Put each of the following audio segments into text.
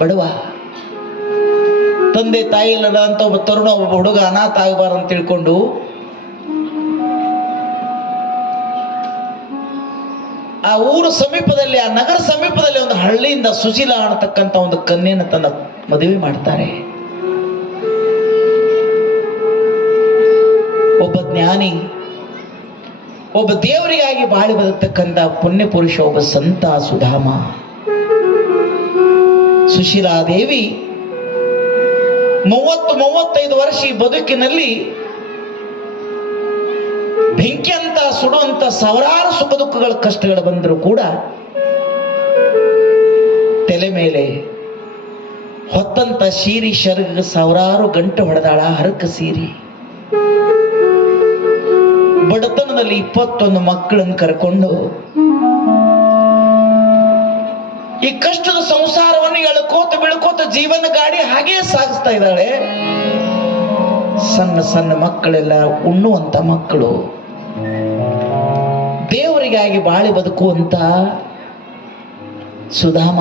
ಬಡವ, ತಂದೆ ತಾಯಿ ಇಲ್ಲದ ಅಂತ ಒಬ್ಬ ತರುಣ, ಒಬ್ಬ ಹುಡುಗ ಅನಾಥ ಆಗಬಾರ ಅಂತ ತಿಳ್ಕೊಂಡು ಆ ಊರು ಸಮೀಪದಲ್ಲಿ, ಆ ನಗರ ಸಮೀಪದಲ್ಲಿ ಒಂದು ಹಳ್ಳಿಯಿಂದ ಸುಶೀಲ ಅನ್ನತಕ್ಕಂಥ ಒಂದು ಕನ್ಯೆಯನ್ನು ತನ್ನ ಮದುವೆ ಮಾಡ್ತಾರೆ. ಒಬ್ಬ ಜ್ಞಾನಿ, ಒಬ್ಬ ದೇವರಿಗಾಗಿ ಬಾಳಿ ಬದುಕ್ತಕ್ಕಂಥ ಪುಣ್ಯ ಪುರುಷ, ಒಬ್ಬ ಸಂತ ಸುಧಾಮ. ಸುಶೀಲಾದೇವಿ 30-35 ವರ್ಷ ಈ ಬದುಕಿನಲ್ಲಿ ಬೆಂಕಿ ಅಂತ ಸುಡುವಂತ ಸಾವಿರಾರು ಸುಖ ದುಃಖಗಳ ಕಷ್ಟಗಳು ಬಂದರೂ ಕೂಡ ತಲೆ ಮೇಲೆ ಹೊತ್ತಂತ ಸೀರಿ ಶರ್ಗ ಸಾವಿರಾರು ಗಂಟೆ ಹೊಡೆದಾಳ. ಹರಕ ಸೀರಿ ಬಡತನದಲ್ಲಿ 21 ಮಕ್ಕಳನ್ನು ಕರ್ಕೊಂಡು ಈ ಕಷ್ಟದ ಸಂಸಾರವನ್ನು ಎಳ್ಕೋತ ಬೀಳ್ಕೋತ ಜೀವನ ಗಾಡಿ ಹಾಗೇ ಸಾಗಿಸ್ತಾ ಇದ್ದಾಳೆ. ಸಣ್ಣ ಸಣ್ಣ ಮಕ್ಕಳೆಲ್ಲ ಉಣ್ಣುವಂತ ಮಕ್ಕಳು, ದೇವರಿಗಾಗಿ ಬಾಳಿ ಬದುಕುವಂತ ಸುಧಾಮ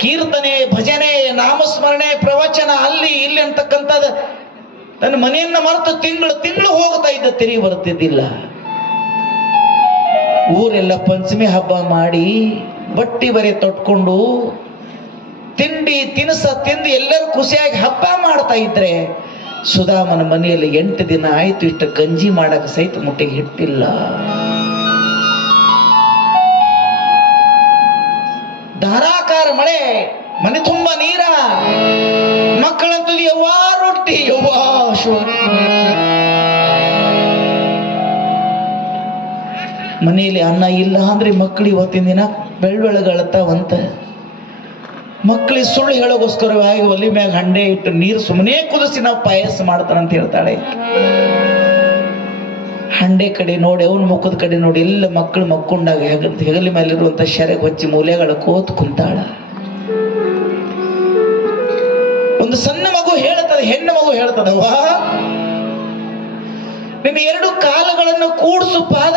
ಕೀರ್ತನೆ, ಭಜನೆ, ನಾಮಸ್ಮರಣೆ, ಪ್ರವಚನ ಅಲ್ಲಿ ಇಲ್ಲಿ ಅಂತಕ್ಕಂಥದ್ದು ತನ್ನ ಮನೆಯನ್ನ ಮರೆತು ತಿಂಗಳು ಹೋಗ್ತಾ ಇದ್ದ, ತೆರಿಗೆ ಬರುತ್ತಿದ್ದಿಲ್ಲ. ಊರೆಲ್ಲ ಪಂಚಮಿ ಹಬ್ಬ ಮಾಡಿ ಬಟ್ಟಿ ಬರೆ ತೊಟ್ಕೊಂಡು ತಿಂಡಿ ತಿನಿಸ ತಿಂದು ಎಲ್ಲರೂ ಖುಷಿಯಾಗಿ ಹಬ್ಬ ಮಾಡ್ತಾ ಇದ್ರೆ, ಸುಧಾಮನ ಮನೆಯಲ್ಲಿ 8 ದಿನ ಆಯ್ತು ಇಷ್ಟ ಗಂಜಿ ಮಾಡಕ್ಕೆ ಸಹಿತ ಮುಟ್ಟಿಗೆ ಹಿಟ್ಟಿಲ್ಲ. ಧಾರಾಕಾರ ಮಳೆ, ಮನೆ ತುಂಬಾ ನೀರ, ಮಕ್ಕಳಂತೂ ಯವ್ವಾ ರೊಟ್ಟಿ, ಯವ್ವಾ ಮನೆಯಲ್ಲಿ ಅನ್ನ ಇಲ್ಲ ಅಂದ್ರೆ ಮಕ್ಕಳು ಇವತ್ತಿನ ದಿನ ಬೆಳ್ಬೆಳಗಳತ್ತಾವಂತ. ಮಕ್ಕಳಿಗೆ ಸುಳ್ಳು ಹೇಳೋಗೋಸ್ಕರವಾಗಿ ಒಲಿ ಮ್ಯಾಗ ಹಂಡೆ ಇಟ್ಟು ನೀರು ಸುಮ್ಮನೆ ಕುದಿಸಿ ನಾವು ಪಾಯಸ ಮಾಡ್ತಾನಂತ ಹೇಳ್ತಾಳೆ. ಹಂಡೆ ಕಡೆ ನೋಡಿ, ಅವನ ಮುಖದ ಕಡೆ ನೋಡಿ, ಎಲ್ಲ ಮಕ್ಕಳು ಮಕ್ಕೊಂಡಾಗ ಹೆಗಲಿ ಮೇಲಿರುವಂತ ಶೆರೆಗೆ ಹೊಚ್ಚಿ ಮೂಲೆಗಳ ಕೋತ್ ಕುಂತಾಳ. ಒಂದು ಸಣ್ಣ ಮಗು ಹೇಳ್ತದೆ, ಹೆಣ್ಣು ಮಗು ಹೇಳ್ತದವ್ವ, ನಿನ್ನ 2 ಕಾಲುಗಳನ್ನು ಕೂಡಿಸು ಪಾದ,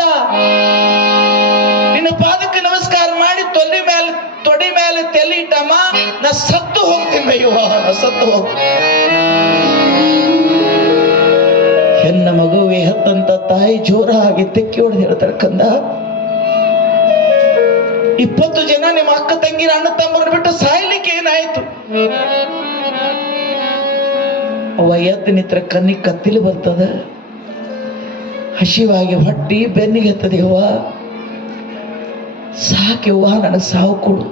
ನಿನ್ನ ಪಾದಕ್ಕೆ ನಮಸ್ಕಾರ ಮಾಡಿ ತೊಡಿ ಮೇಲೆ ತೆಲಿ ಇಟ್ಟಮ್ಮ, ನಾ ಸತ್ತು ಹೋಗ್ತೀನಿ ಅಯ್ಯವ್ವ, ಸತ್ತು ಹೋಗ್ತೀನಿ. ಹೆಣ್ಣ ಮಗುವೆ ಹತ್ತಂತ ತಾಯಿ ಜೋರಾಗಿ ತೆಕ್ಕಿ ಹೊಡೆದು ಹೇಳ್ತಾರೆ, ಕಂದ 20 ಜನ ನಿಮ್ಮ ಅಕ್ಕ ತಂಗಿನ ಅಣ್ಣ ತಮ್ಮರನ್ನ ಬಿಟ್ಟು ಸಾಯ್ಲಿಕ್ಕೆ ಏನಾಯ್ತು? ಅವ ಎದ್ದು ನಿತ್ರ ಕಣ್ಣಿಗೆ ಕತ್ತಿಲು ಬರ್ತದ, ಹಸಿವಾಗಿ ಹೊಟ್ಟಿ ಬೆನ್ನಿಗೆ ಎತ್ತದೆ. ಯವ್ವ ಸಾಕ್ಯವ್ವ, ನನಗೆ ಸಾವು ಕೊಡು.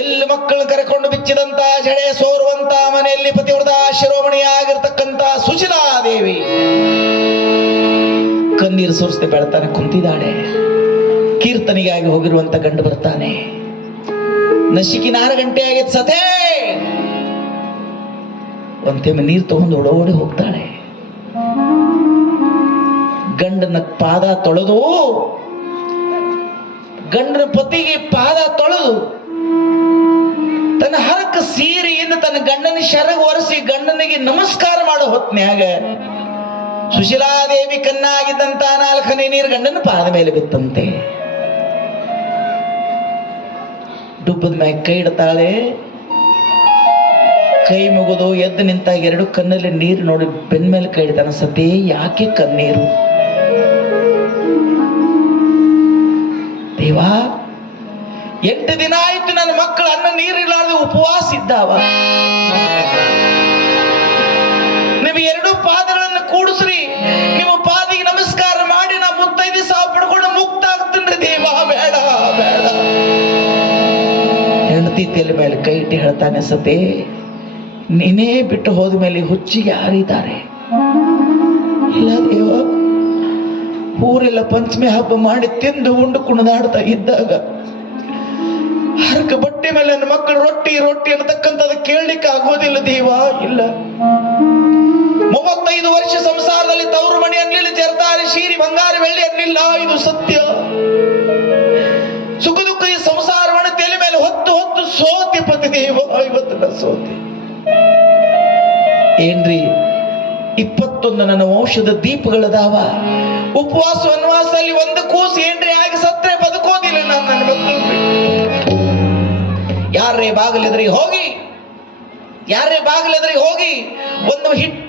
ಎಲ್ಲಿ ಮಕ್ಕಳು ಕರೆಕೊಂಡು ಬಿಚ್ಚಿದಂತ ಜಡೆ ಸೋರುವಂತ ಮನೆಯಲ್ಲಿ ಪತಿವ್ರತ ಶಿರೋಮಣಿಯಾಗಿರ್ತಕ್ಕಂಥ ಸುಶೀಲಾದೇವಿ ಕಣ್ಣೀರು ಸೋರಿಸದೆ ಬೆಳತಾನೆ ಕುಂತಿದ್ದಾಳೆ. ಕೀರ್ತನೆಗಾಗಿ ಹೋಗಿರುವಂತ ಗಂಡು ಬರ್ತಾನೆ. ನಶಿಕಿನ 6 ಗಂಟೆ ಆಗಿತ್ತು, ಸತೇ ಒಂತೆಮ್ಮೆ ನೀರು ತಗೊಂಡು ಓಡೋಡಿ ಹೋಗ್ತಾಳೆ. ಗಂಡನ ಪಾದ ತೊಳೆದು, ಗಂಡನ ಪತಿಗೆ ಪಾದ ತೊಳೆದು ತನ್ನ ಹರಕ ಸೀರೆಯಿಂದ ತನ್ನ ಗಂಡನ ಶರಗ ಒರೆಸಿ ಗಂಡನಿಗೆ ನಮಸ್ಕಾರ ಮಾಡೋ ಹೊತ್ನ್ಯಾಗ ಸುಶೀಲಾದೇವಿ ಕಣ್ಣಾಗಿದ್ದಂತ 4 ನೀರು ಗಂಡನ ಪಾದ ಮೇಲೆ ಬಿತ್ತಂತೆ. ಡುಬ್ಬದ ಮ್ಯಾಗ ಕೈ ಇಡ್ತಾಳೆ. ಕೈ ಮುಗಿದು ಎದ್ದು ನಿಂತಾಗ 2 ಕಣ್ಣಲ್ಲಿ ನೀರು ನೋಡಿ ಬೆನ್ ಮೇಲೆ ಕೈ ಇಡ್ತಾನೆ. ಸತೇ ಯಾಕೆ ಕಣ್ಣೀರು? ದೇವಾ, 8 ದಿನ ಆಯ್ತು ನನ್ನ ಮಕ್ಕಳು ಅನ್ನ ನೀರಿಲ್ಲಾರ್ದು ಉಪವಾಸ ಇದ್ದಾವ. ನೀವು 2 ಪಾದಗಳನ್ನು ಕೂಡಿಸ್ರಿ, ನಿಮ್ಮ ಪಾದಿಗೆ ನಮಸ್ಕಾರ ಮಾಡಿ ನಾ 35 ಸಾವು ಪಡ್ಕೊಂಡು ಮುಕ್ತ ಆಗ್ತೀನಿ ದೇವಾ. ಬೇಡ ಬೇಡ. ಹೆಂಡತಿ ತಲೆ ಮೇಲೆ ಕೈ ಇಟ್ಟು ಹೇಳ್ತಾನೆ, ಸತೇ ನೀನೇ ಬಿಟ್ಟು ಹೋದ ಮೇಲೆ ಹುಚ್ಚಿಗೆ ಯಾರಿದ್ದಾರೆ? ಇಲ್ಲ ದೇವ, ಊರೆಲ್ಲ ಪಂಚಮಿ ಹಬ್ಬ ಮಾಡಿ ತಿಂದು ಉಂಡು ಕುಣಿದಾಡ್ತಾ ಇದ್ದಾಗ ಹರಕ ಬಟ್ಟೆ ಮೇಲೆ ನನ್ನ ಮಕ್ಕಳು ರೊಟ್ಟಿ ರೊಟ್ಟಿ ಅನ್ನತಕ್ಕಂಥದ್ದು ಕೇಳಲಿಕ್ಕೆ ಆಗೋದಿಲ್ಲ ದೇವ. ಇಲ್ಲ, 35 ವರ್ಷ ಸಂಸಾರದಲ್ಲಿ ತವರು ಮಣಿ ಅನ್ನಲಿಲ್ಲ, ಜರ್ದಾರಿ ಶೀರಿ ಬಂಗಾರ ಬೆಳ್ಳಿ ಅನ್ನಲಿಲ್ಲ. ಇದು ಸತ್ಯ. ಸುಖ ದುಃಖ ಈ ಸಂಸಾರವನ್ನು ತಲೆ ಮೇಲೆ ಹೊತ್ತು ಹೊತ್ತು ಸೋತಿ ಪತಿ ದೇವ. ಇವತ್ತು ನಾ ಸೋತಿ. ಏನ್ರಿ, 21 ನನ್ನ ವಂಶದ ದೀಪಗಳದಾವ. ಉಪವಾಸ ವನವಾಸದಲ್ಲಿ 1 ಕೂಸು ಏನ್ರಿ ಆಗಿ ಸತ್ರೆ ಬದುಕೋದಿಲ್ಲ ಯಾರೇ ಬಾಗಿಲೆದ್ರಿಗೆ ಹೋಗಿ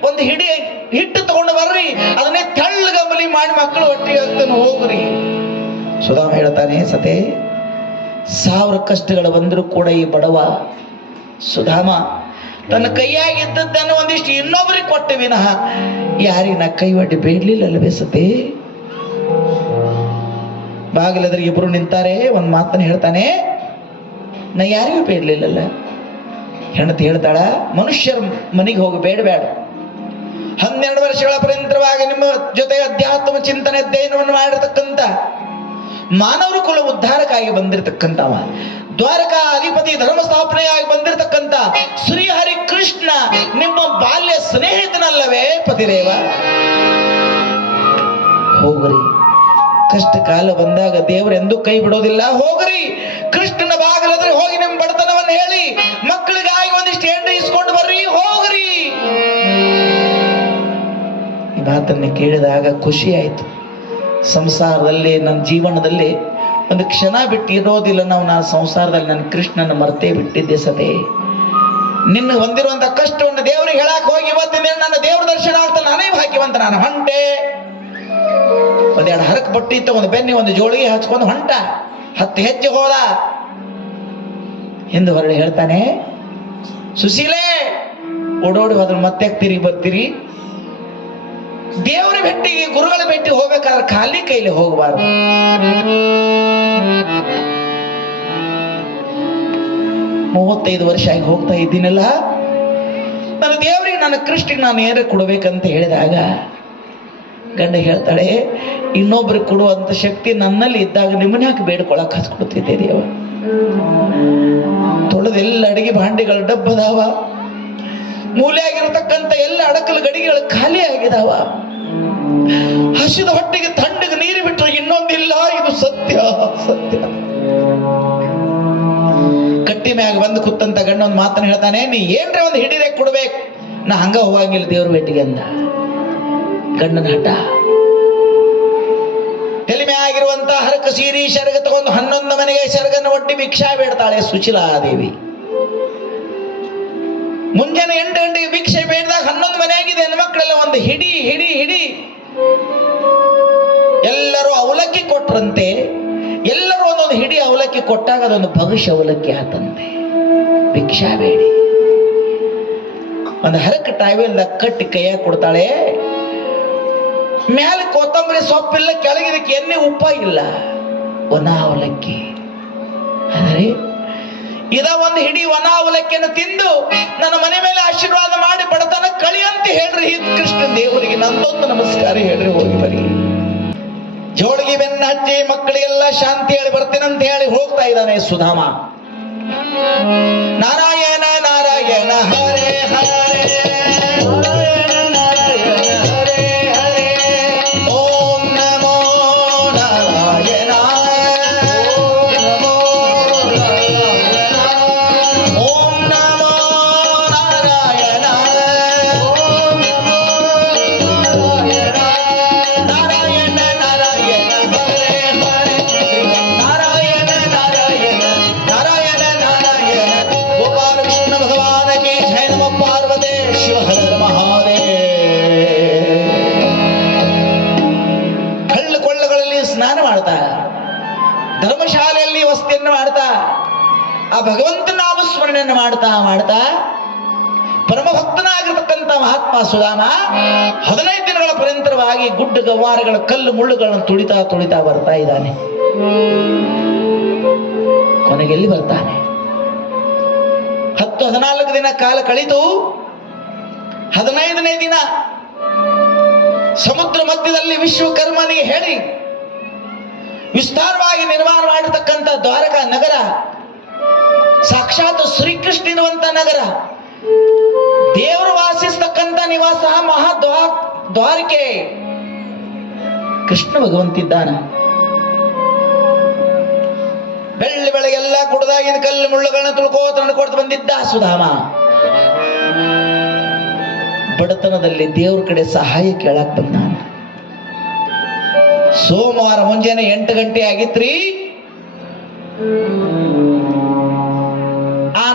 ಒಂದು ಹಿಡಿ ಹಿಟ್ಟು ತಗೊಂಡು ಬರ್ರಿ, ಅದನ್ನೇ ತೆಳ್ಳಗಂಬಲಿ ಮಾಡಿ ಮಕ್ಕಳು ಒಟ್ಟಿಗೆ ಆಗ್ತಾನೆ ಹೋಗ್ರಿ. ಸುಧಾಮ ಹೇಳ್ತಾನೆ, ಸತೆ 1000 ಕಷ್ಟಗಳು ಬಂದರೂ ಕೂಡ ಈ ಬಡವ ಸುಧಾಮ ತನ್ನ ಕೈಯಾಗಿದ್ದದ್ದನ್ನು ಒಂದಿಷ್ಟು ಇನ್ನೊಬ್ಬರಿಗೆ ಕೊಟ್ಟ ವಿನಃ ಯಾರಿಗೆ ನಾ ಕೈ ಒಡ್ಡಿ ಬೇಡಲಿಲ್ಲವೇ ಸತೆ. ಬಾಗಿಲದ್ರಿಗೆ ಇಬ್ರು ನಿಂತಾರೆ. ಒಂದು ಮಾತನ್ನು ಹೇಳ್ತಾನೆ, ನಾ ಯಾರಿಗೂ ಬೇಡಲಿಲ್ಲಲ್ಲ. ಹೆಂಡತಿ ಹೇಳ್ತಾಳ, ಮನುಷ್ಯರ ಮನೆಗೆ ಹೋಗಿ ಬೇಡಬೇಡ. 12 ವರ್ಷಗಳ ಪರ್ಯಂತರವಾಗಿ ನಿಮ್ಮ ಜೊತೆ ಅಧ್ಯಾತ್ಮ ಚಿಂತನೆ ಅಧ್ಯಯನವನ್ನು ಮಾಡಿರ್ತಕ್ಕಂಥ ಮಾನವರ ಕುಲ ಉದ್ಧಾರಕ್ಕಾಗಿ ಬಂದಿರತಕ್ಕಂಥವ, ದ್ವಾರಕಾ ಅಧಿಪತಿ ಧರ್ಮ ಸ್ಥಾಪನೆಯಾಗಿ ಬಂದಿರತಕ್ಕಂಥ ಶ್ರೀಹರಿ ಕೃಷ್ಣ ನಿಮ್ಮ ಬಾಲ್ಯ ಸ್ನೇಹಿತನಲ್ಲವೇ ಪತಿದೇವ? ಹೋಗ್ರಿ, ಕಷ್ಟ ಕಾಲ ಬಂದಾಗ ದೇವರೆಂದೂ ಕೈ ಬಿಡೋದಿಲ್ಲ. ಹೋಗ್ರಿ, ಕೃಷ್ಣನ ಬಾಗಿಲದ್ರೆ ಹೋಗಿ ನಿಮ್ಮ ಬಡತನವನ್ನು ಹೇಳಿ ಮಕ್ಕಳಿಗಾಗಿ ಒಂದಿಷ್ಟು ಎಣ್ಣೆ ಇಸ್ಕೊಂಡು ಬರ್ರಿ, ಹೋಗ್ರಿ. ಈ ಮಾತನ್ನು ಕೇಳಿದಾಗ ಖುಷಿ ಆಯ್ತು. ಸಂಸಾರದಲ್ಲಿ, ನನ್ನ ಜೀವನದಲ್ಲಿ ಒಂದು ಕ್ಷಣ ಬಿಟ್ಟು ಇರೋದಿಲ್ಲ. ನಾನು ಸಂಸಾರದಲ್ಲಿ ನನ್ನ ಕೃಷ್ಣನ ಮರ್ತೇ ಬಿಟ್ಟಿದ್ದೆ ಸತೆ. ನಿನ್ನ ಹೊಂದಿರುವಂತ ಕಷ್ಟವನ್ನು ದೇವರಿಗೆ ಹೇಳಕ್ ಹೋಗಿ ಇವತ್ತಿನ ನನ್ನ ದೇವ್ರ ದರ್ಶನ ಆಗ್ತಾನೆ, ನಾನೇ ಭಾಗ್ಯವಂತ. ನಾನು ಹೊಂಟೆ, ಒಂದೆರಡು ಹರಕ್ ಬಟ್ಟಿ ಇತ್ತು, ಒಂದು ಬೆನ್ನಿ ಒಂದು ಜೋಳಿಗೆ ಹಚ್ಕೊಂಡು ಹೊಂಟ. 10 ಹೆಜ್ಜೆ ಹೋದ. ಹಿಂದೆ ಹೊರಳಿ ಹೇಳ್ತಾನೆ, ಸುಶೀಲೆ ಓಡೋಡಿ ಹೋದ್ರೆ ಮತ್ತೆ ತಿರುಗಿ ಬರ್ತೀರಿ. ದೇವರ ಭೇಟಿಗೆ, ಗುರುಗಳ ಭೇಟಿಗೆ ಹೋಗ್ಬೇಕಾದ್ರೆ ಖಾಲಿ ಕೈಲಿ ಹೋಗಬಾರ್ದು. ಮೂವತ್ತೈದು ವರ್ಷ ಆಗಿ ಹೋಗ್ತಾ ಇದ್ದೀನಲ್ಲ, ನನ್ನ ದೇವರಿಗೆ ನನ್ನ ಕೃಷ್ಣಿಗೆ ನಾನು ಏನೇ ಕೊಡ್ಬೇಕಂತ ಹೇಳಿದಾಗ ಗಂಡ ಹೇಳ್ತಾಳೆ, ಇನ್ನೊಬ್ರಿಗೆ ಕೊಡುವಂತ ಶಕ್ತಿ ನನ್ನಲ್ಲಿ ಇದ್ದಾಗ ನಿಮ್ಮನ್ನ ಯಾಕೆ ಬೇಡ್ಕೊಳಕ್ ಹಚ್ಕೊಡ್ತಿದ್ದೆ ದೇವ? ತೊಳೆದೆಲ್ಲ ಅಡಿಗೆ ಭಾಂಡಿಗಳ ಡಬ್ಬದಾವ, ಮೂಲೆಯಾಗಿರ್ತಕ್ಕಂಥ ಎಲ್ಲ ಅಡಕಲು ಗಡಿಗೆಗಳು ಖಾಲಿ ಆಗಿದಾವ. ಹಸಿದ ಹೊಟ್ಟೆಗೆ ತಣ್ಣಗೆ ನೀರು ಬಿಟ್ಟರೆ ಇನ್ನೊಂದಿಲ್ಲ. ಇದು ಸತ್ಯ ಸತ್ಯ. ಕಟ್ಟಿ ಮ್ಯಾಗ ಬಂದು ಕೂತಂತ ಗಂಡ ಒಂದು ಮಾತನ್ನು ಹೇಳ್ತಾನೆ, ನೀ ಏನ್ರೆ ಒಂದು ಹಿಡಿರೆ ಕೊಡ್ಬೇಕು, ನಾ ಹಂಗ ಹೋಗಂಗಿಲ್ಲ ದೇವ್ರ ಭೇಟಿಗೆ ಅಂದ. ಗಂಡನ ಹಠ. ತಲೆ ಮ್ಯಾಗಿರುವಂತ ಹರಕ ಸೀರಿ ಶರಗ ತಗೊಂಡು 11 ಮನೆಗೆ ಶರಗನ್ನು ಒಡ್ಡಿ ಭಿಕ್ಷಾ ಬೇಡ್ತಾಳೆ ಸುಶೀಲಾದೇವಿ. ಮುಂಜಾನೆ 8 ಗಂಟೆಗೆ ಭಿಕ್ಷೆ ಬೇಡಿದಾಗ 11 ಮನೆ ಆಗಿದೆ. ಹೆಣ್ಮಕ್ಳೆಲ್ಲ ಒಂದು ಹಿಡಿ ಹಿಡಿ ಹಿಡಿ. ಎಲ್ಲರೂ ಅವಲಕ್ಕಿ ಕೊಟ್ರಂತೆ. ಎಲ್ಲರೂ ಒಂದೊಂದು ಹಿಡಿ ಅವಲಕ್ಕಿ ಕೊಟ್ಟಾಗ ಅದೊಂದು ಭವಿಷ್ಯ ಅವಲಕ್ಕಿ ಆತಂತೆ. ಭಿಕ್ಷಾ ಬೇಡಿ ಒಂದು ಹರಕ ಟಾವೆಲ್ದಾಗ ಕಟ್ಟಿ ಕೈಯಾಗ ಕೊಡ್ತಾಳೆ. ಮೇಲೆ ಕೊತ್ತಂಬರಿ ಸೊಪ್ಪಿಲ್ಲ, ಕೆಳಗಿದಕ್ಕೆ ಎಣ್ಣೆ ಉಪ್ಪ ಇಲ್ಲ, ಒಣ ಅವಲಕ್ಕಿ. ಆದರೆ ಇದ ಒಂದು ಹಿಡಿ ಒಣ ಅವಲಕ್ಕಿಯನ್ನು ತಿಂದು ನನ್ನ ಮನೆ ಮೇಲೆ ಆಶೀರ್ವಾದ ಮಾಡಿ ಬಡತನ ಕಳಿಯಂತ ಹೇಳ್ರಿ ಕೃಷ್ಣ ದೇವರಿಗೆ ನಂದೊಂದು ನಮಸ್ಕಾರ ಹೇಳ್ರಿ, ಹೋಗಿ ಬರಿ. ಜೋಳಿಗೆ ಬೆನ್ನ ಹಚ್ಚಿ ಮಕ್ಕಳಿಗೆಲ್ಲ ಶಾಂತಿ ಹೇಳಿ ಬರ್ತೀನಂತ ಹೇಳಿ ಹೋಗ್ತಾ ಇದ್ದಾನೆ ಸುಧಾಮ. ನಾರಾಯಣ ನಾರಾಯಣ ಹರೇ ಹರೇ ಧರ್ಮಶಾಲೆಯಲ್ಲಿ ವಸ್ತಿಯನ್ನು ಮಾಡ್ತಾ ಆ ಭಗವಂತನ ನಾಮಸ್ಮರಣೆಯನ್ನು ಮಾಡ್ತಾ ಮಾಡ್ತಾ ಪರಮಭಕ್ತನಾಗಿರ್ತಕ್ಕಂಥ ಮಹಾತ್ಮ ಸುಧಾಮ 15 ದಿನಗಳ ಪರ್ಯಂತರವಾಗಿ ಗುಡ್ಡ ಗವಾರಗಳ ಕಲ್ಲು ಮುಳ್ಳುಗಳನ್ನು ತುಳಿತಾ ತುಳಿತಾ ಬರ್ತಾ ಇದ್ದಾನೆ. ಕೊನೆಗೆಲ್ಲಿ ಬರ್ತಾನೆ? 10-14 ದಿನ ಕಾಲ ಕಳಿತು. 15ನೇ ದಿನ ಸಮುದ್ರ ಮಧ್ಯದಲ್ಲಿ ವಿಶ್ವಕರ್ಮನಿಗೆ ಹೇಳಿ ವಿಸ್ತಾರವಾಗಿ ನಿರ್ಮಾಣ ಮಾಡಿರ್ತಕ್ಕಂಥ ದ್ವಾರಕಾ ನಗರ, ಸಾಕ್ಷಾತ್ ಶ್ರೀಕೃಷ್ಣ ಇರುವಂತ ನಗರ, ದೇವರು ವಾಸಿಸ್ತಕ್ಕಂಥ ನಿವಾಸ ದ್ವಾರಕೆ. ಕೃಷ್ಣ ಭಗವಂತಿದ್ದಾನ. ಬೆಳಗೆಲ್ಲ ಕುಡ್ದಾಗಿನ ಕಲ್ಲು ಮುಳ್ಳುಗಳನ್ನ ತುಳ್ಕೋತ ನಡ್ಕೊಡ್ತು ಬಂದಿದ್ದ ಸುಧಾಮ. ಬಡತನದಲ್ಲಿ ದೇವ್ರ ಕಡೆ ಸಹಾಯ ಕೇಳಕ್ ಬಂದಾನ. ಸೋಮವಾರ ಮುಂಜಾನೆ 8 ಗಂಟೆ ಆಗಿತ್ರಿ. ಆ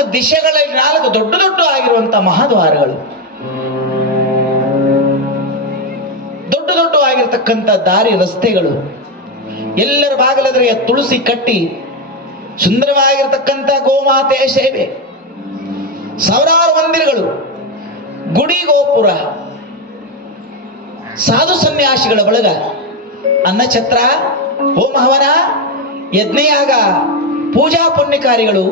4 ದಿಶೆಗಳಲ್ಲಿ 4 ದೊಡ್ಡ ದೊಡ್ಡ ಆಗಿರುವಂತ ಮಹಾದ್ವಾರಗಳು, ದೊಡ್ಡ ದೊಡ್ಡ ಆಗಿರ್ತಕ್ಕಂಥ ದಾರಿ ರಸ್ತೆಗಳು, ಎಲ್ಲರ ಬಾಗಿಲೆದುರಿಗೆ ತುಳಸಿ ಕಟ್ಟಿ ಸುಂದರವಾಗಿರ್ತಕ್ಕಂಥ ಗೋಮಾತೆಯ ಸೇವೆ, ಸಾವಿರಾರು ಮಂದಿರಗಳು, ಗುಡಿ ಗೋಪುರ, ಸಾಧು ಸನ್ಯಾಸಿಗಳ ಬಳಗ, ಅನ್ನಛತ್ರ, ಹೋಮ ಹವನ, ಯಜ್ಞಯಾಗ, ಪೂಜಾ ಪುಣ್ಯಕಾರಿಗಳು,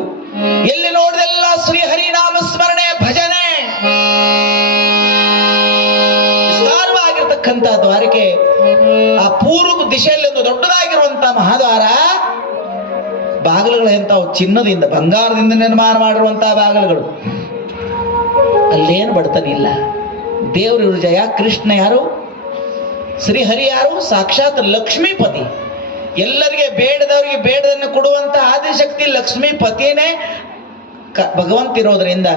ಎಲ್ಲಿ ನೋಡಿದೆಲ್ಲ ಶ್ರೀ ಹರಿನಾಮ ಸ್ಮರಣೆ, ಭಜನೆ, ವಿಸ್ತಾರವಾಗಿರ್ತಕ್ಕಂಥ ದ್ವಾರಕ್ಕೆ. ಆ ಪೂರ್ವ ದಿಶೆಯಲ್ಲಿ ಒಂದು ದೊಡ್ಡದಾಗಿರುವಂತಹ ಮಹಾದ್ವಾರ, ಬಾಗಿಲುಗಳು ಎಂತಾವು ಚಿನ್ನದಿಂದ ಬಂಗಾರದಿಂದ ನಿರ್ಮಾಣ ಮಾಡಿರುವಂತಹ ಬಾಗಿಲುಗಳು. ಅಲ್ಲೇನು ಬಡತನ ಇಲ್ಲ. ದೇವರು ಇವರು ಜಯ. ಕೃಷ್ಣ ಯಾರು? ಶ್ರೀಹರಿ ಯಾರು? ಸಾಕ್ಷಾತ್ ಲಕ್ಷ್ಮೀಪತಿ. ಎಲ್ಲರಿಗೆ ಬೇಡದವರಿಗೆ ಬೇಡದನ್ನು ಕೊಡುವಂತ ಆದಿಶಕ್ತಿ ಲಕ್ಷ್ಮೀಪತಿಯೇ ಭಗವಂತ ಇರೋದ್ರಿಂದ,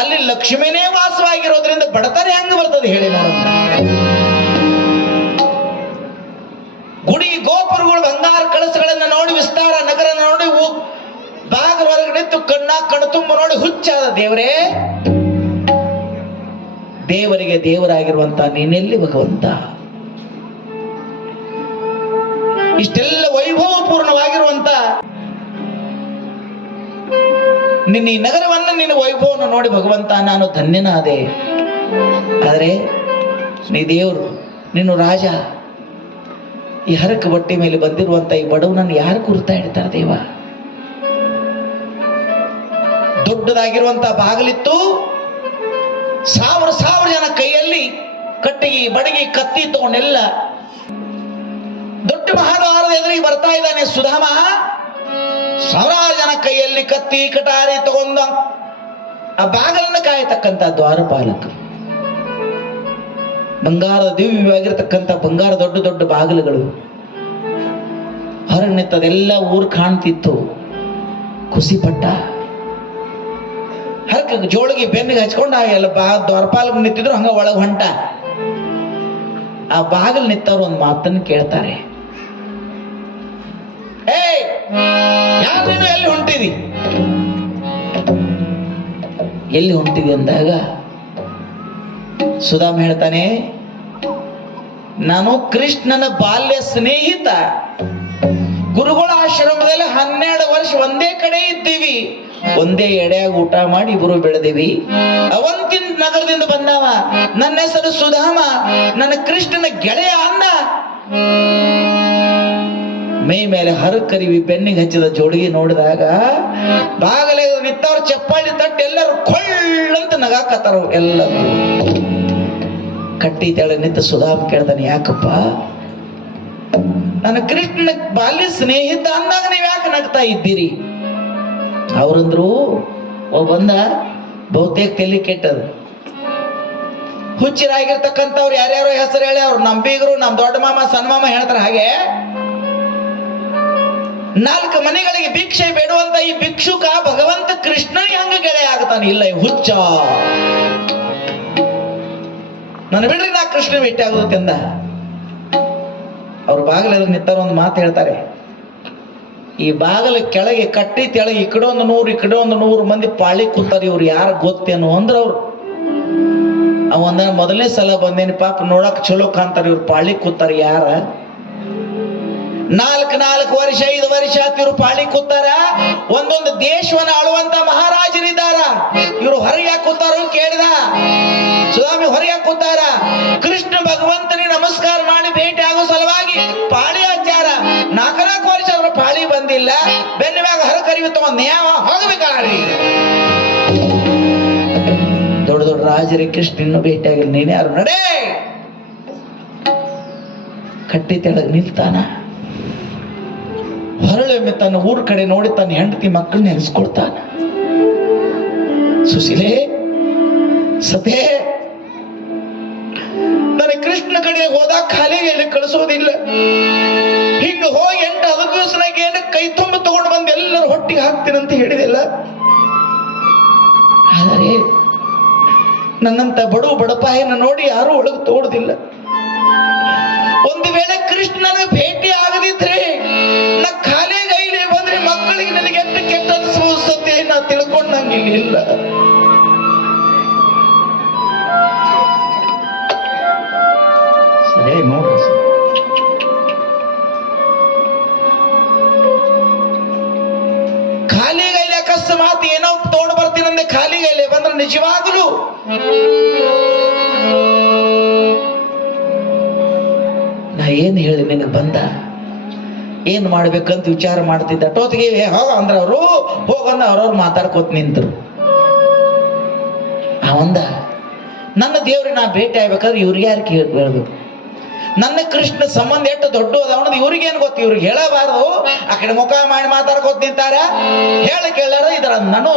ಅಲ್ಲಿ ಲಕ್ಷ್ಮಿನೇ ವಾಸವಾಗಿರೋದ್ರಿಂದ ಬಡತನ ಹೆಂಗ ಬರ್ತದೆ ಹೇಳಿ ನೋಡೋಣ. ಗುಡಿ ಗೋಪುರಗಳು, ಬಂಗಾರ ಕಳಸಗಳನ್ನ ನೋಡಿ, ವಿಸ್ತಾರ ನಗರ ನೋಡಿ, ಬಾಗಿಲ ಹೊರಗಡೆ ನಿಂತು ಕಣ್ಣು ತುಂಬ ನೋಡಿ ಹುಚ್ಚಾದ ದೇವರೇ. ದೇವರಿಗೆ ದೇವರಾಗಿರುವಂತ ನೀನೆಲ್ಲಿ ಭಗವಂತ? ಇಷ್ಟೆಲ್ಲ ವೈಭವಪೂರ್ಣವಾಗಿರುವಂತ ನಿನ್ನ ಈ ನಗರವನ್ನು, ನಿನ್ನ ವೈಭವವನ್ನು ನೋಡಿ ಭಗವಂತ ನಾನು ಧನ್ಯನಾದೆ. ಆದರೆ ನೀ ದೇವರು, ನೀನು ರಾಜ. ಈ ಹರಕ ಬಟ್ಟೆ ಮೇಲೆ ಬಂದಿರುವಂತ ಈ ಬಡವನನ್ನು ಯಾರು ಕುರ್ತಾ ಇಡ್ತಾರೆ ದೇವ? ದೊಡ್ಡದಾಗಿರುವಂತ ಬಾಗಿಲಿತ್ತು, ಸಾವಿರ ಜನ ಕೈಯಲ್ಲಿ ಕಟ್ಟಿಗೆ, ಬಡಗಿ, ಕತ್ತಿ ತಗೊಂಡೆಲ್ಲ ದೊಡ್ಡ ಮಹಾದ್ವಾರದ ಎದುರಿಗೆ ಬರ್ತಾ ಇದ್ದಾನೆ ಸುಧಾಮ. ಸಾವಿರಾರು ಜನ ಕೈಯಲ್ಲಿ ಕತ್ತಿ, ಕಟಾರಿ ತಗೊಂಡ ಆ ಬಾಗಿಲನ್ನು ಕಾಯತಕ್ಕಂಥ ದ್ವಾರಪಾಲಕ. ಬಂಗಾರದ ದಿವ್ಯವಾಗಿರ್ತಕ್ಕಂಥ ಬಂಗಾರ ದೊಡ್ಡ ದೊಡ್ಡ ಬಾಗಿಲುಗಳು. ಹೊರಗೆ ನಿಂತದೆಲ್ಲ ಊರು ಕಾಣ್ತಿತ್ತು. ಖುಷಿಪಟ್ಟ. ಹರಕ ಜೋಳಿಗೆ ಬೆನ್ನಿಗೆ ಹಚ್ಕೊಂಡ ಎಲ್ಲ ದ್ವಾರಪಾಲಕ ನಿಂತಿದ್ರು, ಹಂಗ ಒಳಗೆ ಹೊಂಟ. ಆ ಬಾಗಿಲು ನಿಂತವ್ರು ಒಂದು ಮಾತನ್ನು ಕೇಳ್ತಾರೆ. ಯಾರು ನೀನು? ಎಲ್ಲಿ ಹೊಂಟಿದಿ? ಎಲ್ಲಿ ಹೊಂಟಿದಿ ಅಂದಾಗ ಸುಧಾಮ ಹೇಳ್ತಾನೆ, ನಾನು ಕೃಷ್ಣನ ಬಾಲ್ಯ ಸ್ನೇಹಿತ. ಗುರುಗಳ ಆಶ್ರಮದಲ್ಲಿ 12 ವರ್ಷ ಒಂದೇ ಕಡೆ ಇದ್ದೀವಿ, ಒಂದೇ ಎಡೆಯಾಗ ಊಟ ಮಾಡಿ ಇಬ್ಬರು ಬೆಳೆದಿವಿ. ಅವಂತಿನ ನಗರದಿಂದ ಬಂದವ, ನನ್ನ ಹೆಸರು ಸುಧಾಮ, ನನ್ನ ಕೃಷ್ಣನ ಗೆಳೆಯ ಅಂದ. ಮೈ ಮೇಲೆ ಹರಕರಿವಿ ಬೆನ್ನಿಗೆ ಹಚ್ಚಿದ ಜೋಡಿಗೆ ನೋಡಿದಾಗ ಬಾಗಲೇ ನಿಂತವ್ರು ಚಪ್ಪಾಳಿ ತಟ್ಟಿ ಎಲ್ಲರೂ ಕೊಳ್ಳಂತ ನಗಾಕತ್ತಾರ. ಎಲ್ಲರೂ ಕಟ್ಟಿ ತೆಳ ನಿಂತ ಸುಧಾಮ ಕೇಳ್ತಾನೆ, ಯಾಕಪ್ಪ? ನನ್ನ ಕೃಷ್ಣನ ಬಾಲ್ಯ ಸ್ನೇಹಿತ ಅಂದಾಗ ನೀವ್ ಯಾಕೆ ನಗ್ತಾ ಇದ್ದೀರಿ? ಅವ್ರಂದ್ರು, ಬಂದ ಬಹುತೇಕ ತಲೆ ಕೆಟ್ಟದು. ಹುಚ್ಚಿರಾಗಿರ್ತಕ್ಕಂಥವ್ರು ಯಾರ್ಯಾರೋ ಹೆಸರು ಹೇಳಿ ಅವ್ರು ನಮ್ ಬೀಗರು, ನಮ್ ದೊಡ್ಡ ಮಾಮ, ಸಣ್ಣ ಮಾಮ ಹೇಳ್ತಾರ. ಹಾಗೆ 4 ಮನೆಗಳಿಗೆ ಭಿಕ್ಷೆ ಬೇಡುವಂತ ಈ ಭಿಕ್ಷುಕ ಭಗವಂತ ಕೃಷ್ಣನಿಗೆ ಹಂಗ ಗೆಳೆಯ ಆಗ್ತಾನೆ. ಇಲ್ಲ, ಹುಚ್ಚ, ನನ್ನ ಬಿಡ್ರಿ, ನಾ ಕೃಷ್ಣ ಭೇಟಿ ಆಗೋದು ಅಂದ. ಅವ್ರ ಬಾಗಿಲ ನಿಂತಾರ ಒಂದು ಮಾತು ಹೇಳ್ತಾರೆ. ಈ ಬಾಗಿಲ ಕೆಳಗೆ ಕಟ್ಟಿ ತೆಳಗೆ ಈ ಕಡೆ ಒಂದು 100 ಈ ಕಡೆ ಒಂದು 100 ಮಂದಿ ಪಾಳಿ ಕೂತಾರ. ಇವ್ರು ಯಾರು ಗೊತ್ತೇನು ಅಂದ್ರ ಅವ್ರು ಅವಂದ ಮೊದಲನೇ ಸಲ ಬಂದೇನಿ, ಪಾಪ ನೋಡಕ್ ಚಲೋ ಕಾಂತಾರ. ಇವ್ರು ಪಾಳಿ ಕೂತಾರ. ಯಾರ? 4 ವರ್ಷ 5 ವರ್ಷ ಇವ್ರು ಪಾಳಿ ಕೂತಾರ. ಒಂದೊಂದು ದೇಶವನ್ನ ಆಳುವಂತ ಮಹಾರಾಜರಿದ್ದಾರ. ಇವ್ರು ಹೊರಗೆ ಕೂತಾರು ಕೇಳಿದ. ಸುಧಾಮಿ ಹೊರಗೆ ಕೂತಾರ. ಕೃಷ್ಣ ಭಗವಂತನಿಗೆ ನಮಸ್ಕಾರ ಮಾಡಿ ಭೇಟಿ ಆಗೋ ಸಲುವಾಗಿ ಪಾಳಿ ಹಚ್ಚಾರ. 4 ವರ್ಷ ಅವ್ರ ಪಾಳಿ ಬಂದಿಲ್ಲ. ಬೆನ್ನ ಮ್ಯಾಗ ಹರಕರಿವಿ ತಗೊಂಡ್ ಯಾವ ಹೋಗ್ಬೇಕಾರಿ. ದೊಡ್ಡ ದೊಡ್ಡ ರಾಜರಿಗೆ ಕೃಷ್ಣ ಇನ್ನೂ ಭೇಟಿ ಆಗಿಲ್ಲ. ನೀನೇ ಯಾರು? ನಡೇ. ಕಟ್ಟಿ ತೆಳಗ್ ನಿಲ್ತಾನ. ಹೊರಳೊಮ್ಮೆ ತನ್ನ ಊರ್ ಕಡೆ ನೋಡಿ ತನ್ನ ಹೆಂಡತಿ ಮಕ್ಕಳನ್ನ ನೆನೆಸ್ಕೊಳ್ತಾನ. ಸುಶೀಲೆ, ಸತೆ, ನನ್ನ ಕೃಷ್ಣ ಕಡೆ ಹೋದಾಗ ಖಾಲಿಗೆ ಕಳಿಸೋದಿಲ್ಲ. ಹಿಂಗ ಹೋಗಿ 8-10 ದಿವಸನಾಗ ಏನು ಕೈ ತುಂಬ ತಗೊಂಡು ಬಂದು ಎಲ್ಲರೂ ಹೊಟ್ಟಿಗೆ ಹಾಕ್ತೀನಂತ ಹೇಳಿದಿಲ್ಲ. ಆದರೆ ನನ್ನಂತ ಬಡಪಾಯಿನ ನೋಡಿ ಯಾರು ಒಳಗೆ ತೋಡುದಿಲ್ಲ. ಒಂದು ವೇಳೆ ಕೃಷ್ಣನ ಭೇಟಿ ಆಗದಿದ್ರೆ ನಾ ಖಾಲಿ ಗೈಲಿ ಬಂದ್ರೆ ಮಕ್ಕಳಿಗೆ ನನಗೆ ಎಷ್ಟು ಕೆಟ್ಟ ಅನಿಸಬಹುದು ಸತ್ಯ ನಾ ತಿಳ್ಕೊಂಡಂಗಿಲ್ಲ. ಆಗ್ಲಿಲ್ಲ. ಸರಿ ನೋಡ್ರಿ ಸರ್, ಖಾಲಿಗೈಲೆ ಅಕಸ್ಮಾತ್ ಏನೋ ತಗೊಂಡು ಬರ್ತೀನಂದೆ ಖಾಲಿಗೈಲೆ ಬಂದ್ರೆ ನಿಜವಾಗಲೂ ನಾ ಏನ್ ಹೇಳಿ ನಿನಗೆ ಬಂದ ಏನ್ ಮಾಡ್ಬೇಕಂತ ವಿಚಾರ ಮಾಡ್ತಿದ್ದ ಟೋತಿಗೆ ಹೋಗ ಅಂದ್ರ ಅವರು ಹೋಗಂದ ಅವ್ರವ್ರು ಮಾತಾಡ್ಕೋತ ನಿಂತರು. ಅವಂದ ನನ್ನ ದೇವ್ರಿಗೆ ನಾ ಭೇಟಿ ಆಗ್ಬೇಕಾದ್ರೆ ಇವ್ರಿಗೆ ಯಾರು ಹೇಳ್ಬೇಕು, ನನ್ನ ಕೃಷ್ಣ ಸಂಬಂಧ ಎಷ್ಟು ದೊಡ್ಡ ಅದ ಇವ್ರಿಗೇನು ಗೊತ್ತು, ಇವ್ರಿಗೆ ಹೇಳಬಾರ್ದು. ಆ ಕಡೆ ಮುಖ ಮಾಡಿ ಮಾತಾಡ್ಕೋತ ನಿಂತಾರ, ಹೇಳಿ ಕೇಳಾರ ಇದ್ರ ನಾನು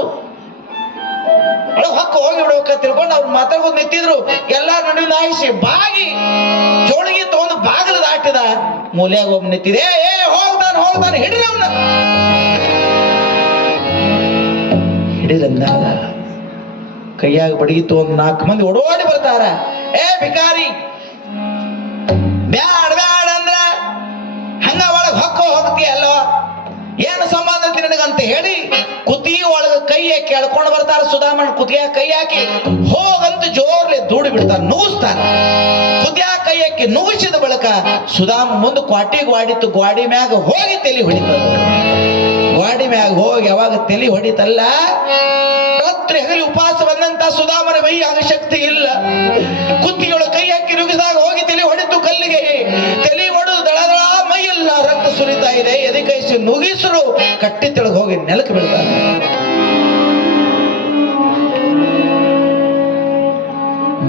ಹಕ್ಕ ಹೋಗಿ ಬಿಡ್ಬೇಕ ತಿಳ್ಕೊಂಡು ಅವ್ರು ಮಾತಾಡ್ಕೋತ ನಿಂತಿದ್ರು. ಎಲ್ಲಾರ ನಡುವೆ ನಾಯಿಸಿ ಬಾಗಿ ಜೋಳಿಗೆ ತಗೊಂಡು ಬಾಗಿಲು ದಾಟಿದ ಮೂಲ್ಯಾಗ ಒಬ್ಬ ನಿಂತಿದೆ. ಹೋಗ್ತಾನೆ ಹಿಡಿರಿ ಅವನ್ನ ಹಿಡಿದಂದಾಗ ಕೈಯಾಗ ಬಡಗಿತ್ತು. ಒಂದ್ 4 ಮಂದಿ ಓಡೋಡಿ ಬರ್ತಾರ. ಭಿಕಾರಿ ಬ್ಯಾಡ ಅಂದ್ರ ಹಂಗ ಒಳಗ್ ಹೋಗ್ತೀಯ ಅಲ್ವಾ, ಏನು ಸಂಬಂಧ ನಿನಗಂತ ಹೇಳಿ ಕುತಿ ಒಳಗ ಕೈ ಹಾಕಿ ಎಳ್ಕೊಂಡು ಬರ್ತಾರ. ಸುಧಾಮನ್ ಕುತಿಯ ಕೈ ಹಾಕಿ ಹೋಗಂತ ಜೋರ್ಲೆ ದೂಡಿ ಬಿಡ್ತಾರ, ನುಗ್ಗಿಸ್ತಾರ. ಕುತಿಯ ಕೈ ಹಾಕಿ ನುಗ್ಗಿಸಿದ ಬಳಿಕ ಸುಧಾಮ ಮುಂದೆ ಕ್ವಾಟಿಗೆ ವಾಡಿತ್ತು, ಗ್ವಾಡಿ ಮ್ಯಾಗ ಹೋಗಿ ತಲೆ ಹೊಡಿತದ. ಗ್ವಾಡಿ ಮ್ಯಾಗ ಹೋಗಿ ಯಾವಾಗ ತಲೆ ಹೊಡಿತಲ್ಲ, ರಾತ್ರಿ ಹಗಲಿ ಉಪವಾಸ ಬಂದಂತ ಸುಧಾಮನ ಮೈ ಆಗ ಶಕ್ತಿ ಇಲ್ಲ. ಕುತ್ತಿಗೆಗಳು ಕೈ ಹಾಕಿ ನುಗ್ಗಿಸಿದಾಗ ಹೋಗಿ ತಲೆ ಹೊಡಿತು ಕಲ್ಲಿಗೆ. ತಲೆ ಹೊಡೆದು ದಳದಳ ಮೈಯೆಲ್ಲ ರಕ್ತ ಸುರಿತಾ ಇದೆ. ಎದೆ ಕೈಸಿ ನುಗ್ಗಿಸರು ಕಟ್ಟಿ ತೆಳಗೆ ಹೋಗಿ ನೆಲಕ್ಕೆ ಬೀಳ್ತಾರೆ.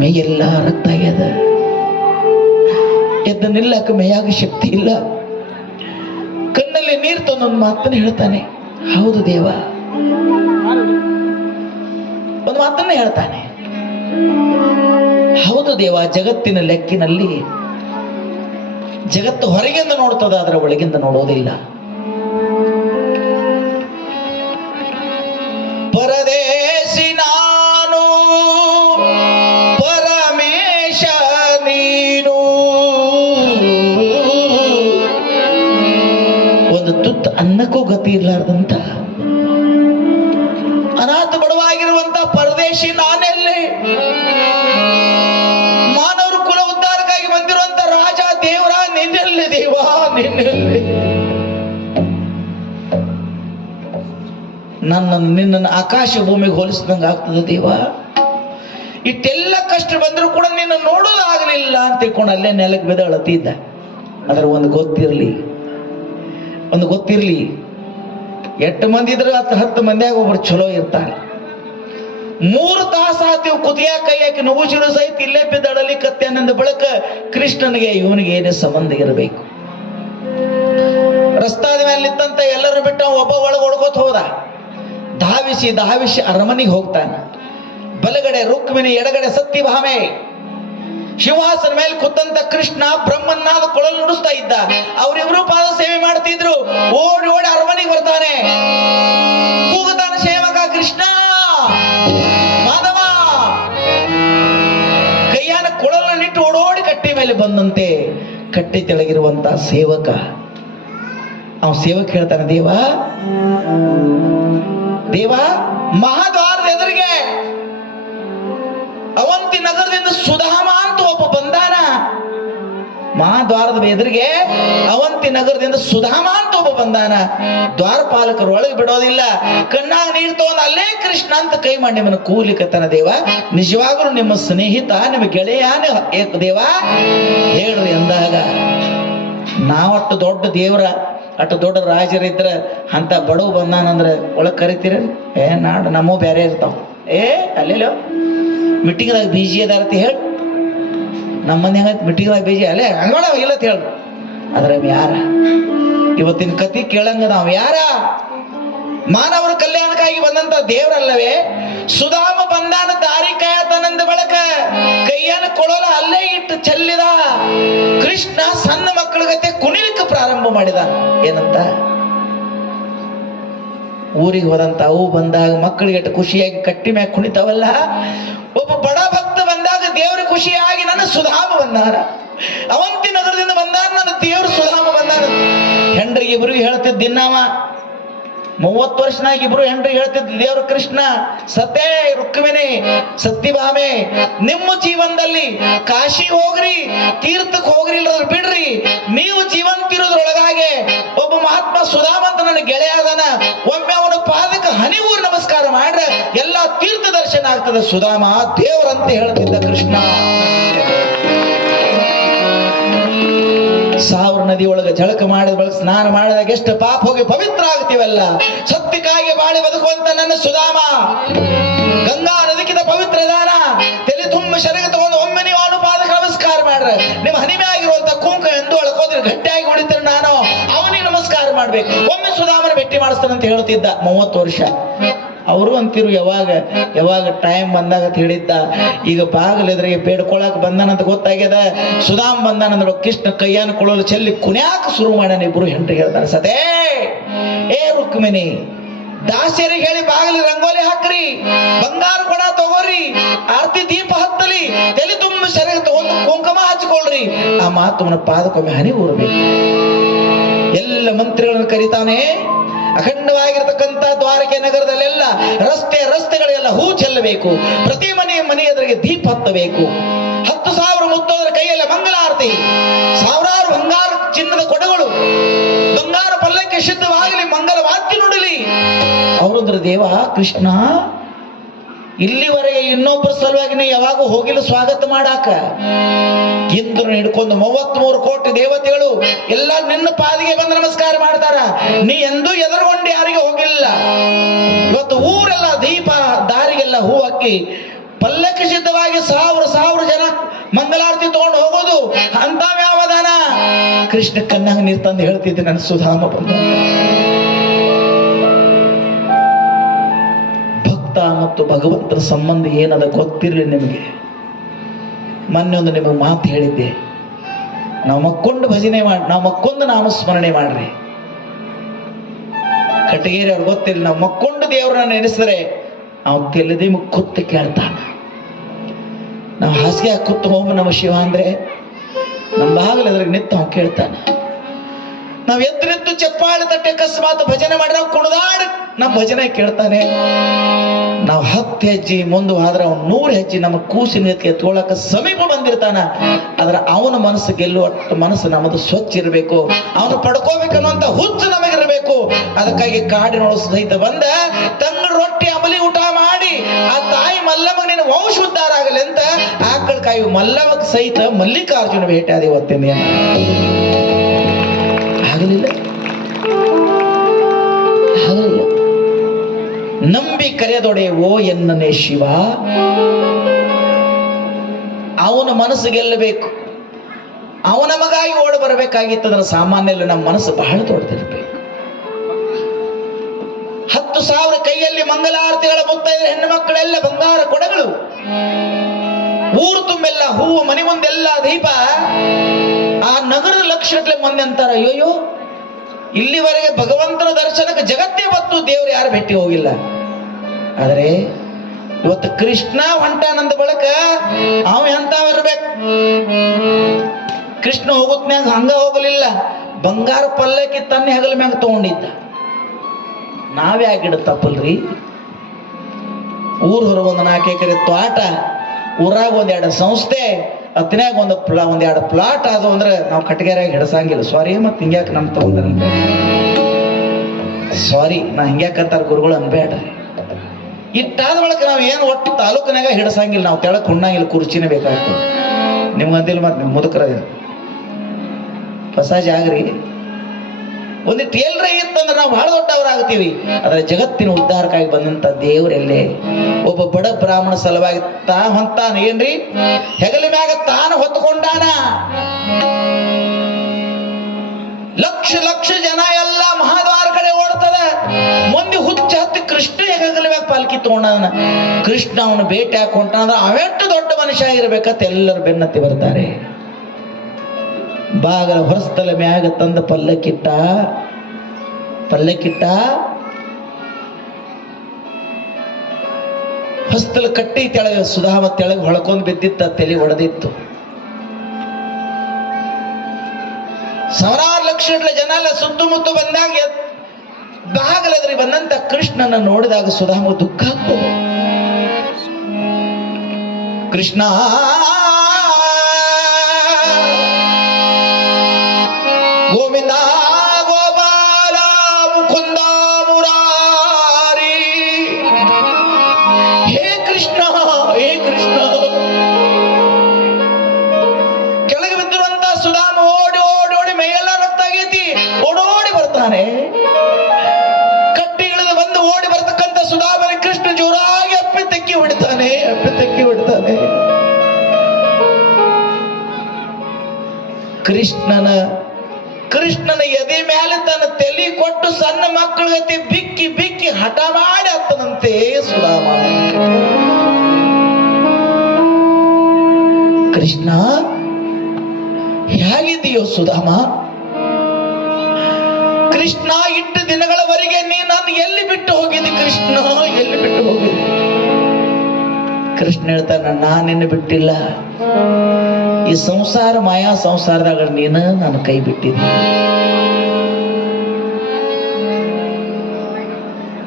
ಮೈಯೆಲ್ಲ ರಕ್ತ ಆಗ್ಯದ. ಎದ್ದು ನಿಲ್ಲಕ್ಕೆ ಮೈಯಾಗ ಶಕ್ತಿ ಇಲ್ಲ. ಕಣ್ಣಲ್ಲಿ ನೀರು ತಂದೊಂದು ಮಾತನ್ನ ಹೇಳ್ತಾನೆ, ಹೌದು ದೇವ, ಒಂದು ಮಾತನ್ನ ಹೇಳ್ತಾನೆ, ಹೌದು ದೇವ, ಜಗತ್ತಿನ ಲೆಕ್ಕಿನಲ್ಲಿ ಜಗತ್ತು ಹೊರಗಿಂದ ನೋಡ್ತದ, ಅದರ ಒಳಗಿಂದ ನೋಡೋದಿಲ್ಲ. ಪರದೇಶಿ ನಾನು, ಪರಮೇಶ ನೀನು. ಒಂದು ತುತ್ತು ಅನ್ನಕ್ಕೂ ಗತಿ ಇರ್ಲಾರ್ದಂತ ಅನಾಥ ಬಡವಾಗಿರುವಂತ ಪರದೇಶಿ ನಾನೆಲ್ಲಿ, ಮಾನವರು ಕುಲ ಉದ್ಧಾರಕ್ಕಾಗಿ ಬಂದಿರುವಂತ ರಾಜ ದೇವರ ನಿನ್ನೆಲ್ಲಿ ದೇವ, ನಿನ್ನೆಲ್ಲಿ ನಿನ್ನನ್ನು ಆಕಾಶ ಭೂಮಿಗೆ ಹೋಲಿಸಿದಂಗ ಆಗ್ತದೆ ದೇವ. ಇಷ್ಟೆಲ್ಲ ಕಷ್ಟ ಬಂದರೂ ಕೂಡ ನಿನ್ನ ನೋಡೋದಾಗಲಿಲ್ಲ ಅಂತ ತಿಳ್ಕೊಂಡು ಅಲ್ಲೇ ನೆಲಕ್ಕೆ ಬೆದ ಅಳತಿದ್ದ. ಅದರ ಒಂದು ಗೊತ್ತಿರ್ಲಿ, 8 ಮಂದಿ ಇದ್ರೆ 10 ಮಂದಿಯಾಗ ಒಬ್ರು ಚಲೋ ಇರ್ತಾರೆ. 3 ತಾಸು ಆತೀವಿ ಕುತಿಯ ಕೈ ಹಾಕಿ ನುಗ್ಗಿಸಿರು ಸಹಿತ ಇಲ್ಲೇ ಬಿದ್ದಳಲಿ ಕತ್ತೆ ಅನ್ನಂದ ಬಳಕ ಕೃಷ್ಣನಿಗೆ ಇವನಿಗೆ ಏನೇ ಸಂಬಂಧ ಇರಬೇಕು. ರಸ್ತಾದ ಮೇಲೆ ನಿಂತಂತ ಎಲ್ಲರೂ ಬಿಟ್ಟು ಒಬ್ಬ ಒಳಗೆ ಹೊಡ್ಕೋತ ಹೋದ. ಧಾವಿಸಿ ಅರಮನೆಗೆ ಹೋಗ್ತಾನೆ. ಬಲಗಡೆ ರುಕ್ಮಿಣಿ, ಎಡಗಡೆ ಸತ್ಯಭಾಮೆ. ಶಿವಾಸನ ಮೇಲೆ ಕೂತಂತ ಕೃಷ್ಣ ಬ್ರಹ್ಮನ್ನಾದ ಕೊಳಲು ನುಡಿಸ್ತಾ ಇದ್ದ. ಅವರಿಬ್ರು ಪಾದ ಸೇವೆ ಮಾಡ್ತಿದ್ರು. ಓಡಿ ಅರಮನೆಗೆ ಬರ್ತಾನೆ. ಕೂಗುತ್ತಾನೆ ಸೇವಕ, ಕೃಷ್ಣ ಮಾಧವ. ಕೈಯಾನ ಕೊಳಲನ್ನಿಟ್ಟು ಓಡೋಡಿ ಕಟ್ಟಿ ಮೇಲೆ ಬಂದಂತೆ ಕಟ್ಟಿ ತೆಳಗಿರುವಂತ ಸೇವಕ ಹೇಳ್ತಾನೆ, ದೇವ ಮಹಾದ್ವಾರದ ಎದುರಿಗೆ ಅವಂತಿ ನಗರದಿಂದ ಸುಧಾಮ ಅಂತ ಒಬ್ಬ ಬಂದಾನ. ಮಹಾದ್ವಾರದ ಎದುರಿಗೆ ಅವಂತಿ ನಗರದಿಂದ ಸುಧಾಮ ಅಂತ ಒಬ್ಬ ಬಂದಾನ. ದ್ವಾರಪಾಲಕರು ಒಳಗೆ ಬಿಡೋದಿಲ್ಲ. ಕಣ್ಣಾಗ ನೀರು ತಗೊಂಡು ಅಲ್ಲೇ ಕೃಷ್ಣ ಅಂತ ಕೈ ಮಾಡಿ ನಿಮ್ಮನ್ನು ಕೂಲಿಕತ್ತನ ದೇವ. ನಿಜವಾಗ್ಲೂ ನಿಮ್ಮ ಸ್ನೇಹಿತ, ನಿಮ್ಮ ಗೆಳೆಯಾನ ದೇವ ಹೇಳ್ರಿ ಅಂದಾಗ, ನಾವಟ್ಟು ದೊಡ್ಡ ದೇವ್ರ, ಅಷ್ಟು ದೊಡ್ಡ ರಾಜರಿದ್ರ ಅಂತ ಬಡವ ಬಂದಾನಂದ್ರೆ ಒಳಗೆ ಕರಿತೀರ? ನಾಡು ನಮ್ಮ ಬೇರೆ ಇರ್ತಾವ. ಅಲ್ಲೆಲ್ಲೋ ಮೀಟಿಂಗ್ದಾಗ ಬೀಜಿ ಅದಾರತಿ ಹೇಳಿ, ನಮ್ಮ ಮನೆ ಹಂಗೈತಿ ಮೀಟಿಂಗ್ದಾಗ ಬೀಜಿ ಅಲ್ಲೇ ಹಂಗೋಣ ಇಲ್ಲತ್ ಹೇಳಿ. ಅದ್ರ ಯಾರ ಇವತ್ತಿನ ಕತಿ ಕೇಳಂಗ ನಾವು ಯಾರ? ಮಾನವರ ಕಲ್ಯಾಣಕ್ಕಾಗಿ ಬಂದಂತ ದೇವರಲ್ಲವೇ? ಸುಧಾಮ ಬಂದಾನ ದಾರಿ ಕಾಯತನಂದ ಬಳಕ ಕೈಯನ್ನು ಕೊಳಲ ಅಲ್ಲೇ ಇಟ್ಟು ಚೆಲ್ಲಿದ. ಕೃಷ್ಣ ಸಣ್ಣ ಮಕ್ಕಳ ಗತೆ ಕುಣಿಲಿಕ್ಕೆ ಪ್ರಾರಂಭ ಮಾಡಿದ. ಏನಂತ? ಊರಿಗೆ ಹೋದಂತ ಅವು ಬಂದಾಗ ಮಕ್ಕಳಿಗೆ ಖುಷಿಯಾಗಿ ಕಟ್ಟಿ ಮ್ಯಾಗ ಕುಣಿತಾವಲ್ಲ, ಒಬ್ಬ ಬಡ ಭಕ್ತ ಬಂದಾಗ ದೇವ್ರ ಖುಷಿಯಾಗಿ ನನ್ನ ಸುಧಾಮ ಬಂದಾರ. ಅವಂತಿ ನಗರದಿಂದ ಬಂದಾರ ನನ್ನ ದೇವ್ರ ಸುಧಾಮ ಬಂದಾರ. ಹೆಂಡ್ರಿಗೆ ಇಬ್ಬರಿಗೆ ಹೇಳ್ತಿದ್ದ ದಿನಾವ 30 ವರ್ಷನಾಗ ಇಬ್ರು ಹೆಂಡ್ರಿಗೆ ಹೇಳ್ತಿದ್ದ ದೇವ್ರ ಕೃಷ್ಣ, ಸತೇ ರುಕ್ಮಿಣಿ, ಸತ್ಯಭಾಮೆ, ನಿಮ್ಮ ಜೀವನದಲ್ಲಿ ಕಾಶಿ ಹೋಗ್ರಿ, ತೀರ್ಥಕ್ಕೆ ಹೋಗ್ರಿ, ಇಲ್ಲದ್ರ ಬಿಡ್ರಿ, ನೀವು ಜೀವಂತಿರೋದ್ರೊಳಗಾಗೆ ಒಬ್ಬ ಮಹಾತ್ಮ ಸುಧಾಮ ಅಂತ ನನ್ನ ಗೆಳೆಯ ಅದಾನ, ಒಮ್ಮೆ ಅವನ ಪಾದಕ್ಕೆ ಹನಿಗೂರು ನಮಸ್ಕಾರ ಮಾಡ್ರೆ ಎಲ್ಲ ತೀರ್ಥ ದರ್ಶನ ಆಗ್ತದೆ ಸುಧಾಮ ದೇವರಂತ ಹೇಳ್ತಿದ್ದ ಕೃಷ್ಣ. 1000 ನದಿ ಒಳಗೆ ಜಳಕ ಮಾಡಿದ ಬಳಿಕ ಸ್ನಾನ ಮಾಡಿದಾಗ ಎಷ್ಟು ಪಾಪ ಹೋಗಿ ಪವಿತ್ರ ಆಗ್ತೀವಲ್ಲ. ಸತ್ಯಕ್ಕಾಗಿ ಬಾಳಿ ಬದುಕುವಂತ ನನ್ನ ಸುಧಾಮ ಗಂಗಾ ನದಿಗಿಂತ ಪವಿತ್ರ ಇದಾನ. ತಲೆ ತುಂಬ ಶರೀರ ತಗೊಂಡು ಒಮ್ಮೆ ನೀವು ಅವನು ಪಾದಕ್ಕೆ ನಮಸ್ಕಾರ ಮಾಡ್ರೆ ನಿಮ್ಮ ಹನಿಮೆ ಆಗಿರುವಂತ ಕುಂಕ ಎಂದು ಅಳ್ಕೋದ್ರೆ ಗಟ್ಟಿಯಾಗಿ ಹೊಡಿತಾರೆ. ನಾನು ಅವನಿಗೆ ನಮಸ್ಕಾರ ಮಾಡ್ಬೇಕು. ಒಮ್ಮೆ ಸುಧಾಮನ ಭೇಟಿ ಮಾಡಿಸ್ತಾನಂತ ಹೇಳ್ತಿದ್ದ 30 ವರ್ಷ. ಅವರು ಅಂತಿರು ಯಾವಾಗ ಟೈಮ್ ಬಂದಾಗ ಅಂತ ಹೇಳಿದ್ದ. ಈಗ ಬಾಗಿಲೆದ್ರಿಗೆ ಬೇಡ್ಕೊಳಕ್ ಬಂದಾನಂತ ಗೊತ್ತಾಗ್ಯದ. ಸುಧಾಮ್ ಬಂದಾನಂದ್ರ ಕೃಷ್ಣ ಕೈಯಾನ ಕೊಳಲು ಚೆಲ್ಲಿ ಕುಣ್ಯಾಕ ಶುರು ಮಾಡ್ಯಾನ. ಇಬ್ರು ಹೆಂಡ್ರಿಗೆ ಹೇಳ್ತಾರೆ, ಸತೇ ಏ ರುಕ್ಮಿಣಿ, ದಾಸಿಯರಿಗೆ ಹೇಳಿ ಬಾಗಿಲಿ ರಂಗೋಲಿ ಹಾಕ್ರಿ, ಬಂಗಾರ ಕೊಡ ತಗೋರಿ, ಆರತಿ ದೀಪ ಹತ್ತಲಿ, ತಲೆ ತುಂಬ ಶರೀರ ತಗೊಂಡು ಕುಂಕುಮ ಹಚ್ಕೊಳ್ರಿ. ಆ ಮಾತುವನ್ನ ಪಾದಕ್ಕೊಮ್ಮೆ ಹನಿ ಊರ್ಬೇಕು. ಎಲ್ಲ ಮಂತ್ರಿಗಳನ್ನು ಕರೀತಾನೆ. ಅಖಂಡವಾಗಿರ್ತಕ್ಕಂಥ ದ್ವಾರಕೆ ನಗರದಲ್ಲೆಲ್ಲ ರಸ್ತೆಗಳೆಲ್ಲ ಹೂ ಚೆಲ್ಲಬೇಕು. ಪ್ರತಿ ಮನೆ ಎದುರಿಗೆ ದೀಪ ಹತ್ತಬೇಕು. 10,000 ಮುತ್ತೋದರ ಕೈಯಲ್ಲಿ ಮಂಗಲಾರತಿ, ಸಾವಿರಾರು ಬಂಗಾರ ಚಿನ್ನದ ಕೊಡಗಳು, ಬಂಗಾರ ಪಲ್ಲಕ್ಕೆ ಸಿದ್ಧವಾಗಲಿ, ಮಂಗಲ ವಾದ್ಯ ನುಡಲಿ. ಅವರಂದ್ರ, ದೇವ ಕೃಷ್ಣ, ಇಲ್ಲಿವರೆಗೆ ಇನ್ನೊಬ್ಬರ ಸಲುವಾಗಿ ನೀ ಯಾವಾಗೂ ಹೋಗಿಲ್ಲ ಸ್ವಾಗತ ಮಾಡಾಕ. ಇಂದ್ರ ಹಿಡ್ಕೊಂಡು 33 ಕೋಟಿ ದೇವತೆಗಳು ಎಲ್ಲ ನಿನ್ನ ಪಾದಿಗೆ ಬಂದು ನಮಸ್ಕಾರ ಮಾಡ್ತಾರ. ನೀ ಎಂದೂ ಎದುರುಗೊಂಡು ಯಾರಿಗೆ ಹೋಗಿಲ್ಲ. ಇವತ್ತು ಊರೆಲ್ಲ ದೀಪ, ದಾರಿಗೆಲ್ಲ ಹೂ ಹಾಕಿ ಪಲ್ಲಕ್ಕೆ ಸಿದ್ಧವಾಗಿ 1000 ಜನ ಮಂಗಲಾರತಿ ತಗೊಂಡು ಹೋಗೋದು ಅಂತಾವ ಯಾವದಾನ. ಕೃಷ್ಣ ಕಣ್ಣಾಗ ನೀರು ತಂದು ಹೇಳ್ತಿದ್ದೆ ನನ್ನ ಸುಧಾಮ ಬಂದ. ಮತ್ತು ಭಗವಂತನ ಸಂಬಂಧ ಏನದ ಗೊತ್ತಿರಲಿ ನಿಮಗೆ. ಮೊನ್ನೆ ಒಂದು ನಿಮಗೆ ಮಾತು ಹೇಳಿದ್ದೆ, ನಾವು ಮಕ್ಕೊಂಡು ಭಜನೆ ಮಾಡಿ, ನಾವು ಮಕ್ಕೊಂಡು ನಾಮಸ್ಮರಣೆ ಮಾಡ್ರಿ. ಕಟಗೇರಿ ಅವ್ರು ಗೊತ್ತಿಲ್ಲ, ನಾವು ಮಕ್ಕೊಂಡು ದೇವ್ರನ್ನ ನೆನೆಸಿದ್ರೆ ನಾವು ತೆಲದಿ ಕುತ್ತು ಕೇಳ್ತಾನ. ನಾವು ಹಾಸಿಗೆ ಕುತ್ತು ಹೋಮ ನಮ್ಮ ಶಿವ ಅಂದ್ರೆ ನಮ್ಮ ಬಾಗಿಲು ಅದ್ರಾಗ ನಿತ್ತು ಅವ್ನು ಕೇಳ್ತಾನ. ನಾವ್ ಎದ್ದು ಚಪ್ಪಾಳೆ ತಟ್ಟೆ ಅಕಸ್ಮಾತ್ ಭಜನೆ ಮಾಡಿ ನಾವು ಕುಣಿದಾಡಿ ನಮ್ಮ ಭಜನೆ ಕೇಳ್ತಾನೆ. ನಾವು 10 ಹೆಜ್ಜೆ ಮುಂದೆ ಹೋದ್ರೆ ಅವ್ನು 100 ಹೆಜ್ಜೆ ನಮ್ಮ ಕೂಸಿನ ಎತ್ಕೊಳ್ಳಕ ಸಮೀಪ ಬಂದಿರ್ತಾನ. ಆದ್ರೆ ಅವನ ಮನಸ್ಸು ಗೆಲ್ಲುವಷ್ಟು ಮನಸ್ಸು ನಮ್ಮದು ಸ್ವಚ್ಛ ಇರಬೇಕು. ಅವನು ಪಡ್ಕೋಬೇಕನ್ನುವಂತ ಹುಚ್ಚು ನಮಗಿರಬೇಕು. ಅದಕ್ಕಾಗಿ ಕಾಡಿನೊಳ ಸಹಿತ ಬಂದ ತಂಗಳು ರೊಟ್ಟಿ ಅಮಲಿ ಊಟ ಮಾಡಿ ಆ ತಾಯಿ ಮಲ್ಲಮ್ಮ ನಿನ್ನ ವಂಶ ಉದ್ಧಾರ ಆಗಲಿ ಅಂತ ಆಕಳ ಕಾಯಿ ಮಲ್ಲಮ್ಮಕ್ಕೆ ಸಹಿತ ಮಲ್ಲಿಕಾರ್ಜುನ ಭೇಟಿ ಆದ ಇವತ್ತಿನ ಆಗಲಿಲ್ಲ. ನಂಬಿ ಕರೆದೊಡೆ ಓ ಎನ್ನನೆ ಶಿವ. ಅವನ ಮನಸ್ಸು ಗೆಲ್ಲಬೇಕು. ಅವನ ಮಗಾಗಿ ಓಡಿ ಬರಬೇಕಾಗಿತ್ತಂದ್ರೆ ಸಾಮಾನ್ಯ ನಮ್ಮ ಮನಸ್ಸು ಬಹಳ ದೊಡ್ಡದಿರ್ಬೇಕು. 10,000 ಕೈಯಲ್ಲಿ ಮಂಗಲಾರತಿಗಳ ಮುತ್ತೈದೆ ಹೆಣ್ಣು ಮಕ್ಕಳೆಲ್ಲ ಬಂಗಾರ ಕೊಡಗಳು, ಊರು ತುಂಬೆಲ್ಲ ಹೂವು, ಮನೆ ಮುಂದೆಲ್ಲ ದೀಪ. ಆ ನಗರದ ಲಕ್ಷಗಟ್ಟಲೆ ಮಂದಿ ಅಂತಾರ, ಅಯ್ಯೋಯ್ಯೋ ಇಲ್ಲಿವರೆಗೆ ಭಗವಂತನ ದರ್ಶನಕ್ಕೆ ಜಗತ್ತೇ ಮತ್ತು ದೇವರು ಯಾರು ಭೇಟಿ ಹೋಗಿಲ್ಲ. ಆದರೆ ಇವತ್ತು ಕೃಷ್ಣ ಹೊಂಟಾನಂದ ಬಳಕ ಅವ ಎಂತವಿರ್ಬೇಕು. ಕೃಷ್ಣ ಹೋಗುತ್ನ್ಯಾಗ ಹಂಗ ಹೋಗಲಿಲ್ಲ, ಬಂಗಾರ ಪಲ್ಲಕ್ಕಿ ತನ್ನೆ ಹಗಲ ಮ್ಯಾಗ ತಗೊಂಡಿದ್ದ. ನಾವ್ಯಾಗಿಡ ತಪ್ಪಲ್ರಿ. ಊರ್ ಹೊರಗೆ ಒಂದು 4 ಎಕರೆ ತೋಟ, ಊರಾಗ 1-2 ಸಂಸ್ಥೆ, ಹತ್ತನ್ಯಾಗ ಒಂದು 2 ಪ್ಲಾಟ್ ಅದು ಅಂದ್ರೆ ನಾವು ಕಟಗೇರಿಯಾಗ ಹಿಡಸಂಗಿಲ್ಲ. ಸಾರಿ, ಮತ್ತೆ ಹಿಂಗ್ಯಾಕೆ ನಮ್ ತಗೊಂಡ್ರೆ ಸಾರಿ, ನಾ ಹಿಂಗ್ಯಾಕಂತಾರ ಗುರುಗಳು ಅನ್ಬೇಡ್ರಿ. ಇಟ್ಟಾದ ಬಳಕ ನಾವು ಏನು ಒಟ್ಟು ತಾಲೂಕಿನಾಗ ಹಿಡಸಂಗಿಲ್ಲ. ನಾವು ತೆಳಕ್ ಹುಣ್ಣಂಗಿಲ್ಲ, ಕುರ್ಚಿನೇ ಬೇಕಾಗ್ತದೆ. ನಿಮ್ಗಂದಿಲ್ಲ ಮತ್ತೆ ನಿಮ್ ಮುದುಕರದಿಲ್ಲ ಹೊಸ ಜಾಗ್ರಿ. ಒಂದಿಟ್ಟು ಎಲ್ರ ಇತ್ತಂದ್ರೆ ನಾವು ಬಹಳ ದೊಡ್ಡವರಾಗ್ತೀವಿ. ಆದ್ರೆ ಜಗತ್ತಿನ ಉದ್ಧಾರಕ್ಕಾಗಿ ಬಂದಂತ ದೇವರೆಲ್ಲೇ ಒಬ್ಬ ಬಡ ಬ್ರಾಹ್ಮಣ ಸಲುವಾಗಿ ಹೊಂತಾನ ಏನ್ರಿ, ಹೆಗಲ ಮ್ಯಾಗ ತಾನು ಹೊತ್ತುಕೊಂಡಾನ. ಲಕ್ಷ ಜನ ಎಲ್ಲ ಮಹಾದ್ವಾರ ಕಡೆ ಓಡ್ತದ. ಮಂದಿ ಹುಚ್ಚ ಹತ್ತಿ ಕೃಷ್ಣ ಹೆಗಲ ಮ್ಯಾಗ ಪಾಲ್ಕಿ ತಗೊಂಡಾನ. ಕೃಷ್ಣ ಅವನು ಭೇಟಿ ಹಾಕೊಂಡಾನ. ಅವೆಷ್ಟು ದೊಡ್ಡ ಮನುಷ್ಯ ಆಗಿರ್ಬೇಕಂತ ಎಲ್ಲರೂ ಬೆನ್ನತ್ತಿ ಬರ್ತಾರೆ. ಬಾಗಲ ಹೊರಸ್ತಲ ಮ್ಯಾಗ ತಂದ ಪಲ್ಲಕ್ಕಿಟ್ಟ ಹೊಸ್ತಲ ಕಟ್ಟಿ ತೆಳಗ ಸುಧಾಮ ತೆಳಗ ಹೊಳ್ಕೊಂಡ್ ಬಿದ್ದಿತ್ತ, ತಲೆ ಹೊಡೆದಿತ್ತು. 1,000 ಲಕ್ಷ ಜನ ಎಲ್ಲ ಸುತ್ತಮುತ್ತ ಬಂದಾಗ ಬಾಗಲ ಮೇಲೆ ಎದುರಿ ಬಂದಂತ ಕೃಷ್ಣನ ನೋಡಿದಾಗ ಸುಧಾಮ ದುಃಖ ಆಗ್ತದೆ. ಕೃಷ್ಣ ಗೋವಿಂದ ಗೋಪಾಲ ಮುಕುಂದ ಮುರಾರಿ, ಹೇ ಕೃಷ್ಣ ಹೇ ಕೃಷ್ಣ. ಕೆಳಗೆ ಬಿದ್ದಿರುವಂತ ಸುಧಾಮ ಓಡಿ ಓಡಿ ಓಡಿ ಮೈಯೆಲ್ಲ ರಕ್ತ ಆಗೈತಿ, ಓಡೋಡಿ ಬರ್ತಾನೆ. ಕಟ್ಟಿ ಇಳಿದು ಬಂದು ಓಡಿ ಬರ್ತಕ್ಕಂಥ ಸುಧಾಮನ ಕೃಷ್ಣ ಜೋರಾಗಿ ಅಪ್ಪಿ ತೆಕ್ಕಿ ಹೊಡಿತಾನೆ, ಅಪ್ಪಿ ತೆಕ್ಕಿ ಹೊಡಿತಾನೆ. ಕೃಷ್ಣನ ಎದೆ ಮೇಲೆ ತನ್ನ ತಲೆ ಕೊಟ್ಟು ಸಣ್ಣ ಮಕ್ಕಳ ಗತಿ ಬಿಕ್ಕಿ ಬಿಕ್ಕಿ ಹಠ ಮಾಡಿ ಹತ್ತನಂತೆ ಸುಧಾಮ. ಕೃಷ್ಣ ಹೇಗಿದೆಯೋ ಸುಧಾಮ? ಕೃಷ್ಣ ಇಟ್ಟು ದಿನಗಳವರೆಗೆ ನಾನು ಎಲ್ಲಿ ಬಿಟ್ಟು ಹೋಗಿದ್ದೆ ಕೃಷ್ಣ, ಎಲ್ಲಿ ಬಿಟ್ಟು ಹೋಗಿದ್ದೆ? ಕೃಷ್ಣ ಹೇಳ್ತಾನ, ನಾನಿನ್ನು ಬಿಟ್ಟಿಲ್ಲ. ಈ ಸಂಸಾರ ಮಾಯಾ ಸಂಸಾರದಾಗ ನೀನು ನನ್ನ ಕೈ ಬಿಟ್ಟಿದ್ದೆ.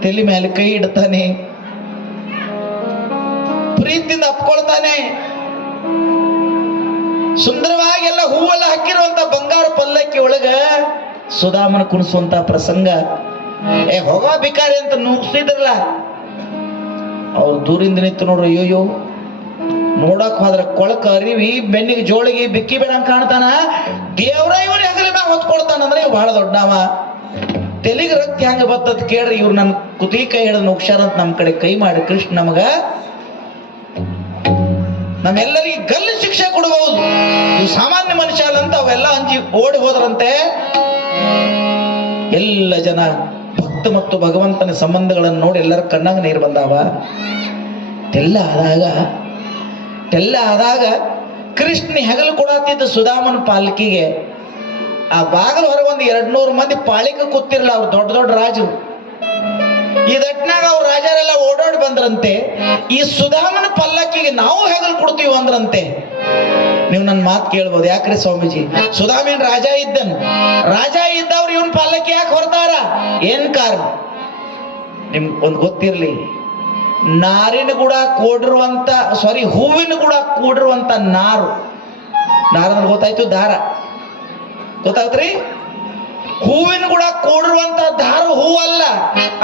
ತಲೆ ಮೇಲೆ ಕೈ ಇಡ್ತಾನೆ, ಪ್ರೀತಿಯಿಂದ ಅಪ್ಕೊಳ್ತಾನೆ. ಸುಂದರವಾಗಿ ಎಲ್ಲ ಹೂವೆಲ್ಲ ಹಾಕಿರುವಂತ ಬಂಗಾರ ಪಲ್ಲಕ್ಕಿ ಒಳಗ ಸುಧಾಮನ ಕುಣಿಸುವಂತ ಪ್ರಸಂಗ. ಹೋಗೋ ಬಿಕಾರಿ ಅಂತ ನುಗ್ಸಿದ್ರಲ್ಲ, ಅವ್ರು ದೂರಿಂದ ನಿಂತು ನೋಡ್ರು, ಅಯ್ಯೋಯ್ಯೋ ನೋಡಕ್ ಹೋದ್ರ ಕೊಳಕ ಅರಿವಿ ಬೆನ್ನಿಗೆ ಜೋಳಿಗೆ ಬಿಕ್ಕಿ ಬೇಡ ಕಾಣ್ತಾನ, ದೇವ್ರ ಇವ್ರ ಹೆಗಲ ಮ್ಯಾಗ ಹೊತ್ಕೊಳ್ತಾನಂದ್ರೆ ಇವ್ ಬಹಳ ದೊಡ್ಡವ. ತೆಲಿಗೆ ರಕ್ತ ಹೆಂಗ ಬರ್ತದ ಕೇಳ್ರಿ, ಇವ್ರು ನನ್ ಕುತಿ ಕೈ ಹಿಡಿದು ನುಗ್ಸಾರಂತ ನಮ್ ಕಡೆ ಕೈ ಮಾಡಿ ಕೃಷ್ಣ ನಮಗ ನಮ್ಮೆಲ್ಲರಿಗೆ ಗಲ್ಲು ಶಿಕ್ಷೆ ಕೊಡಬಹುದು. ಇವು ಸಾಮಾನ್ಯ ಮನುಷ್ಯ ಅಲ್ಲ ಅಂತ ಅವೆಲ್ಲ ಅಂಜಿ ಓಡಿ ಹೋದ್ರಂತೆ. ಎಲ್ಲ ಜನ ಭಕ್ತ ಮತ್ತು ಭಗವಂತನ ಸಂಬಂಧಗಳನ್ನು ನೋಡಿ ಎಲ್ಲರ ಕಣ್ಣಾಗ ನೀರು ಬಂದಾವ. ಎಲ್ಲ ಆದಾಗ ಕೃಷ್ಣ ಹೆಗಲು ಕೊಡತ್ತಿದ್ದ ಸುಧಾಮನ ಪಾಲ್ಕಿಗೆ ಆ ಬಾಗಲ ಹೊರಗೆ ಒಂದು 200 ಮಂದಿ ಪಾಳಿಕ ಕೂತಿರ್ಲ, ಅವ್ರು ದೊಡ್ಡ ದೊಡ್ಡ ರಾಜರು. ಈ ದಟ್ನಾಗ ಅವ್ರ ರಾಜರೆಲ್ಲ ಓಡಾಡಿ ಬಂದ್ರಂತೆ. ಈ ಸುಧಾಮನ ಪಲ್ಲಕ್ಕಿಗೆ ನಾವು ಹೆಗಲು ಕೊಡ್ತೀವಿ ಅಂದ್ರಂತೆ. ನೀವು ನನ್ನ ಮಾತು ಕೇಳ್ಬೋದು, ಯಾಕ್ರಿ ಸ್ವಾಮೀಜಿ ಸುಧಾಮೇನ್ ರಾಜ ಇದ್ದನು, ರಾಜ ಇದ್ದವ್ರು ಇವನ್ ಪಲ್ಲಕ್ಕಿ ಯಾಕೆ ಹೊರತಾರ? ಏನ್ ಕಾರಣ ನಿಮ್ಗೆ ಒಂದು ಗೊತ್ತಿರ್ಲಿ. ನಾರಿನ ಕೂಡ ಕೂಡಿರುವಂತ ಹೂವಿನ ಕೂಡ ಕೂಡಿರುವಂತ ನಾರು ಅಂದ್ರೆ ಗೊತ್ತಾಯ್ತು, ದಾರ ಗೊತ್ತಾಯ್ತ್ರಿ? ಹೂವಿನ ಕೂಡ ಕೂಡಿರುವಂತ ದಾರ ಹೂವಲ್ಲ,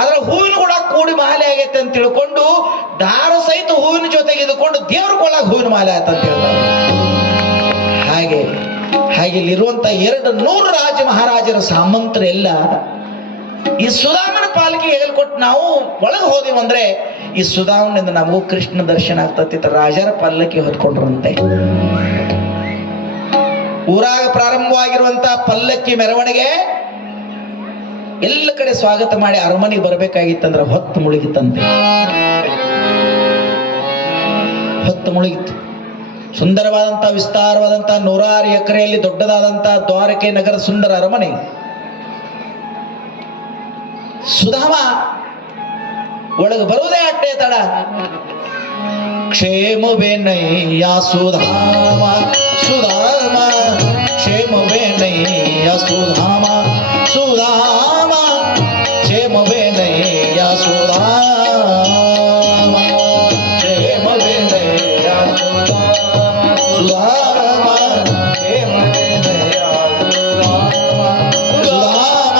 ಅದ್ರ ಹೂವಿನ ಕೂಡ ಕೂಡಿ ಮಾಲೆ ಆಗೈತೆ ಅಂತ ತಿಳ್ಕೊಂಡು ದಾರ ಸಹಿತ ಹೂವಿನ ಜೊತೆಗೆ ಇದ್ಕೊಂಡು ದೇವ್ರ ಕೊಳ್ಳಾಗ ಹೂವಿನ ಮಾಲೆ ಆಯ್ತು ಅಂತ ಹೇಳ್ತಾರೆ. ಹಾಗೆ ಇಲ್ಲಿರುವಂತ 200 ರಾಜ ಮಹಾರಾಜರ ಸಾಮಂತರೆಲ್ಲ ಈ ಸುಧಾಮನ ಪಾಲಿಗೆ ಹೇಳ್ಕೊಟ್ಟು ನಾವು ಒಳಗೆ ಹೋದೇವಂದ್ರೆ ಈ ಸುಧಾಮನಿಂದ ನಮಗೂ ಕೃಷ್ಣ ದರ್ಶನ ಆಗ್ತತಿ. ರಾಜರ ಪಲ್ಲಕ್ಕಿ ಹೊತ್ಕೊಂಡ್ರಂತೆ. ಊರಾಗ ಪ್ರಾರಂಭವಾಗಿರುವಂತ ಪಲ್ಲಕ್ಕಿ ಮೆರವಣಿಗೆ ಎಲ್ಲ ಕಡೆ ಸ್ವಾಗತ ಮಾಡಿ ಅರಮನೆಗೆ ಬರ್ಬೇಕಾಗಿತ್ತಂದ್ರೆ ಹೊತ್ತು ಮುಳುಗಿತ್ತಂತೆ. ಹೊತ್ತು ಮುಳುಗಿತ್ತು. ಸುಂದರವಾದಂತ ವಿಸ್ತಾರವಾದಂತ 106 ಎಕರೆಯಲ್ಲಿ ದೊಡ್ಡದಾದಂತ ದ್ವಾರಕೆ ನಗರ ಸುಂದರ ಅರಮನೆ. ಸುಧಾಮ ಒಳಗೆ ಬರುವುದೇ ಅಟ್ಟೆ ತಡ. ಕ್ಷೇಮವೇನಯ್ಯ ಸುಧಾಮ ಸುಧಾಮ, ಕ್ಷೇಮವೇನಯ್ಯ ಸುಧಾಮ ಸುಧಾಮ, ಕ್ಷೇಮವೇನಯ್ಯ ಸುಧಾಮ, ಕ್ಷೇಮವೇನಯ್ಯ ಸುಧಾಮ, ಕ್ಷೇಮವೇನಯ್ಯ ಸುಧಾಮ, ಸುಧಾಮ,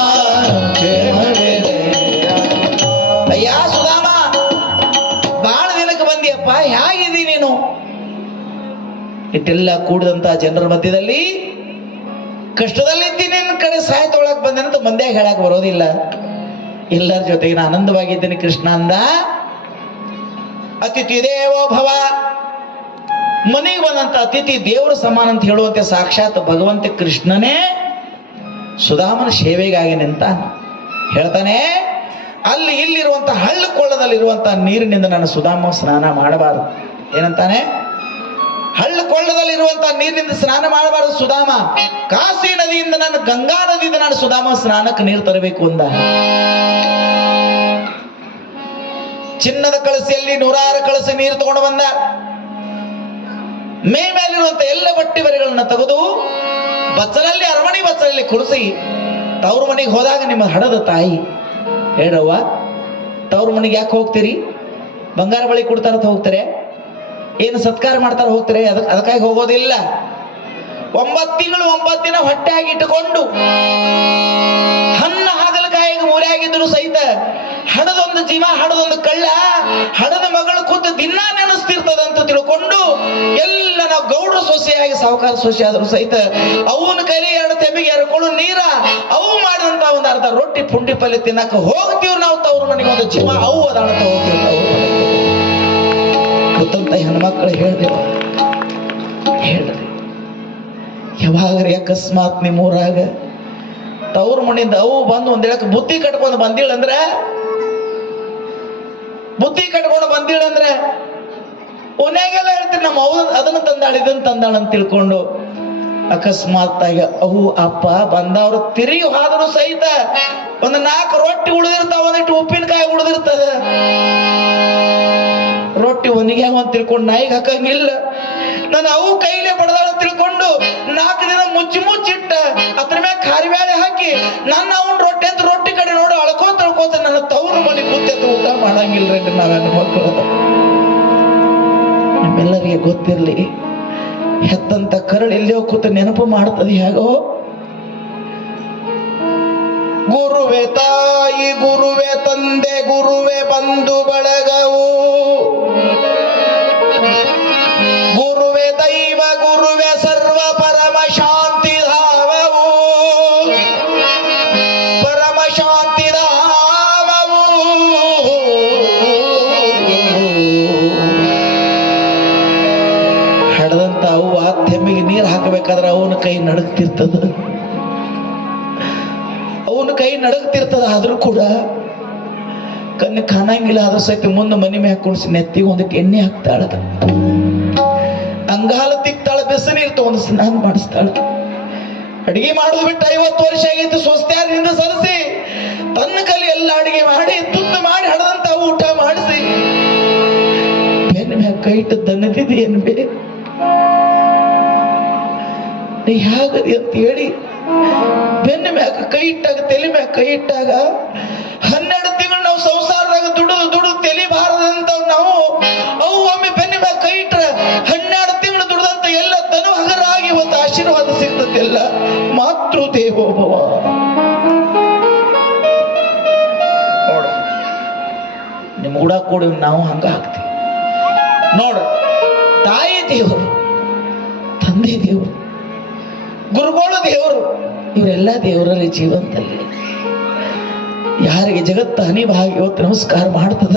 ಕ್ಷೇಮವೇನಯ್ಯ. ಅಯ್ಯ ಸುಧಾಮ, ಬಾಳ ದಿನಕ್ಕೆ ಬಂದಿಯಪ್ಪ, ಹೇಗಿದ್ದೀ ನೀನು? ಇಟ್ಟೆಲ್ಲ ಕೂಡಿದಂತ ಜನರ ಮಧ್ಯದಲ್ಲಿ ಕಷ್ಟದಲ್ಲಿದ್ದೀನಿ, ನಿನ್ನ ಕಡೆ ಸಹಾಯ ತೊಗೊಳಕ್ ಬಂದೇನಂತ ಮಂದ್ಯಾಗ ಹೇಳಕ್ ಬರೋದಿಲ್ಲ. ಎಲ್ಲರ ಜೊತೆಗೆ ನಾನು ಆನಂದವಾಗಿದ್ದೀನಿ ಕೃಷ್ಣ ಅಂದ. ಅತಿಥಿ ದೇವೋ ಭವ, ಮನೆಗೆ ಬಂದಂತ ಅತಿಥಿ ದೇವರ ಸಮಾನ ಅಂತ ಹೇಳುವಂತೆ ಸಾಕ್ಷಾತ್ ಭಗವಂತ ಕೃಷ್ಣನೇ ಸುಧಾಮನ ಸೇವೆಗಾಗಿ ನಿಂತ. ಹೇಳ್ತಾನೆ, ಅಲ್ಲಿ ಇಲ್ಲಿರುವಂತ ಹಳ್ಳ ಕೊಳ್ಳದಲ್ಲಿರುವಂತ ನೀರಿನಿಂದ ನಾನು ಸುಧಾಮ ಸ್ನಾನ ಮಾಡಬಾರದು. ಏನಂತಾನೆ? ಹಳ್ಳ ಕೊಳ್ಳದಲ್ಲಿರುವಂತಹ ನೀರಿನಿಂದ ಸ್ನಾನ ಮಾಡಬಾರದು ಸುಧಾಮ. ಕಾಶಿ ನದಿಯಿಂದ ನಾನು, ಗಂಗಾ ನದಿಯಿಂದ ನಾನು ಸುಧಾಮ ಸ್ನಾನಕ್ಕೆ ನೀರು ತರಬೇಕು ಅಂದ. ಚಿನ್ನದ ಕಳಸಿಯಲ್ಲಿ 106 ಕಳಸಿ ನೀರು ತಗೊಂಡು ಬಂದ. ಮೇಲಿರುವಂತ ಎಲ್ಲ ಬಟ್ಟೆ ಬರೆಗಳನ್ನ ತೆಗೆದು ಬಚ್ಚಲಲ್ಲಿ, ಅರಮನೆ ಬಚ್ಚಲಲ್ಲಿ ಕುಡಿಸಿ ತವ್ರ ಮನೆಗೆ ಹೋದಾಗ ನಿಮ್ಮ ಹಡದ ತಾಯಿ ಹೇಳವ್ವ, ತವ್ರ ಮನೆಗೆ ಯಾಕೆ ಹೋಗ್ತೀರಿ? ಬಂಗಾರ ಬಳಿ ಕೊಡ್ತಾರಂತ ಹೋಗ್ತಾರೆ, ಏನು ಸತ್ಕಾರ ಮಾಡ್ತಾರ ಹೋಗ್ತಾರೆ? ಅದಕ್ಕಾಗಿ ಹೋಗೋದಿಲ್ಲ. 9 ತಿಂಗಳು 9 ದಿನ ಹೊಟ್ಟೆಯಾಗಿ ಇಟ್ಟುಕೊಂಡು ಹಣ್ಣ ಹಾಗಲಕಾಯಿಗೆ ಮೂರಾಗಿದ್ರು ಸಹಿತ ಹಡದೊಂದು ಜೀವ, ಹಡದೊಂದು ಕಳ್ಳ, ಹಡದ ಮಗಳು ಕೂತು ದಿನ ನೆನೆಸ್ತಿರ್ತದಂತ ತಿಳ್ಕೊಂಡು ಎಲ್ಲ ನಾವು ಗೌಡ್ರ ಸೊಸೆಯಾಗಿ ಸಾವುಕಾರ ಸೊಸೆ ಆದ್ರು ಸಹಿತ ಅವನ ಕೈಲಿ 2 ತೆಮಿಗೆ 2 ಕೊಳು ನೀರ ಅವು ಮಾಡಿದಂತ ಒಂದು ಅರ್ಧ ರೊಟ್ಟಿ ಪುಂಡಿ ಪಲ್ಯ ತಿನ್ನಕ ಹೋಗ್ತೀವಿ ನಾವು. ತವ್ರ ಮನೆಗೆ ಒಂದು ಜೀವ ಅವು ಅದಾಣತ ಹೋಗ್ತೀವಿ ನಾವು. ಗೊತ್ತಂತ ಹೆಣ್ಮಕ್ಳು ಹೇಳ್ರಿ, ಯಾವಾಗ್ರಿ ಅಕಸ್ಮಾತ್ ನಿಮ್ಮೂರಾಗ ತವ್ರ ಮನೆಯಿಂದ ಅವು ಬಂದು ಒಂದೇಳಕ್ಕೆ ಬುದ್ಧಿ ಕಟ್ಕೊಂಡು ಬಂದಿಳಂದ್ರೆ ಓನ್ಯಾಗೆಲ್ಲ ಹೇಳ್ತೀರಿ ನಮ್ಮ ಅವು ಅದನ್ನ ತಂದಾಳ ಇದನ್ನ ತಂದಾಳ ಅಂತ ತಿಳ್ಕೊಂಡು ಅಕಸ್ಮಾತ್ ಆಗಿ ಅವು ಅಪ್ಪ ಬಂದವ್ರು ತಿರುಗಿ ಹೋದ್ರು ಸಹಿತ ಒಂದು 4 ರೊಟ್ಟಿ ಉಳಿದಿರ್ತಾವ, ಒಂದಿಟ್ಟು ಉಪ್ಪಿನಕಾಯಿ ಉಳಿದಿರ್ತದ. ರೊಟ್ಟಿ ಒಣಗ್ಯಾವ ಅಂತ ತಿಳ್ಕೊಂಡು ನಾಯಿಗೆ ಹಾಕಂಗಿಲ್ಲ. ನಾನು ಅವು ಕೈಲೇ ಬಡದಾಳ ತಿಳ್ಕೊಂಡು 4 ದಿನ ಮುಚ್ಚಿಟ್ಟ ಅದ್ರ ಮ್ಯಾಗ ಖಾರಿ ಬ್ಯಾಳೆ ಹಾಕಿ ನನ್ನ ಅವನ್ ರೊಟ್ಟಿ ಅಂತ ರೊಟ್ಟಿ ಕಡೆ ನೋಡಿ ಅಳ್ಕೋತ ನನ್ನ ತವ್ರ ಮನೆ ಕೂತೆ ಊಟ ಮಾಡಂಗಿಲ್ರಿ ನಾವ್ ಹೆಣ್ಮಕ್ಳು. ನಿಮ್ಮೆಲ್ಲರಿಗೆ ಗೊತ್ತಿರ್ಲಿ, ಹೆತ್ತಂತ ಕರಳು ಎಲ್ಲೋ ಕೂತು ನೆನಪು ಮಾಡ್ತದೆ. ಹೇಗೋ ಗುರುವೆ ತಾಯಿ, ಗುರುವೆ ತಂದೆ, ಗುರುವೆ ಬಂಧು ಬಳಗವು, ಗುರುವೆ ದೈವ, ಗುರುವೆ ಸರ್ವ ಪರಮ ಶಾಂತಿ ಧಾಮವು, ಪರಮ ಶಾಂತಿ ಧಾಮವು. ಹಡದಂತ ಅವು ಆ ತೆಮ್ಮಿಗೆ ನೀರು ಹಾಕಬೇಕಾದ್ರೆ ಅವನ ಕೈ ನಡುಗ್ತಿರ್ತದ, ಆದ್ರೂ ಕೂಡ ಕಣ್ಣು ಕಾಣಂಗಿಲ್ಲ. ಅದ್ರ ಸಹಿತ ಮುಂದೆ ಮನೆ ಮ್ಯಾಗ ಕುಣಿಸಿ ನೆತ್ತಿಗೆ ಒಂದಕ್ಕೆ ಎಣ್ಣೆ ಹಾಕ್ತಾಳ, ಅಂಗಾಲ ತಿಕ್ತಾಳ, ಬೆಸನೀರು ತಗೊಂಡು ಸ್ನಾನ ಮಾಡಿಸ್ತಾಳ. ಅಡಿಗೆ ಮಾಡೋದು ಬಿಟ್ಟು 50 ವರ್ಷ ಆಗೈತಿ. ಸ್ವಸ್ತ್ಯಾರಿಂದ ಸರಿಸಿ ತನ್ನ ಕಲಿ ಎಲ್ಲ ಅಡಿಗೆ ಮಾಡಿ ತುತ್ತು ಮಾಡಿ ಹಡದಂತ ಊಟ ಮಾಡಿಸಿ ಬೆನ್ನ ಮ್ಯಾಗ ಕೈ ಇಟ್ಟು ದನ್ನದಿದ್ದು ಏನ್ ಬೇ ನೀ ಹೇಗದಿ ಅಂತ ಹೇಳಿ ಬೆನ್ನ ಮ್ಯಾಗ ಕೈ ಇಟ್ಟಾಗ, ತಲೆ ಮ್ಯಾಗ ಕೈ ಇಟ್ಟಾಗ 12 ತಿಂಗಳು ನಾವು ಸಂಸಾರದಾಗ ದುಡಿದು ತಲೆ ಬಾರದಂತ ನಾವು ಅವು ಒಮ್ಮೆ ಬೆನ್ನ ಮ್ಯಾಗ ಕೈ ಇಟ್ರ 12 ತಿಂಗಳು ದುಡ್ದಂತ ಎಲ್ಲ ತನು ಹಗರಾಗಿ ಒಂದು ಆಶೀರ್ವಾದ ಸಿಗ್ತದೆಲ್ಲ. ಮಾತೃ ದೇವೋಭವ. ನೋಡ ನಿಮ್ ಕೂಡ ಕೂಡಿ ನಾವು ಹಂಗ ಹಾಕ್ತೀವಿ. ನೋಡ, ತಾಯಿ ದೇವರು, ತಂದೆ ದೇವರು, ಗುರುಗಳು ದೇವರು, ಇವರೆಲ್ಲ ದೇವರಲ್ಲಿ ಜೀವನದಲ್ಲಿ ಯಾರಿಗೆ ಜಗತ್ತ ಹನಿಭಾಗಿ ಇವತ್ತು ನಮಸ್ಕಾರ ಮಾಡ್ತದ,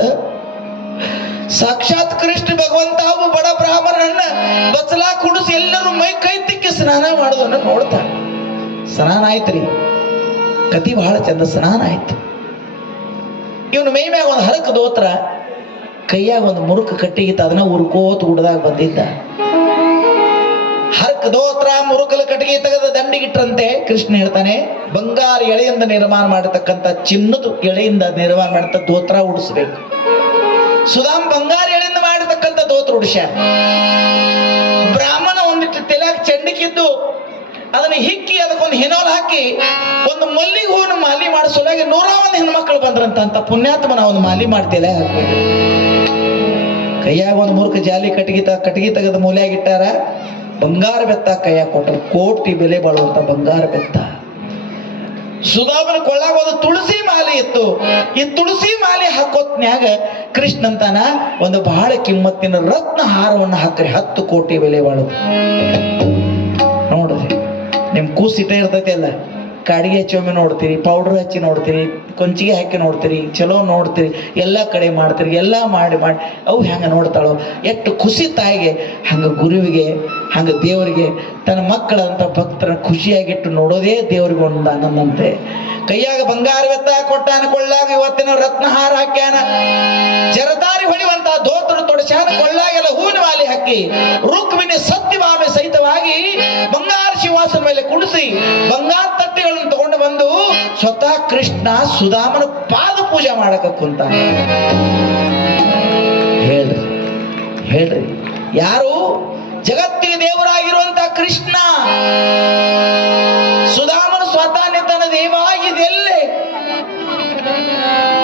ಸಾಕ್ಷಾತ್ ಕೃಷ್ಣ ಭಗವಂತ ಅವು ಬಡ ಬ್ರಾಹ್ಮಣರನ್ನ ಬಚ್ಚಲಾ ಕುಡಿಸಿ ಎಲ್ಲರೂ ಮೈ ಕೈ ತಿಕ್ಕಿ ಸ್ನಾನ ಮಾಡೋದನ್ನ ನೋಡ್ತಾನೆ. ಸ್ನಾನ ಆಯ್ತ್ರಿ, ಕತಿ ಬಹಳ ಚಂದ. ಸ್ನಾನ ಆಯ್ತು. ಇವನು ಮೈ ಮ್ಯಾಗ ಒಂದು ಹರಕ ದೋತ್ರ, ಕೈಯಾಗ ಒಂದು ಮುರುಕ ಕಟ್ಟಿಗಿತ್ತ, ಅದನ್ನ ಉರ್ಕೋತ ಉಡ್ದಾಗ ಬಂದಿದ್ದ. ಹರ್ಕ ದೋತ್ರ ಮುರುಕಲ ಕಟ್ಟಿಗೆ ತೆಗೆದ ದಂಡಿಗಿಟ್ರಂತೆ. ಕೃಷ್ಣ ಹೇಳ್ತಾನೆ, ಬಂಗಾರ ಎಳೆಯಿಂದ ನಿರ್ಮಾಣ ಮಾಡತಕ್ಕಂಥ, ಚಿನ್ನದ ಎಳೆಯಿಂದ ನಿರ್ಮಾಣ ಮಾಡತ ದೋತ್ರ ಉಡಿಸ್ಬೇಕು. ಸುಧಾಮ್ ಬಂಗಾರ ಎಳೆಯಿಂದ ಮಾಡತಕ್ಕಂಥ ದೋತ್ರ ಉಡಿಸ್ಯ. ಬ್ರಾಹ್ಮಣ ಒಂದಿಟ್ಟು ತೆಲೆಯಾಗ ಚೆಂಡಿಕಿದ್ದು ಅದನ್ನ ಹಿಕ್ಕಿ ಅದಕ್ಕೊಂದು ಹೆನೋಲ್ ಹಾಕಿ ಒಂದು ಮಲ್ಲಿಗೆ ಹೂವಿನ ಮಾಲಿ ಮಾಡಿಸೋಲಾಗಿ 101 ಹೆಣ್ಮಕ್ಳು ಬಂದ್ರಂತ. ಪುಣ್ಯಾತ್ಮನ ಒಂದು ಮಾಲಿ ಮಾಡ್ತಿಲ್ಲ, ಕೈಯಾಗ ಒಂದು ಮುರುಕ ಜಾಲಿ ಕಟ್ಟಿಗೆ ತೆಗೆದ ಮೂಲೆಯಾಗಿಟ್ಟಾರ. ಬಂಗಾರ ಬೆತ್ತ ಕೈಯಾಗ ಕೊಟ್ಟರು, ಕೋಟಿ ಬೆಲೆ ಬಾಳುವಂತ ಬಂಗಾರ ಬೆತ್ತ. ಸುಧಾಮನ ಕೊಳ್ಳಾಗ ಒಂದು ತುಳಸಿ ಮಾಲೆ ಇತ್ತು. ಈ ತುಳಸಿ ಮಾಲೆ ಹಾಕೋತ್ನ್ಯಾಗ ಕೃಷ್ಣ ಅಂತಾನ ಒಂದು ಬಹಳ ಕಿಮ್ಮತ್ತಿನ ರತ್ನ ಹಾರವನ್ನು ಹಾಕ್ರಿ, 10 ಕೋಟಿ ಬೆಲೆ ಬಾಳುದು. ನೋಡ್ರಿ, ನಿಮ್ ಕೂಸಿಟ ಇರ್ತೈತಿ ಅಲ್ಲ, ಕಾಡಿಗೆ ಹಚ್ಚಿ ಒಮ್ಮೆ ನೋಡ್ತೀರಿ, ಪೌಡರ್ ಹಚ್ಚಿ ನೋಡ್ತೀರಿ, ಕೊಂಚಿಗೆ ಹಾಕಿ ನೋಡ್ತೀರಿ, ಚಲೋ ನೋಡ್ತೀರಿ, ಎಲ್ಲ ಕಡೆ ಮಾಡ್ತೀರಿ, ಎಲ್ಲ ಮಾಡಿ ಅವು ಹೆಂಗ ನೋಡ್ತಾಳೋ. ಎಷ್ಟು ಖುಷಿ ತಾಯಿಗೆ, ಹಂಗ ಗುರುವಿಗೆ, ಹಂಗ ದೇವರಿಗೆ ತನ್ನ ಮಕ್ಕಳಂತ ಭಕ್ತರ ಖುಷಿಯಾಗಿಟ್ಟು ನೋಡೋದೇ ದೇವ್ರಿಗೆ ಒಂದು ಆನಂದಂತೆ. ಕೈಯಾಗ ಬಂಗಾರ ಬೆತ್ತ ಕೊಟ್ಟಾನ, ಕೊಳ್ಳಾಗ ಇವತ್ತಿನ ರತ್ನಹಾರ ಹಾಕ್ಯಾನ, ಜರದಾರಿ ಹೊಡಿಯುವಂತ ದೋತ್ರ ತೊಡಸ್ಯಾನ, ಕೊಳ್ಳಾಗೆಲ್ಲ ಹೂವಿನ ಮಾಲೆ ಹಾಕಿ ರುಕ್ಮಿಣಿ ಸತ್ಯಭಾಮೆ ಸಹಿತವಾಗಿ ಬಂಗಾರ ಶಿವಾಸನ ಮೇಲೆ ಕುಣಿಸಿ ಬಂಗಾರ ತಟ್ಟೆಗಳನ್ನು ತಗೊಂಡು ಬಂದು ಸ್ವತಃ ಕೃಷ್ಣ ಸುಧಾಮನ ಪಾದ ಪೂಜೆ ಮಾಡಕ ಕುಂತ. ಹೇಳ್ರಿ ಯಾರು? ಜಗತ್ತಿಗೆ ದೇವರಾಗಿರುವಂತ ಕೃಷ್ಣ. ಸುಧಾಮನ ಸ್ವತಃ ನಿಂತನ ದೇವ ಇದೆಲ್ಲೇ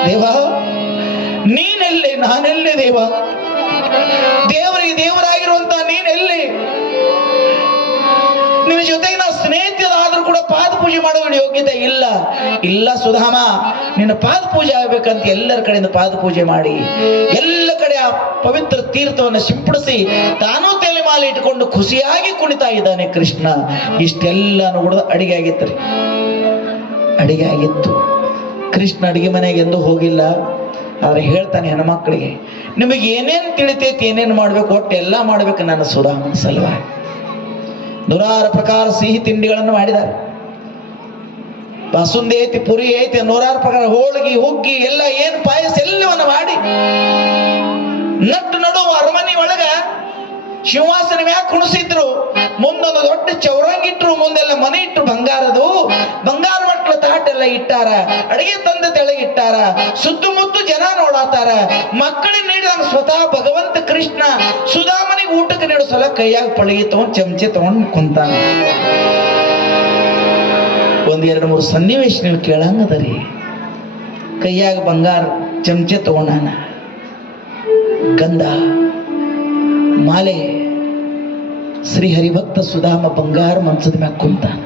ದೇವ ನೀನೆಲ್ಲಿ, ನಾನೆಲ್ಲಿ ದೇವ? ದೇವರಿಗೆ ದೇವರಾಗಿರುವಂತ ನೀನೆಲ್ಲಿ? ನಿನ್ನ ಜೊತೆಗೆ ನಾ ಸ್ನೇಹಿತರಾದ್ರೂ ಕೂಡ ಪಾದ ಪೂಜೆ ಮಾಡುವ ಯೋಗ್ಯತೆ ಇಲ್ಲ. ಇಲ್ಲ ಸುಧಾಮ, ನಿನ್ನ ಪಾದ ಪೂಜೆ ಆಗ್ಬೇಕಂತ ಎಲ್ಲರ ಕಡೆಯಿಂದ ಪಾದ ಪೂಜೆ ಮಾಡಿ ಎಲ್ಲ ಕಡೆ ಆ ಪವಿತ್ರ ತೀರ್ಥವನ್ನು ಸಿಂಪಡಿಸಿ ತಾನೂ ತಲೆಮಾಲೆ ಇಟ್ಕೊಂಡು ಖುಷಿಯಾಗಿ ಕುಣಿತಾ ಇದ್ದಾನೆ ಕೃಷ್ಣ. ಇಷ್ಟೆಲ್ಲ ನೋಡಿದ ಅಡಿಗೆ ಆಗಿತ್ತು ರೀ. ಅಡಿಗೆ ಆಗಿತ್ತು. ಕೃಷ್ಣ ಅಡಿಗೆ ಮನೆಗೆ ಎಂದು ಹೋಗಿಲ್ಲ. ಆದ್ರೆ ಹೇಳ್ತಾನೆ ಹೆಣ್ಮಕ್ಳಿಗೆ, ನಿಮಗೆ ಏನೇನು ತಿಳಿತೈತಿ, ಏನೇನು ಮಾಡ್ಬೇಕು ಒಟ್ಟು ಎಲ್ಲ ಮಾಡ್ಬೇಕು ನನ್ನ ಸುಧಾಮನ ಸಲುವಾಗಿ. ನೂರಾರು ಪ್ರಕಾರ ಸಿಹಿ ತಿಂಡಿಗಳನ್ನು ಮಾಡಿದ್ದಾರೆ. ಬಾಸುಂದಿ ಐತಿ, ಪುರಿ ಐತಿ, ನೂರಾರು ಪ್ರಕಾರ ಹೋಳಿಗೆ, ಹುಗ್ಗಿ ಎಲ್ಲ ಏನು ಪಾಯಸ ಎಲ್ಲವನ್ನು ಮಾಡಿ ನಟ್ಟು ನಡುವ ಅರಮನೆ ಒಳಗ ಶಿವಾಸನ ಮ್ಯಾಗ ಕುಣಿಸಿದ್ರು. ಮುಂದೊಂದು ದೊಡ್ಡ ಚೌರಂಗಿಟ್ರು, ಮುಂದೆಲ್ಲ ಮನೆ ಇಟ್ರು ಬಂಗಾರದು. ಬಂಗಾರ ಮಟ್ಲ ತಾಟೆಲ್ಲ ಇಟ್ಟಾರ, ಅಡಿಗೆ ತಂದ ತೆಳಗಿಟ್ಟಾರ. ಸುತ್ತಮುತ್ತ ಜನ ನೋಡಾತಾರ. ಮಕ್ಕಳಿಗೆ ನೀಡಿದಂಗ ಸ್ವತಃ ಭಗವಂತ ಕೃಷ್ಣ ಸುಧಾಮನಿಗೆ ಊಟಕ್ಕೆ ನೀಡೋ ಸಲ ಕೈಯಾಗ ಪಳಗಿ ತಗೊಂಡ್ ಚಮಚೆ ತಗೊಂಡ್ ಕುಂತಾನ. ಒಂದ್ ಎರಡು ಮೂರು ಸನ್ನಿವೇಶ ನೀವು ಕೇಳಂಗದರಿ. ಕೈಯಾಗ ಬಂಗಾರ ಚಮಚೆ ತಗೊಂಡಾನ, ಗಂಧ ಮಾಲೆ. ಶ್ರೀ ಹರಿಭಕ್ತ ಸುಧಾಮ ಬಂಗಾರ ಮಂಚದ ಮ್ಯಾಗ ಕುಂತಾನ.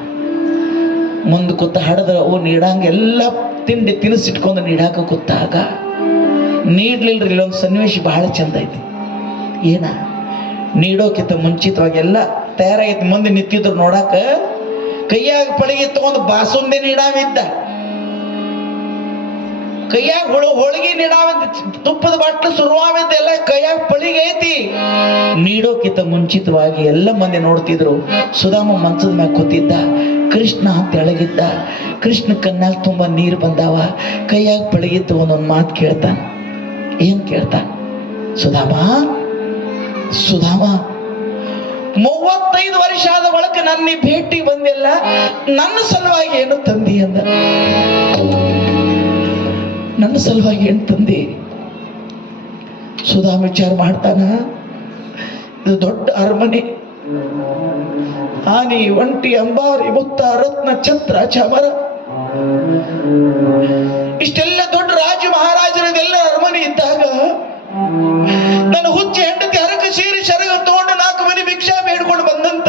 ಮುಂದೆ ಕೂತ ಹಡದ್ರ ಅವು ನೀಡಂಗ ಎಲ್ಲ ತಿಂಡಿ ತಿನಿಸಿಟ್ಕೊಂಡು ನೀಡಾಕ ಕೂತಾಗ ನೀಡ್ಲಿಲ್ರಿ. ಇಲ್ಲೊಂದು ಸನ್ನಿವೇಶ ಬಹಳ ಚಂದ ಐತಿ. ಏನ ನೀಡೋಕ್ಕಿಂತ ಮುಂಚಿತವಾಗಿ ಎಲ್ಲ ತಯಾರಾಗೈತಿ. ಮುಂದೆ ನಿಂತಿದ್ರು ನೋಡಾಕ. ಕೈಯಾಗ ಪಳಗಿ ತಗೊಂಡು ಬಾಸುಂದೆ ನೀಡಾವಿದ್ದ, ಕೈಯಾಗ ಹೋಳಿಗೆ ನೀಡಾವಿದ್ದ, ತುಪ್ಪದ ಬಾಟ್ಲು ಶುರುವಾವಿದ್ದ, ಎಲ್ಲ ಕೈಯಾಗ ಪಳಿಗೆ ಐತಿ. ನೀಡೋಕ್ಕಿಂತ ಮುಂಚಿತವಾಗಿ ಎಲ್ಲ ಮಂದಿ ನೋಡ್ತಿದ್ರು. ಸುಧಾಮ ಮಂಚದ ಮ್ಯಾಗ ಕೂತಿದ್ದ, ಕೃಷ್ಣ ಅಂತ ಎಳಗಿದ್ದ. ಕೃಷ್ಣ ಕಣ್ಣಾಗ ತುಂಬಾ ನೀರು ಬಂದಾವ. ಕೈಯಾಗ ಪಳಗಿತ್ತು ಒಂದೊಂದು ಮಾತು ಕೇಳ್ತಾನ. ಏನ್ ಕೇಳ್ತಾನ? ಸುಧಾಮ, ಸುಧಾಮ, 35 ವರ್ಷ ಆದ ಬಳಿಕ ನನ್ನ ಭೇಟಿ ಬಂದಿಲ್ಲ, ನನ್ನ ಸಲುವಾಗಿ ಏನು ತಂದಿ ಅಂದ. ನನ್ನ ಸಲುವಾಗಿ ಏನು ತಂದಿ? ಸುಧಾಮ ವಿಚಾರ ಮಾಡ್ತಾನ. ಇದು ದೊಡ್ಡ ಅರಮನೆ, ಆನಿ ಒಂಟಿ ಅಂಬಾರಿ ಮುತ್ತ ರತ್ನ ಛತ್ರ ಚಾಮರ, ಇಷ್ಟೆಲ್ಲ ದೊಡ್ಡ ರಾಜ ಮಹಾರಾಜರದೆಲ್ಲ ಅರಮನೆ ಇದ್ದಾಗ ನನ್ನ ಹುಚ್ಚಿ ಹೆಂಡತಿ ಹರಕ ಸೀರೆ ಶರಗ ತಗೊಂಡು 4 ಮನೆ ಭಿಕ್ಷಾ ಬೇಡ್ಕೊಂಡು ಬಂದಂತ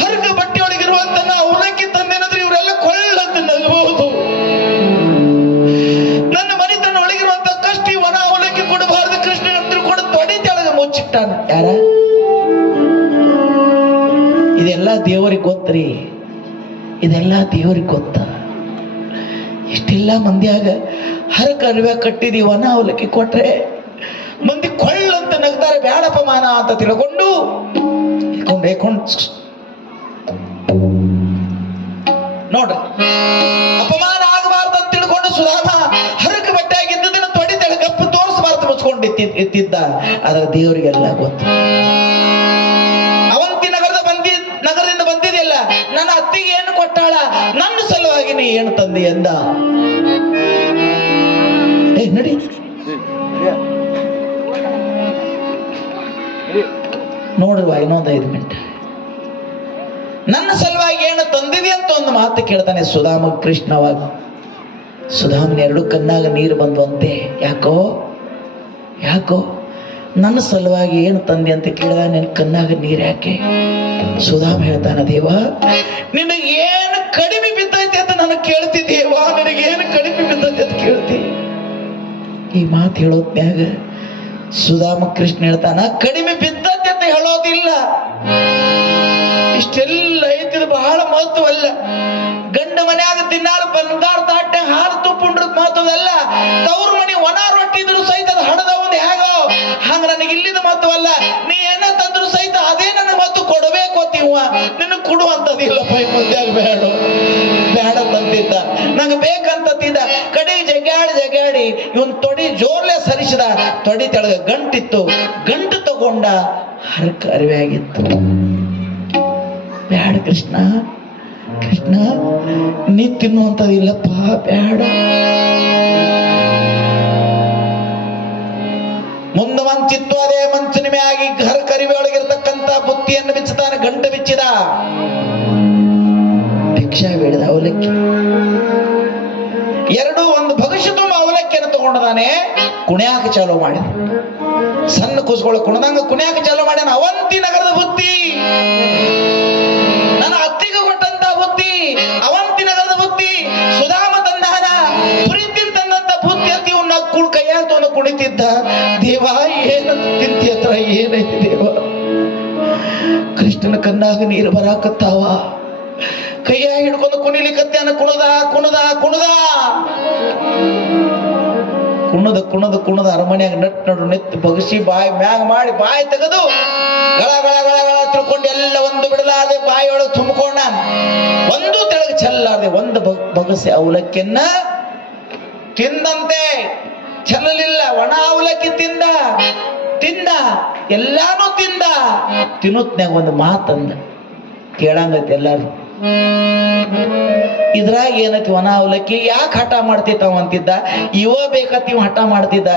ಹರಕ ಬಟ್ಟೆಯೊಳಗಿರುವಂತ ನಾ ಅವಲಕ್ಕಿ ತಂದೇನಂದ್ರೆ ಇವರೆಲ್ಲ ಕೊಳ್ಳಂತ ನಗಬಹುದು. ನನ್ನ ಮನೆತನ ಒಳಗಿರುವಂತ ಕಷ್ಟಿ ವನ ಅವಲಕ್ಕಿ ಕೊಡಬಾರದು ಕೃಷ್ಣ ತಿಳ್ಕೊಂಡು ತೊಡೆ ತೆಳಗ ಮುಚ್ಚಿಟ್ಟಾನ. ಯಾರ? ಇದೆಲ್ಲ ದೇವರಿಗೆ ಗೊತ್ತ್ರಿ. ಇದೆಲ್ಲ ದೇವರಿಗೆ ಗೊತ್ತ. ಇಷ್ಟೆಲ್ಲ ಮಂದಿಯಾಗ ಹರಕ ಅರಿವ್ಯಾಗ ಕಟ್ಟಿದೀವಿ, ವನ ಅವಲಕ್ಕಿ ಕೊಟ್ರೆ ಮಂದಿ ಕೊಳ್ಳಂತ ನಗ್ತಾರೆ. ಬ್ಯಾಡಪಮಾನ ಅಂತ ತಿಳ್ಕೊಂಡು ನೋಡ್ರಿ, ಅಪಮಾನ ಆಗಬಾರ್ದು ಅಂತ ತಿಳ್ಕೊಂಡು ಸುಧಾಮ ಹರಕ ಬಟ್ಟೆ ಆಗಿದ್ದದನ್ನ ತೊಡಿತೇಳ ಗಪ್ಪು ತೋರಿಸಬಾರ್ದು ಮುಚ್ಕೊಂಡು ಇತ್ತಿದ್ದ. ಆದ್ರೆ ದೇವರಿಗೆಲ್ಲ ಗೊತ್ತು. ಅವಂತಿ ನಗರದಿಂದ ಬಂದಿದೆಯಲ್ಲ, ನನ್ನ ಅತ್ತಿಗೆ ಏನು ಕೊಟ್ಟಾಳ, ನನ್ನ ಸಲುವಾಗಿ ನೀ ಏನು ತಂದಿ ಎಂದ. ನಡಿ ನೋಡ್ರಿವಾ, ಇನ್ನೊಂದು 5 ಮಿನಿಟ್. ನನ್ನ ಸಲುವಾಗಿ ಏನು ತಂದಿದೆ ಅಂತ ಒಂದು ಮಾತು ಕೇಳ್ತಾನೆ ಸುಧಾಮ ಕೃಷ್ಣವಾಗ. ಸುಧಾಮನ 2 ಕಣ್ಣಾಗ ನೀರು ಬಂದುವಂತೆ. ಯಾಕೋ ಯಾಕೋ ನನ್ನ ಸಲುವಾಗಿ ಏನು ತಂದೆ ಅಂತ ಕೇಳಿದ. ನಿನ್ನ ಕಣ್ಣಾಗ ನೀರು ಯಾಕೆ? ಸುಧಾಮ ಹೇಳ್ತಾನ, ದೇವ ನಿನಗೆ ಏನು ಕಡಿಮೆ ಬಿದ್ದೈತಿ ಅಂತ ನನಗೆ ಕೇಳ್ತಿದ್ದೇವ, ನಿನಗೇನು ಕಡಿಮೆ ಬಿದ್ದೈತಿ ಅಂತ ಕೇಳ್ತಿ. ಈ ಮಾತು ಹೇಳೋದ್ನ್ಯಾಗ ಸುಧಾಮ ಕೃಷ್ಣ ಹೇಳ್ತಾನ, ಕಡಿಮೆ ಬಿದ್ದೈತಿ ಅಂತ ಹೇಳೋದಿಲ್ಲ. ಇಷ್ಟೆಲ್ಲ ಐತಿದು ಬಹಳ ಮಹತ್ವಲ್ಲ. ಗಂಡ ಮನ್ಯಾಗ ತಿನ್ನಾರು ಬಂಗಾರ ತಾಟ್ಯಾಗ ಹಾಲು ತುಪ್ಪುಂಡ್ರ ಮಹತ್ವದಲ್ಲ. ತವ್ರ ಮನಿ ಒಣ ರೊಟ್ಟಿದ್ರು ಸಹಿತ ಅದು ಹಣದ ಒಂದು ಹೇಗೋ ಹಂಗ ನನಗೆ ಇಲ್ಲಿದ ಮಹತ್ವಲ್ಲ. ನೀ ಏನ ತಂದ್ರು ಸಹಿತ ಅದೇ ನನಗೆ ಮತ್ತು ಕೊಡಬೇಕು ಅಂತೀವ. ನಿನಗೆ ಕೊಡುವಂತದಿಲ್ಲಪ್ಪ, ಈ ಮದ್ಯಾಗ ಬೇಡ ಬೇಡ ತಂತಿದ್ದ, ನಂಗೆ ಬೇಕಂತಿದ್ದ. ಕಡೆ ಜಗ್ಗಾಡಿ ಇವನ್ ತೊಡಿ ಜೋರ್ಲೆ ಸರಿಸಿದ. ತೊಡಿ ತೆಳಗ ಗಂಟಿತ್ತು, ಗಂಟು ತಗೊಂಡ ಹರಕ ಅರಿವಾಗಿತ್ತು. ಬ್ಯಾಡ ಕೃಷ್ಣ, ಕೃಷ್ಣ ನೀ ತಿನ್ನುವಂಥದ್ದಿಲ್ಲಪ್ಪ, ಬ್ಯಾಡ. ಮುಂದೆ ಮಂಚಿತ್ತು, ಅದೇ ಮಂಚಿನ ಮ್ಯಾಗಿ ಹರ ಕರಿವೆ ಒಳಗಿರ್ತಕ್ಕಂಥ ಬುತ್ತಿಯನ್ನು ಬಿಚ್ಚುತ್ತಾನೆ. ಗಂಟು ಬಿಚ್ಚಿದ, ಭಿಕ್ಷಾ ಬೇಡದ ಅವಲಕ್ಕಿ 2 ಒಂದು ಭವಿಷ್ಯ ತುಂಬ ಅವಲಕ್ಕಿಯನ್ನು ತಗೊಂಡದಾನೆ, ಕುಣ್ಯಾಕ ಚಾಲೋ ಮಾಡಿದ. ಸಣ್ಣ ಕೂಸುಗಳು ಕುಣದಂಗ ಕುಣ್ಯಾಕ ಚಾಲೋ ಮಾಡ್ಯಾನ. ಅವಂತಿ ನಗರದ ಬುತ್ತಿ, ನನ್ನ ಅತ್ತಿಗೆ ಕೊಟ್ಟಂತ ಬುತ್ತಿ, ಅವಂತಿ ನಗರದ ಬುತ್ತಿ, ಸುಧಾಮ ತಂದಾನ, ಪ್ರೀತಿ ತಂದಂತ ಬುತ್ತಿ ಅಂತ ಇವ್ ನಕ್ಕುಳ್ ಕೈಯಾಗ ತಗೊಂಡು ಕುಣಿತಿದ್ದ. ದೇವ ಏನಂತ ತಿಂತಿ ಹತ್ರ ಏನೈತಿ ದೇವ? ಕೃಷ್ಣನ ಕಣ್ಣಾಗ ನೀರು ಬರಾಕತ್ತಾವ. ಕೈಯಾಗ ಹಿಡ್ಕೊಂಡು ಕುಣಿಲಿಕತ್ಯಾನ. ಕುಣದ ಕುಣದ ಕುಣದ ಕುಣದ ಕುಣದ ಕುಣದ ಅರಮನೆಯಾಗ ನಟ್ ನಡು ನೆತ್ತು ಬಗಸಿ ಬಾಯಿ ಮ್ಯಾಗ ಮಾಡಿ ಬಾಯಿ ತೆಗೆದು ಗಳ ಗಳ ಗಳ ಗಳ ತಿಳ್ಕೊಂಡು ಎಲ್ಲ ಒಂದು ಬಿಡಲಾದೆ ಬಾಯಿಯೊಳಗೆ ತುಂಬಿಕೊಂಡ. ಒಂದು ತೆಳಗೆ ಚೆಲ್ಲಾರ್ದೆ ಒಂದು ಬಗಸೆ ಅವಲಕ್ಕಿಯನ್ನ ತಿಂದಂತೆ. ಚೆಲ್ಲಲಿಲ್ಲ. ಒಣ ಅವಲಕ್ಕಿ ತಿಂದ ತಿಂದ ಎಲ್ಲಾನು ತಿಂದ. ತಿನ್ನುತ್ನ್ಯಾಗ ಒಂದು ಮಾತಂದ ಕೇಳಂಗೈತಿ ಎಲ್ಲಾರು. ಇದ್ರಾಗ ಏನೈತಿ? ಒಣ ಅವಲಕ್ಕಿ ಯಾಕೆ ಹಠ ಮಾಡ್ತಿತ್ತವ ಅಂತಿದ್ದ. ಇವ ಬೇಕತ್ತಿ ಇವ ಹಠ ಮಾಡ್ತಿದ್ದ.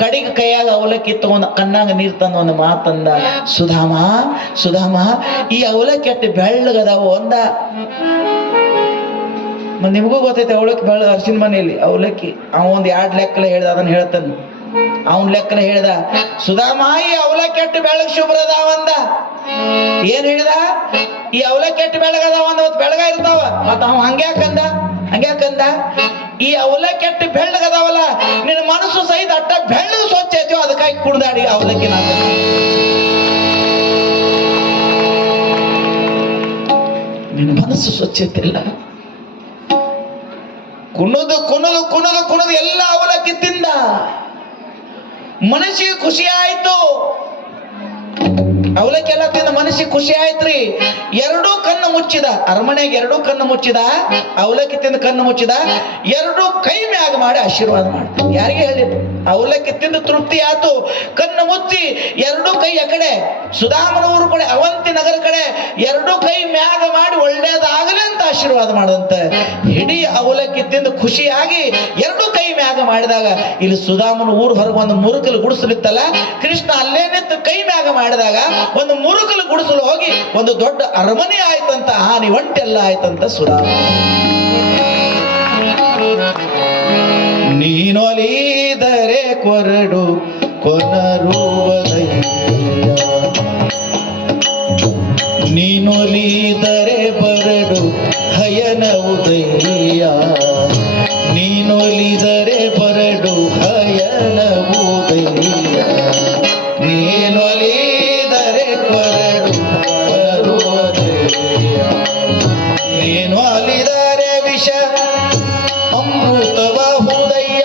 ಕಡಿಗೆ ಕೈಯಾಗ ಅವಲಕ್ಕಿ ತಗೊಂಡ ಕಣ್ಣಾಗ ನೀರ್ ತಂದ ಒಂದು ಮಾತಂದ, ಸುಧಾಮ ಸುಧಾಮ ಈ ಅವಲಕ್ಕಿ ಅಟ್ಟು ಬೆಳ್ಳಗದಾವ ಒಂದ. ನಿಮಗೂ ಗೊತ್ತೈತೆ ಅವಲಕ್ಕಿ ಬೆಳ್ಳ. ಅರ್ಶಿನ ಮನೆಯಲ್ಲಿ ಅವಲಕ್ಕಿ ಅವ ಒಂದ್ 2 ಲೆಕ್ಕಲೆ ಹೇಳ್ದ. ಅದನ್ನ ಹೇಳ್ತಾನ. ಅವನ್ ಲೆಕ್ಕಲೆ ಹೇಳ್ದ, ಸುಧಾಮ ಈ ಅವಲಕ್ಕಿ ಅಟ್ಟು ಬೆಳ್ಳಗ್ ಶುಭ್ರದಾವ ಅಂದ. ಏನ್ ಹೇಳಿದ? ಈ ಅವಲಕ್ಕಿ ಅಟ್ಟು ಬೆಳಗದಾವ ಅಂದ. ಬೆಳಗ ಇರ್ತಾವ ಮತ್ತ ಅವ ಹಂಗ್ಯಾಕಂದ ಈ ಅವಲಕ್ಕಿ ಅಟ್ಟು ಬೆಳ್ಳಗದಾವಲ್ಲ, ನಿನ್ನ ಮನಸ್ಸು ಸಹಿತ ಅಟ್ಟ ಬೆಳ್ಳಗ ಸ್ವಚ್ಛ ಐತಿವ, ಅದಕ್ಕಾಗಿ ಕುಡ್ದಾಡಿ ಅವಲಕ್ಕಿ. ನಿನ್ನ ಮನಸ್ಸು ಸ್ವಚ್ಛ ಐತಿಲ್ಲ. ಕುಣದು ಕುಣದು ಕುಣದು ಕುಣದು ಎಲ್ಲ ಅವಲಕ್ಕಿ ತಿಂದ. ಮನಸ್ಸಿಗೆ ಖುಷಿ ಆಯ್ತು. ಅವಲಕ್ಕಿ ಎಲ್ಲ ತಿಂದ ಮನಸ್ಸಿಗೆ ಖುಷಿ ಆಯ್ತ್ರಿ. 2 ಕಣ್ಣು ಮುಚ್ಚಿದ. ಅರಮನೆಗೆ 2 ಕಣ್ಣು ಮುಚ್ಚಿದ. ಅವಲಕ್ಕಿ ತಿಂದ ಕಣ್ಣು ಮುಚ್ಚಿದ. 2 ಕೈ ಮ್ಯಾಗ ಮಾಡಿ ಆಶೀರ್ವಾದ ಮಾಡ್ತ. ಯಾರಿಗೆ ಹೇಳಿದ್ರು? ಅವಲಕ್ಕಿ ತಿಂದು ತೃಪ್ತಿ ಆತು. ಕಣ್ಣು ಮುಚ್ಚಿ 2 ಕೈ ಆ ಕಡೆ ಸುಧಾಮನ ಊರು ಕಡೆ, ಅವಂತಿ ನಗರ ಕಡೆ 2 ಕೈ ಮ್ಯಾಗ ಮಾಡಿ ಒಳ್ಳೇದಾಗಲಿ ಅಂತ ಆಶೀರ್ವಾದ ಮಾಡಂತ. ಇಡೀ ಅವಲಕ್ಕಿ ತಿಂದು ಖುಷಿಯಾಗಿ 2 ಕೈ ಮ್ಯಾಗ ಮಾಡಿದಾಗ ಇಲ್ಲಿ ಸುಧಾಮನ ಊರು ಹೊರಗೆ ಒಂದು ಮುರುಕಲು ಗುಡಿಸಲಿತ್ತಲ್ಲ, ಕೃಷ್ಣ ಅಲ್ಲೇ ನಿಂತು ಕೈ ಮ್ಯಾಗ ಮಾಡಿದಾಗ ಒಂದು ಮುರುಕಲು ಗುಡಿಸಲು ಹೋಗಿ ಒಂದು ದೊಡ್ಡ ಅರಮನೆ ಆಯ್ತಂತ. ಹಾನಿ ಒಂಟೆಲ್ಲ ಆಯ್ತಂತ ಸುಧಾಮ. ನೀನೊಲಿದರೆ ಕೊರಡು ಕೊನರುವುದಯ್ಯ, ನೀನೊಲಿದರೆ ಬರಡು ಹಯನವುದಯ್ಯ, ನೀನೊಲಿದರೆ ಬರಡು ಹಯನವುದಯ್ಯ, ನೀನೊಲಿದರೆ ಕೊರಡು ಕೊನರುವುದಯ್ಯ, ನೀನು ಅಲಿದರೆ ವಿಷ ಅಮೃತವ ಹುದಯ್ಯ,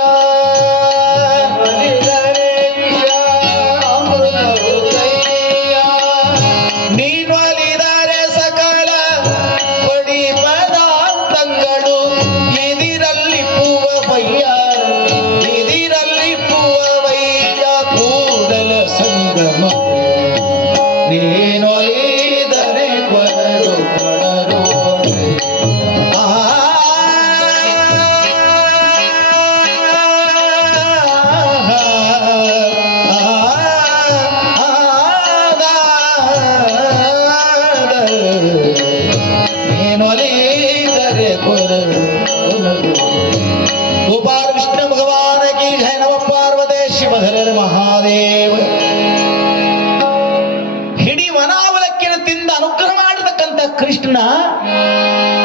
ಅಲಿದರೆ ವಿಷ ಅಮೃತವುದಯ್ಯ, ನೀನು ಅಲಿದರೆ ಸಕಲ ಬಡಿ ಪದಾರ್ಥಗಳು ಇದಿರಲ್ಲಿ ಪೂವಯ್ಯ, ಇದಿರಲ್ಲಿ ಪೂವಯ್ಯ ಕೂಡಲ ಸಂಗಮ, ನೀನು ಅಲಿದರೆ ಕೊರಡು ಕೊರಡು ಗೋಪಾಲ ಕೃಷ್ಣ ಭಗವಾನ ಕಿ ಜಯ. ನಮ ಪಾರ್ವತಿ ಶಿವ ಹರ ಮಹಾದೇವ. ಹಿಡಿ ವನಾವಲಕ್ಕಿನ ತಿಂದ ಅನುಗ್ರಹ ಮಾಡತಕ್ಕಂತ ಕೃಷ್ಣ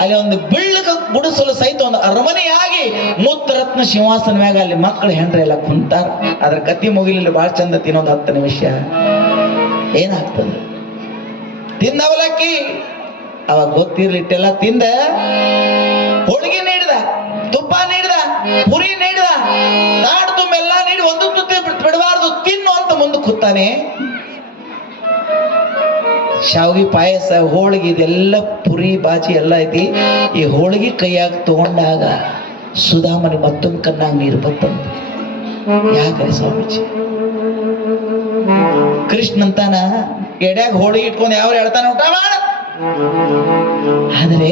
ಅಲ್ಲಿ ಒಂದು ಬೆಳ್ಳಕ ಗುಡಿಸಲು ಸಹಿತ ಒಂದು ಅರಮನೆಯಾಗಿ ಮುತ್ತರತ್ನ ಸಿಂಹಾಸನ ಮ್ಯಾಗ ಅಲ್ಲಿ ಮಕ್ಕಳು ಹೆಂಡ್ರೆ ಎಲ್ಲ ಕುಂತಾರ. ಅದ್ರ ಕತ್ತಿ ಮುಗಿಲಿಲ್ಲ. ಬಹಳ ಚಂದ. ತಿನ್ನೋದು 10 ನಿಮಿಷ ಏನಾಗ್ತದೆ? ತಿಂದ ಅವಲಕ್ಕಿ ಅವಾಗ ಗೊತ್ತಿರ್ಲಿಟ್ಟೆಲ್ಲ ತಿಂದ. ಹೋಳಿಗೆ ನೀಡಿದ, ತುಪ್ಪ ನೀಡಿದ, ಪುರಿ ನೀಡಿದ, ನಾಡು ತುಂಬೆಲ್ಲ ನೀಡಿ ಒಂದು ತುತ್ತಿ ಬಿಡಬಾರ್ದು ತಿನ್ನು ಅಂತ ಮುಂದೆ ಕೂತಾನೆ. ಶಾವಿಗೆ ಪಾಯಸ, ಹೋಳಿಗೆ ಇದೆಲ್ಲ ಪುರಿ ಬಾಜಿ ಎಲ್ಲ ಐತಿ. ಈ ಹೋಳಿಗೆ ಕೈಯಾಗ ತಗೊಂಡಾಗ ಸುಧಾಮನಿ ಮತ್ತೊಂದು ಕಣ್ಣಾಗ ನೀರು ಬತ್ತಂತ. ಯಾಕ್ರಿ ಸ್ವಾಮೀಜಿ? ಕೃಷ್ಣಂತಾನ ಎಡ್ಯಾಗ ಹೋಳಿಗೆ ಇಟ್ಕೊಂಡು ಯಾವ ಹೇಳ್ತಾನೆ ಊಟ ಮಾಡ. ಆದ್ರೆ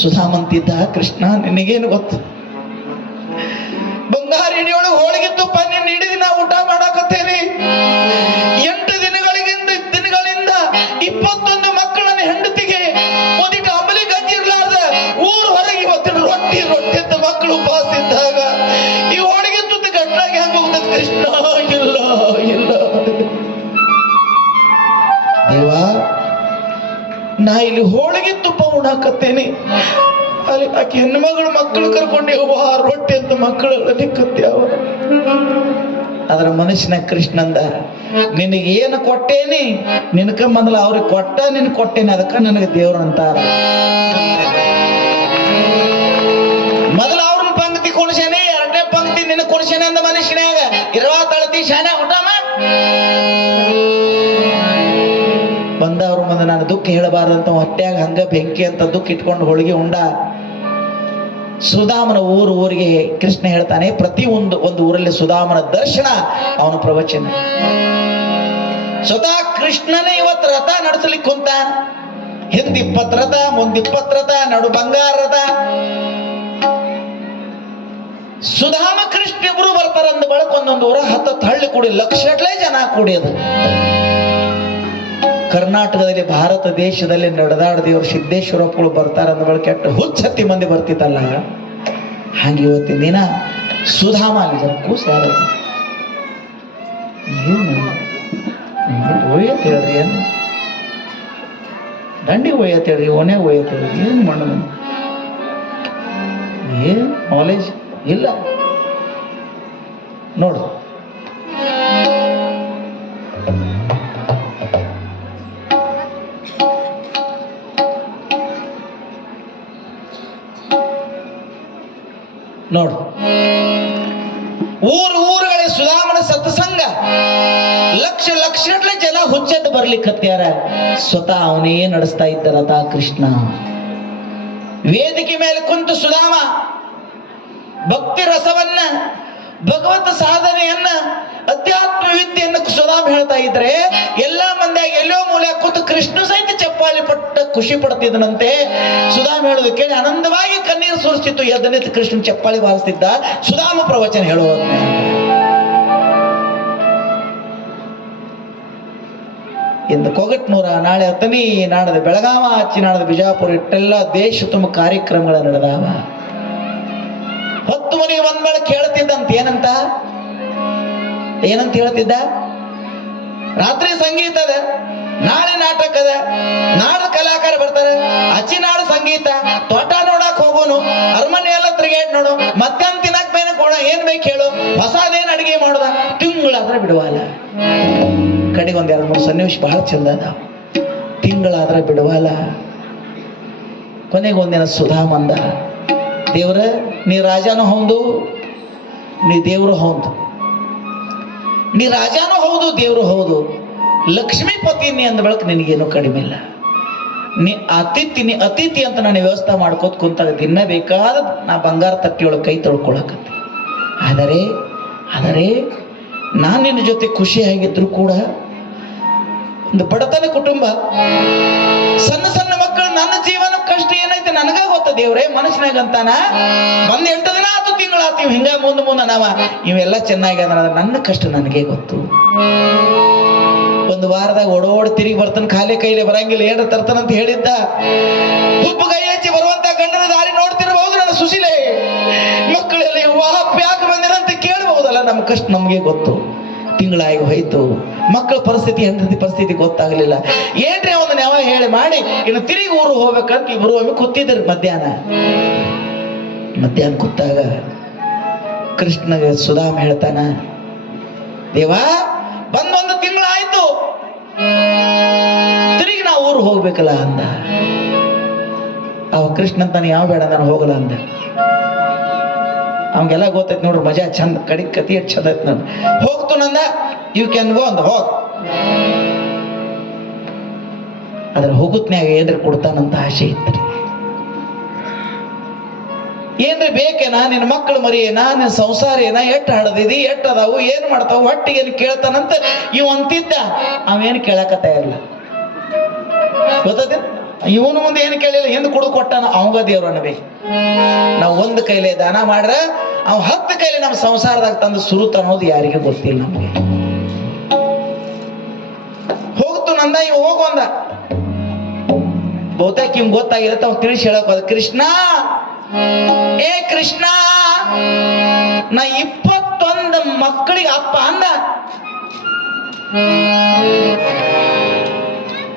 ಸುಧಾಮಂತಿದ್ದ, ಕೃಷ್ಣ ನಿನಗೇನು ಗೊತ್ತು? ಬಂಗಾರ ಹಿಡಿಯೊಳಗೆ ಹೋಳಿಗೆ ತುಪ್ಪ ನಿನ್ನ ಹಿಡಿದು ನಾ ಊಟ ಮಾಡಾಕತ್ತೇನೆ. 8 ದಿನಗಳಿಂದ 21 ಮಕ್ಕಳನ್ನ ಹೆಂಡತಿಗೆ ಒಂದಿಟ್ಟು ಅಂಬಲಿ ಗಂಜಿ ಇರ್ಲಾರ್ದ ಊರು ಹೊರಗೆ ಇವತ್ತಿನ ರೊಟ್ಟಿ ಅಂತ ಮಕ್ಕಳು ಉಪವಾಸ ಇದ್ದಾಗ ಈ ಹೋಳಿಗೆ ತುತ್ತು ಗಟ್ಟಾಗಿ ಕೃಷ್ಣ ಇಲ್ಲ ಇಲ್ಲ ದೇವ, ನಾ ಇಲ್ಲಿ ಹೋಳಿಗೆ ತುಪ್ಪ ಉಣಾಕತ್ತೇನೆ, ಅಲ್ಲಿ ಆಕೆ ಹೆಣ್ಮಗಳು ಮಕ್ಕಳು ಕರ್ಕೊಂಡು ರೊಟ್ಟಿ ಅಂತ ಮಕ್ಕಳೆಲ್ಲ ನಿಕ್ಕತ್ಯಾವ. ಅದರ ಮನುಷ್ಯನ ಕೃಷ್ಣಂದ, ನಿನಗೆ ಏನು ಕೊಟ್ಟೇನಿ, ನಿನಕ ಮೊದಲು ಅವ್ರಿಗೆ ಕೊಟ್ಟ ನಿನ್ ಕೊಟ್ಟೇನಿ, ಅದಕ್ಕ ನನಗೆ ದೇವ್ರ ಅಂತಾರ. ಮೊದಲು ಅವ್ರನ್ನ ಪಂಕ್ತಿ ಕೊಡ್ಸೇನೆ, ಎರಡನೇ ಪಂಕ್ತಿ ನಿನ್ನ ಕೊಡ್ಸೇನೆ ಅಂದ ಮನುಷ್ಯನಾಗ ಇರುವ ತಳತಿ ಶಾನೆ ಊಟ ಬಂದವ್ರ ಮುಂದೆ ನಾನು ದುಃಖ ಹೇಳಬಾರ್ದಂತ ಹೊಟ್ಟ್ಯಾಗ ಹಂಗ ಬೆಂಕಿ ಅಂತ ದುಃಖ ಇಟ್ಕೊಂಡು ಹೋಳಿಗೆ ಉಂಡ. ಸುಧಾಮನ ಊರಿಗೆ ಕೃಷ್ಣ ಹೇಳ್ತಾನೆ, ಪ್ರತಿ ಒಂದು ಊರಲ್ಲಿ ಸುಧಾಮನ ದರ್ಶನ, ಅವನ ಪ್ರವಚನ. ಸ್ವತಃ ಕೃಷ್ಣನೇ ಇವತ್ತು ರಥ ನಡೆಸಲಿಕ್ಕೆ ಕುಂತ. ಹಿಂದ್ 20 ರಥ, ಮುಂದ್ 20 ರಥ, ನಡು ಬಂಗಾರ ರಥ. ಸುಧಾಮ ಕೃಷ್ಣ ಇಬ್ರು ಬರ್ತಾರ ಅಂದ ಬಳಕ ಒಂದೊಂದು ಊರ 10 ಹಳ್ಳಿ ಕೂಡಿ ಲಕ್ಷಗಟ್ಟಲೆ ಜನ ಕೂಡಿಯದು. ಕರ್ನಾಟಕದಲ್ಲಿ ಭಾರತ ದೇಶದಲ್ಲಿ ನಡೆದಾಡ ದೇವರು ಸಿದ್ದೇಶ್ವರಪ್ಪಗಳು ಬರ್ತಾರ ಅಂದ ಬಳಕ ಕೆಟ್ಟ ಹುಚ್ಚತ್ತಿ ಮಂದಿ ಬರ್ತಿತ್ತಲ್ಲ, ಹಾಗೆ ಇವತ್ತಿನ ದಿನ ಸುಧಾಮ ಕೂಸ ಯಾರು ಒಯ್ಯತ್ ಹೇಳ್ರಿ, ಏನು ದಂಡಿಗೆ ಒಯ್ಯತ್ ಹೇಳ್ರಿ, ಓನೇ ಒಯ್ಯತ್ ಹೇಳ್ರಿ, ಏನು ಮಾಡೋಣ, ಏನ್ ನಾಲೆಜ್ ಇಲ್ಲ ನೋಡು. ನೋಡು, ಊರುಗಳಿಗೆ ಸುಧಾಮನ ಸತ್ಸಂಗ, ಲಕ್ಷಗಟ್ಟಲೆ ಜನ ಹುಚ್ಚೆದ್ದು ಬರ್ಲಿಕ್ಕತ್ಯಾರ. ಸ್ವತಃ ಅವನೇ ನಡೆಸ್ತಾ ಇದ್ದ ರಥ ಕೃಷ್ಣ. ವೇದಿಕೆ ಮೇಲೆ ಕುಂತು ಸುಧಾಮ ಭಕ್ತಿ ರಸವನ್ನ, ಭಗವತ್ ಸಾಧನೆಯನ್ನ, ಅಧ್ಯಾತ್ಮ ವಿದ್ಯೆಯನ್ನು ಸುಧಾಮ ಹೇಳ್ತಾ ಇದ್ರೆ ಎಲ್ಲಾ ಮಂದಿಯಾಗಿ ಎಲ್ಲೋ ಮೂಲೆ ಕೂತು ಕೃಷ್ಣ ಸಹಿತ ಚಪ್ಪಾಳಿ ಪಟ್ಟ ಖುಷಿ ಪಡ್ತಿದ್ದನಂತೆ. ಸುಧಾಮ ಹೇಳೋದು ಕೇಳಿ ಆನಂದವಾಗಿ ಕಣ್ಣೀರು ಸುರಿಸ್ತಿತ್ತು. ಎದ್ದು ನಿಂತು ಕೃಷ್ಣ ಚಪ್ಪಾಳಿ ಬಾರಿಸ್ತಿದ್ದ ಸುಧಾಮ ಪ್ರವಚನ ಹೇಳುವ. ಇಂದು ಕೊಗಟ್ನೂರ, ನಾಳೆ ಅಥಣಿ, ನಾಡದ ಬೆಳಗಾವ, ಅಚ್ಚಿ ನಾಡದ ಬಿಜಾಪುರ, ಇಟ್ಟೆಲ್ಲ ದೇಶ ತುಂಬ ಕಾರ್ಯಕ್ರಮಗಳ ನಡೆದಾವ. 10 ಮನೆಗೆ ಒಂದ್ ಮೇಲೆ ಕೇಳ್ತಿದ್ದಂತ ಏನಂತ ಹೇಳ್ತಿದ್ದ, ರಾತ್ರಿ ಸಂಗೀತ ಅದ, ನಾಳೆ ನಾಟಕ ಅದ, ನಾಡು ಕಲಾಕಾರ ಬರ್ತಾರೆ, ಅಚ್ಚಿ ನಾಡು ಸಂಗೀತ, ತೋಟ ನೋಡಕ್ ಹೋಗೋನು, ಅರಮನೆ ಎಲ್ಲ ತಿರುಗಾಡ್ ನೋಡು, ಮಧ್ಯಾಹ್ನ ತಿನ್ನಕ್ ಬೇನೆ ಕೊಡ, ಏನ್ ಬೇಕು ಹೇಳು, ಹೊಸದೇನ್ ಅಡಿಗೆ ಮಾಡೋದ, ತಿಂಗಳಾದ್ರೆ ಬಿಡುವಲ್ಲ. ಕಡೆಗೆ 1-2-3 ಸನ್ನಿವೇಶ ಬಹಳ ಚಂದ ಅದ, ತಿಂಗಳಾದ್ರೆ ಬಿಡುವಲ್ಲ. ಕೊನೆಗೆ ಒಂದಿನ ಸುಧಾಮಂದ, ದೇವ್ರ ನೀ ರಾಜಾನು ಹೌದು, ನೀ ದೇವ್ರು ಹೌದು, ನೀ ರಾಜಾನು ಹೌದು, ದೇವ್ರು ಹೌದು, ಲಕ್ಷ್ಮೀಪತಿ ನೀ ಅಂದ ಬಳಕ ನಿನಗೇನು ಕಡಿಮೆ ಇಲ್ಲ. ನೀ ಅತಿಥಿ ಅಂತ ನಾನು ವ್ಯವಸ್ಥೆ ಮಾಡ್ಕೋತ ಕುಂತಾಗ ದಿನ ಬೇಕಾದ ನಾ ಬಂಗಾರ ತಟ್ಟಿಯೊಳಗೆ ಕೈ ತೊಳ್ಕೊಳಕತ್ತೆ. ಆದರೆ ನಾನು ನಿನ್ನ ಜೊತೆ ಖುಷಿಯಾಗಿದ್ರು ಕೂಡ ಒಂದು ಬಡತನ ಕುಟುಂಬ, ಸಣ್ಣ ಮಕ್ಕಳು, ನನ್ನ ಜೀವನ ಕಷ್ಟ ಏನೈತೆ ನನಗ ಗೊತ್ತ ದೇವ್ರೆ. ಮನುಷ್ಯನಾಗ ಅಂತಾನ, 8 ದಿನ ಆತು, ತಿಂಗಳಾತು, ಇವ್ ಹಿಂಗ ಮುಂದೆ ನಾವ ಇವೆಲ್ಲ ಚೆನ್ನಾಗಿ ಅಂದ್ರೆ ನನ್ನ ಕಷ್ಟ ನನಗೆ ಗೊತ್ತು. ಒಂದು ವಾರದಾಗ ಓಡೋಡ್ ತಿರುಗಿ ಬರ್ತಾನ, ಖಾಲಿ ಕೈಲಿ ಬರಂಗಿಲ್ಲ, ಏನ್ರ ತರ್ತಾನಂತ ಹೇಳಿದ್ದ. ಉಪ್ಪು ಕೈ ಹಚ್ಚಿ ಬರುವಂತ ಗಂಡನ ದಾರಿ ನೋಡ್ತಿರಬಹುದು ನನ್ನ ಸುಶೀಲೆ. ಮಕ್ಕಳೆಲ್ಲ ಯಾಕೆ ಬಂದಿರಂತ ಕೇಳಬಹುದಲ್ಲ, ನಮ್ಮ ಕಷ್ಟ ನಮ್ಗೆ ಗೊತ್ತು. ತಿಂಗಳಾಗಿ ಹೋಯ್ತು, ಮಕ್ಕಳ ಪರಿಸ್ಥಿತಿ, ಹೆಂಡತಿ ಪರಿಸ್ಥಿತಿ ಗೊತ್ತಾಗ್ಲಿಲ್ಲ. ಏನ್ರಿ ಒಂದು ನೆವ ಹೇಳಿ ಮಾಡಿ ಇನ್ನು ತಿರುಗಿ ಊರು ಹೋಗ್ಬೇಕಂತ ಇಬ್ರು ಒಮ್ಮೆ ಕೂತಿದ್ರು. ಮಧ್ಯಾಹ್ನ ಕೂತಾಗ ಕೃಷ್ಣಗೆ ಸುಧಾಮ ಹೇಳ್ತಾನ, ದೇವಾ ಬಂದೊಂದು ತಿಂಗಳಾಯ್ತು, ತಿರುಗಿ ನಾವು ಊರು ಹೋಗ್ಬೇಕಲ್ಲ ಅಂದ. ಅವ ಕೃಷ್ಣ ಅಂತಾನೆ, ಯಾವ ಬೇಡ ನಾನು ಹೋಗಲ್ಲ ಅಂದ. ಅವಂಗೆಲ್ಲ ಗೊತ್ತೈತಿ ನೋಡ್ರಿ, ಮಜಾ ಚಂದ, ಕಡಿಗೆ ಕತಿ ಎಷ್ಟು ಚಂದ ಐತಿ ನಾನು ಹೋಗ್ತು ನಂದ. ಯು ಕ್ಯಾನ್ ಗೋ ಅಂದ, ಹೋಗ್. ಅದ್ರ ಹೋಗುತ್ನ್ಯಾಗ ಏನ್ರಿ ಕೊಡ್ತಾನಂತ ಆಸೆ ಇತ್ತು. ಏನ್ರಿ ಬೇಕೇನಾ, ನಿನ್ನ ಮಕ್ಕಳು ಮರಿ ಏನಾ, ನಿನ್ನ ಸಂಸಾರ ಏನ, ಎಟ್ಟು ಹಡದಿದಿ, ಎಟ್ಟು ಅದಾವು, ಏನ್ ಮಾಡ್ತಾವು, ಹೊಟ್ಟಿಗೆ ಏನು ಕೇಳ್ತಾನಂತ ಇವ್ ಅಂತಿದ್ದ. ಅವೇನು ಕೇಳಕತ್ತ ಇರಲ್ಲ, ಗೊತ್ತದ. ಇವನು ಮುಂದೆ ಏನು ಕೇಳಿಲ್ಲ, ಹಿಂದ್ ಕುಡಿದು ಕೊಟ್ಟಾನ, ಅವಂಗ ದೇವ್ರು ಅನ್ಬೇಕು. ನಾವು ಒಂದು ಕೈಲೇ ದಾನ ಮಾಡ್ರ ಅವ್ 10 ಕೈಲಿ ನಮ್ಮ ಸಂಸಾರದಾಗ ತಂದು ಸುರುತ ಅನ್ನೋದು ಯಾರಿಗೆ ಗೊತ್ತಿಲ್ಲ ನಮ್ಗೆ. ಹೋಗ್ತು ನಂದ, ಇವ್ ಹೋಗಂದ. ಬಹುತೇಕ ಇವ್ ಗೊತ್ತಾಗಿರತ್ತ, ಅವ್ ತಿಳಿಸಿ ಹೇಳಕ್ ಹೋದ, ಕೃಷ್ಣ, ಏ ಕೃಷ್ಣ, ನಾ 20 ಇಪ್ಪಂದ ಮಕ್ಕಳಿಗೆ ಅಪ್ಪ ಅಂದ.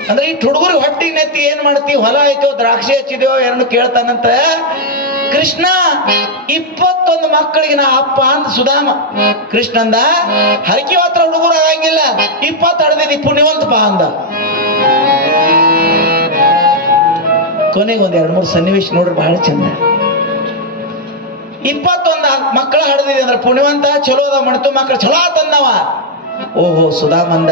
ಅಂದ್ರೆ ಈ ಹುಡುಗರು ಹೊಟ್ಟಿಗೆ ನೆತ್ತಿ ಏನ್ ಮಾಡ್ತೀವಿ, ಹೊಲ ಆಯ್ತೋ ದ್ರಾಕ್ಷಿ ಹಚ್ಚಿದ್ಯೋ ಎರಡು ಕೇಳ್ತಾನಂತ. ಕೃಷ್ಣ 21 ಮಕ್ಕಳಿಗೆ ನಾ ಅಪ್ಪ ಅಂತ ಸುಧಾಮ. ಕೃಷ್ಣಂದ ಹರಕೆ ಹತ್ರ ಹುಡುಗರು ಆಗಂಗಿಲ್ಲ, 20 ಹಡ್ದಿದ್ದಿ ಪುಣ್ಯವಂತ ಬಾ ಅಂದ. ಕೊನೆಗೆ ಒಂದ್ 2-3 ಸನ್ನಿವೇಶ ನೋಡ್ರಿ ಬಹಳ ಚಂದ. 21 ಮಕ್ಕಳ ಹಡ್ದಿದೆ ಅಂದ್ರೆ ಪುಣ್ಯವಂತ ಚಲೋ ಅದ, ಮಣತು ಮಕ್ಕಳು ಚಲೋ ತಂದವ. ಓಹೋ ಸುಧಾಮಂದ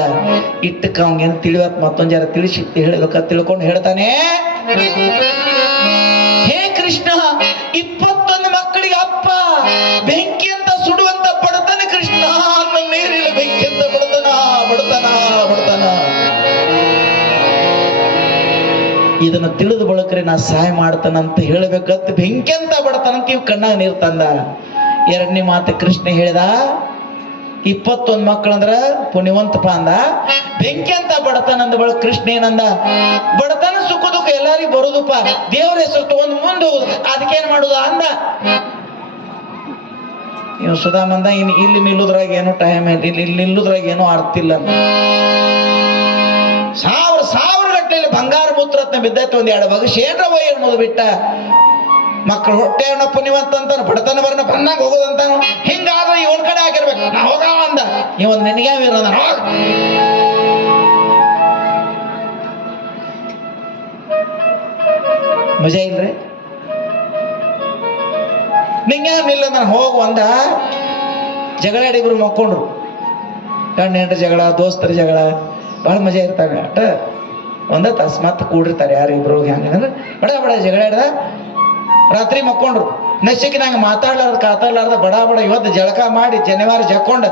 ಇಟ್ಟಕ್ಕ ಅವಂಗೇನು ತಿಳಿವತ್ ಮತ್ತೊಂದ್ ಜರ ತಿಳಿಸಿ ಹೇಳ್ಬೇಕ ತಿಳ್ಕೊಂಡು ಹೇಳ್ತಾನೆ, ಹೇ ಕೃಷ್ಣ 21 ಮಕ್ಕಳಿಗೆ ಅಪ್ಪ, ಬೆಂಕಿ ಅಂತ ಸುಡುವಂತ ಬಡತನ ಕೃಷ್ಣ, ನೀರಿಲ್ಲ ಬೆಂಕಿ ಅಂತ ಬಡತನ ಬಡತನ ಬಡತನ. ಇದನ್ನ ತಿಳಿದು ಬಳಕ್ರೆ ನಾ ಸಹಾಯ ಮಾಡ್ತಾನಂತ ಹೇಳ್ಬೇಕಂತ ಬೆಂಕಿ ಅಂತ ಬಡತನಂತ ಇವ್ ಕಣ್ಣಾಗ ನೀರ್ ತಂದ. ಎರಡನೇ ಮಾತು ಕೃಷ್ಣ ಹೇಳ್ದ, 21 ಮಕ್ಕಳಂದ್ರ ಪುಣ್ಯವಂತಪ್ಪ ಅಂದ, ಬೆಂಕಿ ಅಂತ ಬಡತನ ಅಂದ ಬಳಕ ಕೃಷ್ಣ ಏನಂದ, ಬಡತನ ಸುಖ ದುಃಖ ಎಲ್ಲರಿಗೂ ಬರುದಪ್ಪ, ದೇವರ ಹೆಸರು ತಗೊಂಡು ಮುಂದೆ ಹೋಗುದು, ಅದಕ್ಕೇನ್ ಮಾಡುದ ಅಂದ. ಇವ್ ಸುಧಾಮಂದ ಇನ್ ಇಲ್ಲಿ ನಿಲ್ಲುದ್ರಾಗ ಏನೋ ಟೈಮ್ ಇಲ್ಲಿ ನಿಲ್ಲುದ್ರಾಗ ಏನೋ ಅರ್ಥ ಇಲ್ಲ. ಸಾವಿರ ಗಟ್ಟಲೆ ಬಂಗಾರ ಮೂತ್ರತ್ನ ಬಿದ್ದೈತೆ, ಒಂದ್ 2 ಬಗ್ಗು ಶೇನ್ರವ ಅನ್ನೋದು ಬಿಟ್ಟ. ಮಕ್ಕಳು ಹೊಟ್ಟೆ ಅನ್ನೋ ಪುಣ್ಯವಂತ ಅಂತಾನು, ಬಡತನ ಬರ್ನ ಬಂದಂಗ ಹೋಗೋದಂತಾನು. ಹಿಂಗಾದ್ರೆ ಇವನ್ ಕಡೆ ಆಗಿರ್ಬೇಕು, ನಾ ಹೋಗ ಅಂದ. ಇವನ್ ನಿನಗೆ ಇರೋದ ಹೋಗ. ಮಜಾ ಇಲ್ರಿ ನಿಂಗೆ ನಿಲ್ಲ ನಾನು ಹೋಗು ಅಂದ. ಜಗಳಾಡಿ ಇಬ್ರು ಮಕ್ಕೊಂಡ್ರು, ಗಂಡ ಹೆಂಡ್ರ ಜಗಳ, ದೋಸ್ತರ ಜಗಳ, ಬಹಳ ಮಜಾ ಇರ್ತಾವೆ. ಅಷ್ಟ ಒಂದ ತಾಸು ಮತ್ತೆ ಕೂಡಿರ್ತಾರೆ ಯಾರು ಇಬ್ರು. ಹೆಂಗಂದ್ರೆ ಬಡ ಬಡ ಜಗಳಾಡ್ದ ರಾತ್ರಿ ಮಕ್ಕೊಂಡ್ರು. ನಶಿಗೆ ನಂಗೆ ಕಾತಾಡ್ಲಾರ್ದ ಬಡ ಬಡ ಇವತ್ತು ಜಳಕ ಮಾಡಿ ಜನವಾರ ಜಕ್ಕೊಂಡು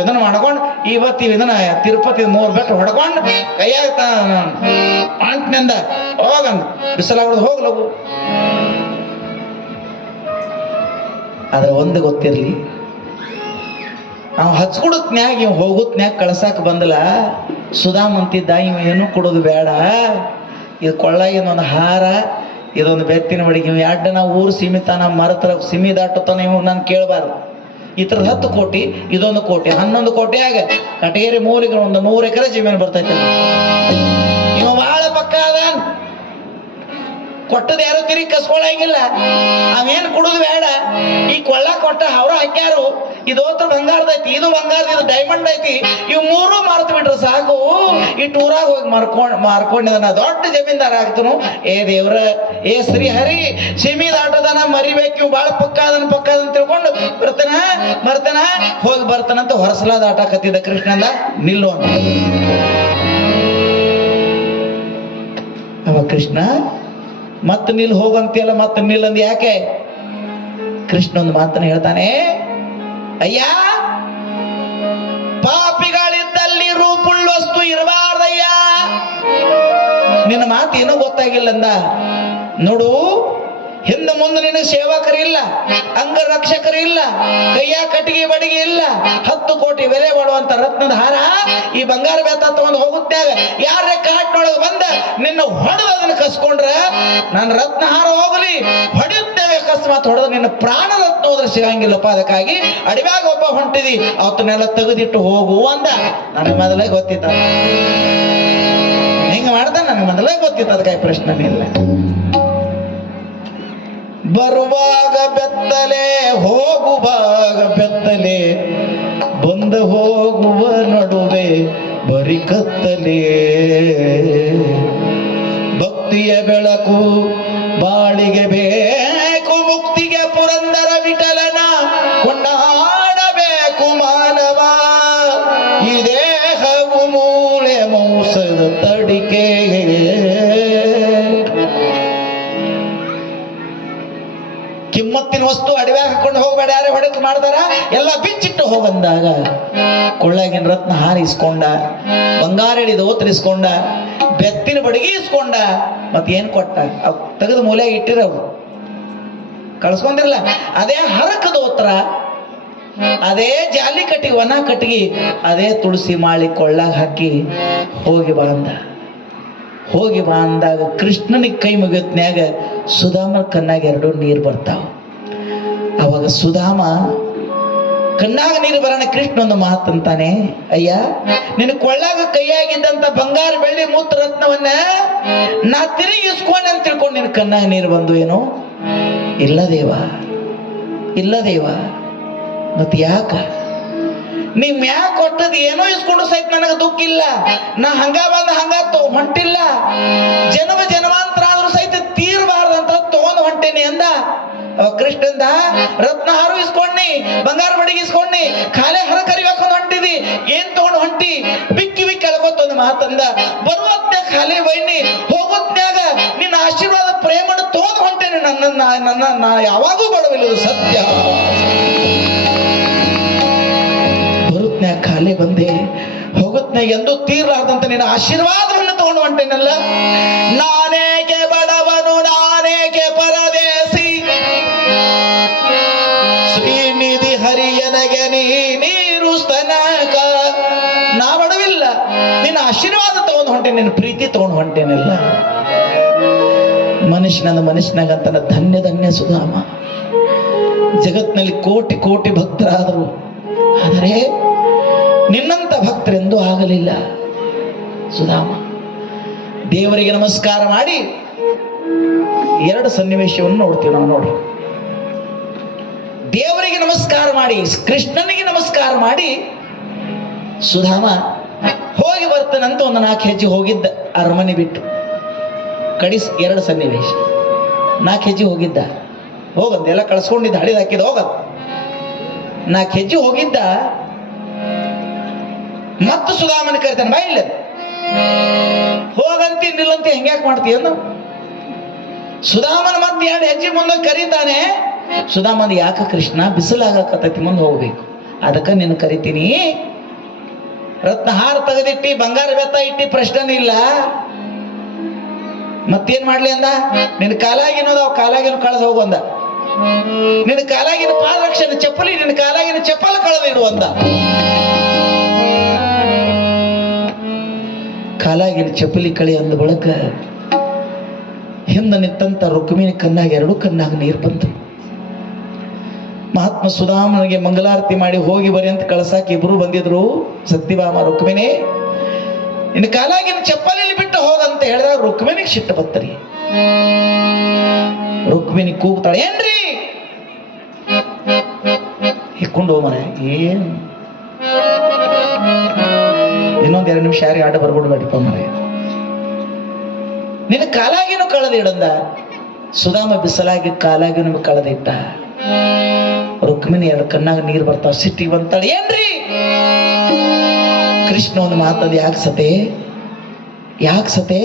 ಇದನ್ನ ಮಾಡ್ಕೊಂಡು ಇವತ್ತು ಇದನ್ನ ತಿರುಪತಿ 3 ಬೆಟ್ಟು ಹೊಡ್ಕೊಂಡು ಕೈಯಾಗ ಅಂಟ್ನಿಂದ ಹೋಗಂದ ಬಿಸಿಲಾಗ್ದು ಹೋಗ್ಲವು. ಆದ್ರೆ ಒಂದು ಗೊತ್ತಿರ್ಲಿ, ನಾವು ಹಚ್ಕೊಡತ್ನ್ಯಾಗ ಇವ್ ಹೋಗುತ್ನ್ಯಾಗ ಕಳ್ಸಾಕ ಬಂದಲ್ಲ. ಸುಧಾಮ್ ಅಂತಿದ್ದ ಇವ ಏನು ಕೊಡೋದು ಬೇಡ, ಇದು ಕೊಳ್ಳಾಗಿನೊಂದು ಹಾರ, ಇದೊಂದು ಬೆತ್ತಿನ ಬಡಿಗೆ. ಇವ್ ಎರಡು ನಾವು ಊರು ಸೀಮಿತ, ನಮ್ಮ ಮರತ್ರ ಸಿಮಿ ದಾಟುತ್ತಾನ ಇವ್ ನಾನು ಕೇಳಬಾರ್ದು. ಈ ಥರದ 10 ಕೋಟಿ, ಇದೊಂದು ಕೋಟಿ, 11 ಕೋಟಿಯಾಗ ಕಟಗೇರಿ ಮೂಲಿಗೆ ಒಂದು 100 ಎಕರೆ ಜಮೀನು ಬರ್ತೈತೆ. ಇವ ಬಹಳ ಪಕ್ಕ ಅದ, ಕೊಟ್ಟದ ಯಾರು ತಿರುಗಿ ಕಸ್ಕೊಳಂಗಿಲ್ಲ. ಅವೇನು ಕೊಡುದು ಬೇಡ, ಈ ಕೊಳ್ಳ ಕೊಟ್ಟ ಅವ್ರು ಹಾಕ್ಯಾರು. ಇದು ಹೋತ್ರ ಬಂಗಾರದೈತಿ, ಇದು ಬಂಗಾರದ, ಇದು ಡೈಮಂಡ್ ಐತಿ, ಇವ್ 3 ಮಾರ್ತು ಬಿಟ್ರೆ ಸಾಕು. ಈ ಟೂರಾಗ ಹೋಗಿ ಮಾರ್ಕೊಂಡಿದನ ದೊಡ್ಡ ಜಮೀನ್ದಾರ ಆಗ್ತನು. ಏ ದೇವ್ರ, ಏ ಶ್ರೀ ಹರಿ, ಸಿಮಿ ದಾಟದನ ಮರಿಬೇಕು, ಇವ್ ಬಾಳ ಪಕ್ಕ ಅದನ್ನ ತಿಳ್ಕೊಂಡು ಬರ್ತಾನ ಹೋಗಿ ಬರ್ತಾನಂತ ಹೊರಸಲಾ ದಾಟಾಕತ್ತಿದ್ದ ಕೃಷ್ಣಂದ. ನಿಲ್ಲು ಅಂತ ಅವ ಕೃಷ್ಣ ಮತ್ತ ನಿಲ್ ಹೋಗಂತಿಯಲ್ಲ, ಮತ್ತ ನಿಲ್ಲಂದ ಯಾಕೆ? ಕೃಷ್ಣ ಒಂದು ಮಾತನ್ನ ಹೇಳ್ತಾನೆ, ಅಯ್ಯ ಪಾಪಿಗಳಿದ್ದಲ್ಲಿ ರೂಪುಳ್ಳ ವಸ್ತು ಇರಬಾರ್ದಯ್ಯ. ನಿನ್ನ ಮಾತು ಏನೋ ಗೊತ್ತಾಗಿಲ್ಲಂದ. ನೋಡು, ಹಿಂದ ಮುಂದೆ ನಿನಗೆ ಸೇವಕರಿಲ್ಲ, ಅಂಗರಕ್ಷಕರಿಲ್ಲ, ಕೈಯ ಕಟ್ಟಿಗೆ ಬಡಿಗೆ ಇಲ್ಲ. 10 ಕೋಟಿ ಬೆಲೆ ಮಾಡುವಂತ ರತ್ನದ ಹಾರ ಈ ಬಂಗಾರ ಬೇತ ತಗೊಂಡು ಹೋಗುತ್ತಾಗ ಯಾರೇ ಕಾಟ್ನೊಳಗೆ ಬಂದ ನಿನ್ನ ಹೊಡೆದು ಅದನ್ನು ಕಸ್ಕೊಂಡ್ರೆ ನನ್ನ ರತ್ನ ಹಾರ ಹೋಗಲಿ, ಹೊಡೆಯುತ್ತೇವೆ. ಅಕಸ್ಮಾತ್ ಹೊಡೆದ ನಿನ್ನ ಪ್ರಾಣ ರತ್ನ ಹೋದ್ರೆ ಸಿಗಂಗಿಲ್ಲಪ್ಪ, ಅದಕ್ಕಾಗಿ ಅಡಿವ್ಯಾಗ ಒಬ್ಬ ಹೊಂಟಿದಿ, ಅವತ್ತನ್ನೆಲ್ಲ ತೆಗೆದಿಟ್ಟು ಹೋಗು ಅಂದ. ನನಗೆ ಮೊದಲೇ ಗೊತ್ತಿತ್ತ, ಹಿಂಗ ಮಾಡ್ದ, ನನಗೆ ಮೊದಲೇ ಗೊತ್ತಿತ್ತು, ಅದಕ್ಕಾಗಿ ಪ್ರಶ್ನೆ ಇಲ್ಲ. ಬರುವಾಗ ಬೆತ್ತಲೆ, ಹೋಗುವಾಗ ಬೆತ್ತಲೆ, ಬಂದ ಹೋಗುವ ನಡುವೆ ಬರಿ ಕತ್ತಲೆ. ಭಕ್ತಿಯ ಬೆಳಕು ಬಾಳಿಗೆ ಬೇಕು, ಮುಕ್ತಿಗೆ ಪುರಂದರ ವಿಠಲನ ಕೊಂಡಾಡಬೇಕು ಮಾನವ. ಈ ದೇಹವು ಮೂಳೆ ಮೌಸದ ತಡಿಕೆ. ಕಿಮ್ಮತ್ತಿನ ವಸ್ತು ಅಡವ್ಯಾಗ ಹಾಕೊಂಡು ಹೋಗ್ಬೇಡ, ಯಾರೇ ಹೊಡೆದು ಮಾಡ್ದಾರ ಎಲ್ಲ ಬಿಚ್ಚಿಟ್ಟು ಹೋಗಂದಾಗ ಕೊಳ್ಳಾಗಿನ ರತ್ನ ಹಾರಿಸ್ಕೊಂಡ, ಬಂಗಾರ ಹಿಡಿದು ಓತರಿಸ್ಕೊಂಡ, ಬೆತ್ತಿನ ಬಡಿಗೆ ಇಸ್ಕೊಂಡ. ಮತ್ ಏನ್ ಕೊಟ್ಟ? ಅವ್ ತೆಗೆದು ಮೂಲೆಯಾಗ ಇಟ್ಟಿರವು ಕಳ್ಸ್ಕೊಂಡಿರಲ್ಲ. ಅದೇ ಹರಕದ ಓತ್ರ, ಅದೇ ಜಾಲಿ ಕಟ್ಟಿಗೆ, ವನ ಕಟ್ಟಿಗೆ, ಅದೇ ತುಳಸಿ ಮಾಳಿ ಕೊಳ್ಳಾಗ ಹಾಕಿ ಹೋಗಿ ಬಾ ಅಂದಾಗ ಕೃಷ್ಣನಿಗೆ ಕೈ ಮುಗಿಯತ್ನ್ಯಾಗ ಸುಧಾಮ ಕಣ್ಣಾಗ 2 ನೀರು ಬರ್ತಾವ. ಅವಾಗ ಸುಧಾಮ ಕಣ್ಣಾಗ ನೀರು ಬರೋಣ. ಕೃಷ್ಣ ಒಂದು ಮಾತಂತಾನೆ, ಅಯ್ಯ ನಿನ್ನ ಕೊಳ್ಳಾಗ ಕೈಯಾಗಿದ್ದಂತ ಬಂಗಾರ ಬೆಳ್ಳಿ ಮೂತ್ರ ರತ್ನವನ್ನ ನಾ ತಿರುಗಿ ಇಸ್ಕೊಂಡೆ ಅಂತ ತಿಳ್ಕೊಂಡು ನಿನ್ನ ಕಣ್ಣಾಗ ನೀರು ಬಂದು ಏನು? ಇಲ್ಲ ದೇವ, ಇಲ್ಲ ದೇವ. ಮತ್ ಯಾಕ ನೀ ಮ್ಯಾಕ್ ಕೊಟ್ಟದ್ ಏನೋ ಇಸ್ಕೊಂಡು ಸಹಿತ ನನಗೆ ದುಃಖ ಇಲ್ಲ. ನಾ ಹಂಗ ಬಂದ ಹಂಗ ಹೊಂಟಿಲ್ಲ. ಜನ್ಮ ಜನ್ಮಾಂತರ ಆದ್ರೂ ಸಹಿತ ತೀರ್ಬಾರ್ದಂತ ತಗೊಂಡ್ ಹೊಂಟೇನಿ ಅಂದ. ಕೃಷ್ಣಂದ ರತ್ನಹಾರು ಇಸ್ಕೊಂಡಿ, ಬಂಗಾರ ಬಡಿಗೆ ಇಸ್ಕೊಂಡಿ, ಖಾಲಿ ಹರ ಕರಿಬೇಕೊಂಡ್ ಹೊಂಟಿದಿ, ಏನ್ ತಗೊಂಡ್ ಹೊಂಟಿ? ಬಿಕ್ಕಿ ಬಿಕ್ಕಿ ಅಳ್ಕೊತ್ತೊಂದು ಮಾತಂದ. ಬರುವತ್ನ್ಯಾಗ ಖಾಲಿ ಬೈನಿ, ಹೋಗುತ್ನ್ಯಾಗ ನಿನ್ನ ಆಶೀರ್ವಾದ ಪ್ರೇಮನ ತಗೊಂಡ್ ಹೊಂಟೇನಿ. ನನ್ನ ನಾ ಯಾವಾಗೂ ಬಡವಿಲ್ಲ, ಸತ್ಯ. ಬರುತ್ನ್ಯಾಗ ಖಾಲಿ ಬಂದೆ, ಹೋಗುತ್ನ್ಯಾಗ ಎಂದೂ ತೀರ್ಲಾರ್ದಂತ ನಿನ್ನ ಆಶೀರ್ವಾದವನ್ನು ತಗೊಂಡು ಹೊಂಟೇನಲ್ಲ. ನಾನೇಕೆ ಬಡವನು, ನಾನೇಕೆ ಪರದೇಸಿ, ಶ್ರೀನಿಧಿ ಹರಿಯನಗೆ ನೀರು ಸ್ತನಕ. ನಾ ಬಡವಿಲ್ಲ, ನಿನ್ನ ಆಶೀರ್ವಾದ ತಗೊಂಡು ಹೊಂಟೇನೆ, ನಿನ್ನ ಪ್ರೀತಿ ತಗೊಂಡು ಹೊಂಟೇನಲ್ಲ. ಮನುಷ್ಯನಾಗಂತನ ಧನ್ಯ ಧನ್ಯ ಸುಧಾಮ. ಜಗತ್ನಲ್ಲಿ ಕೋಟಿ ಕೋಟಿ ಭಕ್ತರಾದರು, ಆದರೆ ನಿನ್ನಂತ ಭಕ್ತರೆಂದೂ ಆಗಲಿಲ್ಲ ಸುಧಾಮ. ದೇವರಿಗೆ ನಮಸ್ಕಾರ ಮಾಡಿ ಎರಡು ಸನ್ನಿವೇಶವನ್ನು ನೋಡ್ತೀವಿ ನಾವು. ನೋಡ್ರಿ, ದೇವರಿಗೆ ನಮಸ್ಕಾರ ಮಾಡಿ, ಕೃಷ್ಣನಿಗೆ ನಮಸ್ಕಾರ ಮಾಡಿ ಸುಧಾಮ ಹೋಗಿ ಬರ್ತಾನಂತ ಒಂದು 4 ಹೆಜ್ಜೆ ಹೋಗಿದ್ದ ಅರಮನೆ ಬಿಟ್ಟು. ಕಡಿಸ್ ಎರಡು ಸನ್ನಿವೇಶ. 4 ಹೆಜ್ಜೆ ಹೋಗಿದ್ದ, ಹೋಗಂದ ಎಲ್ಲ ಕಳ್ಸ್ಕೊಂಡಿದ್ದ, ಹಳಿದ ಹಾಕಿದ, ಹೋಗದ 4 ಹೆಜ್ಜೆ ಹೋಗಿದ್ದ. ಮತ್ತು ಸುಧಾಮನ ಕರಿತಾನೆ, ಬಾ ಇಲ್ಲ ಹೋಗಂತಿ ನಿಲ್ಲಂತೆ ಹೆಂಗ್ಯಾಕ್ ಮಾಡ್ತೀಯ ಅಂದ. ಸುಧಾಮನ ಮತ್ತೆ 2 ಹೆಜ್ಜೆ ಮುಂದೆ ಕರೀತಾನೆ. ಸುಧಾಮನ್, ಯಾಕ ಕೃಷ್ಣ ಬಿಸಿಲಾಗಕತ್ತೈತಿ, ಮುಂದೆ ಹೋಗ್ಬೇಕು, ಅದಕ್ಕೆ ನಿನ್ನ ಕರಿತೀನಿ. ರತ್ನಹಾರ ತೆಗೆದಿಟ್ಟಿ, ಬಂಗಾರ ಬೆತ್ತ ಇಟ್ಟಿ, ಪ್ರಶ್ನೆ ಇಲ್ಲ. ಮತ್ತೇನ್ ಮಾಡ್ಲಿ ಅಂದ. ನಿನ್ನ ಕಾಲಾಗಿನೋದು ಅವ್ ಕಾಲಾಗಿನ ಕಳೆದು ಹೋಗು ಅಂದ. ನಿನ್ನ ಕಾಲಾಗಿನ ಪಾದರಕ್ಷಣೆ ಚಪ್ಪಲಿ, ನಿನ್ನ ಕಾಲಾಗಿನ ಚಪ್ಪಲ್ ಕಳೆದು ಇಡು ಅಂದ. ಕಾಲಾಗಿನ ಚಪ್ಪಲಿ ಕಳೆ ಅಂದ ಬಳಕ ಹಿಂದ ನಿಂತಂತ ರುಕ್ಮಿಣಿ ಕಣ್ಣಾಗ 2 ಕಣ್ಣಾಗ ನೀರು ಬಂತು. ಮಹಾತ್ಮ ಸುಧಾಮನಿಗೆ ಮಂಗಲಾರತಿ ಮಾಡಿ ಹೋಗಿ ಬರಿ ಅಂತ ಕಳ್ಸಾಕ ಇಬ್ರು ಬಂದಿದ್ರು. ಸತ್ಯಭಾಮ ರುಕ್ಮಿಣಿ ನಿನ್ನ ಕಾಲಾಗಿನ ಚಪ್ಪಲಿಲಿ ಬಿಟ್ಟು ಹೋಗಂತ ಹೇಳಿದಾಗ ರುಕ್ಮಿಣಿಗೆ ಸಿಟ್ಟು ಬತ್ತರಿ. ರುಕ್ಮಿಣಿ ಕೂಗ್ತಾಳೆ, ಏನ್ರಿ ಹಿಕ್ಕೊಂಡು ಹೋಮರ, ಏನ್ ಇನ್ನೊಂದ್ 2 ನಿಮಿಷ ಯಾರಿಗೆ ಆಟ ಬರ್ಬಿಡ್ಬೇಡಿಪ್ಪ ಮರ, ನಿನ್ನ ಕಾಲಾಗಿನೂ ಕಳೆದಿಡಂದ. ಸುಧಾಮ ಬಿಸಲಾಗಿ ಕಾಲಾಗಿನೂ ಕಳೆದಿಟ್ಟ. ರುಕ್ಮಿಣಿ 2 ಕಣ್ಣಾಗ ನೀರು ಬರ್ತಾವ, ಸಿಟ್ಟಿಗೆ ಬಂತಾಳೆ, ಏನ್ರಿ? ಕೃಷ್ಣ ಒಂದು ಮಾತಂದ, ಯಾಕೆ ಸತೆ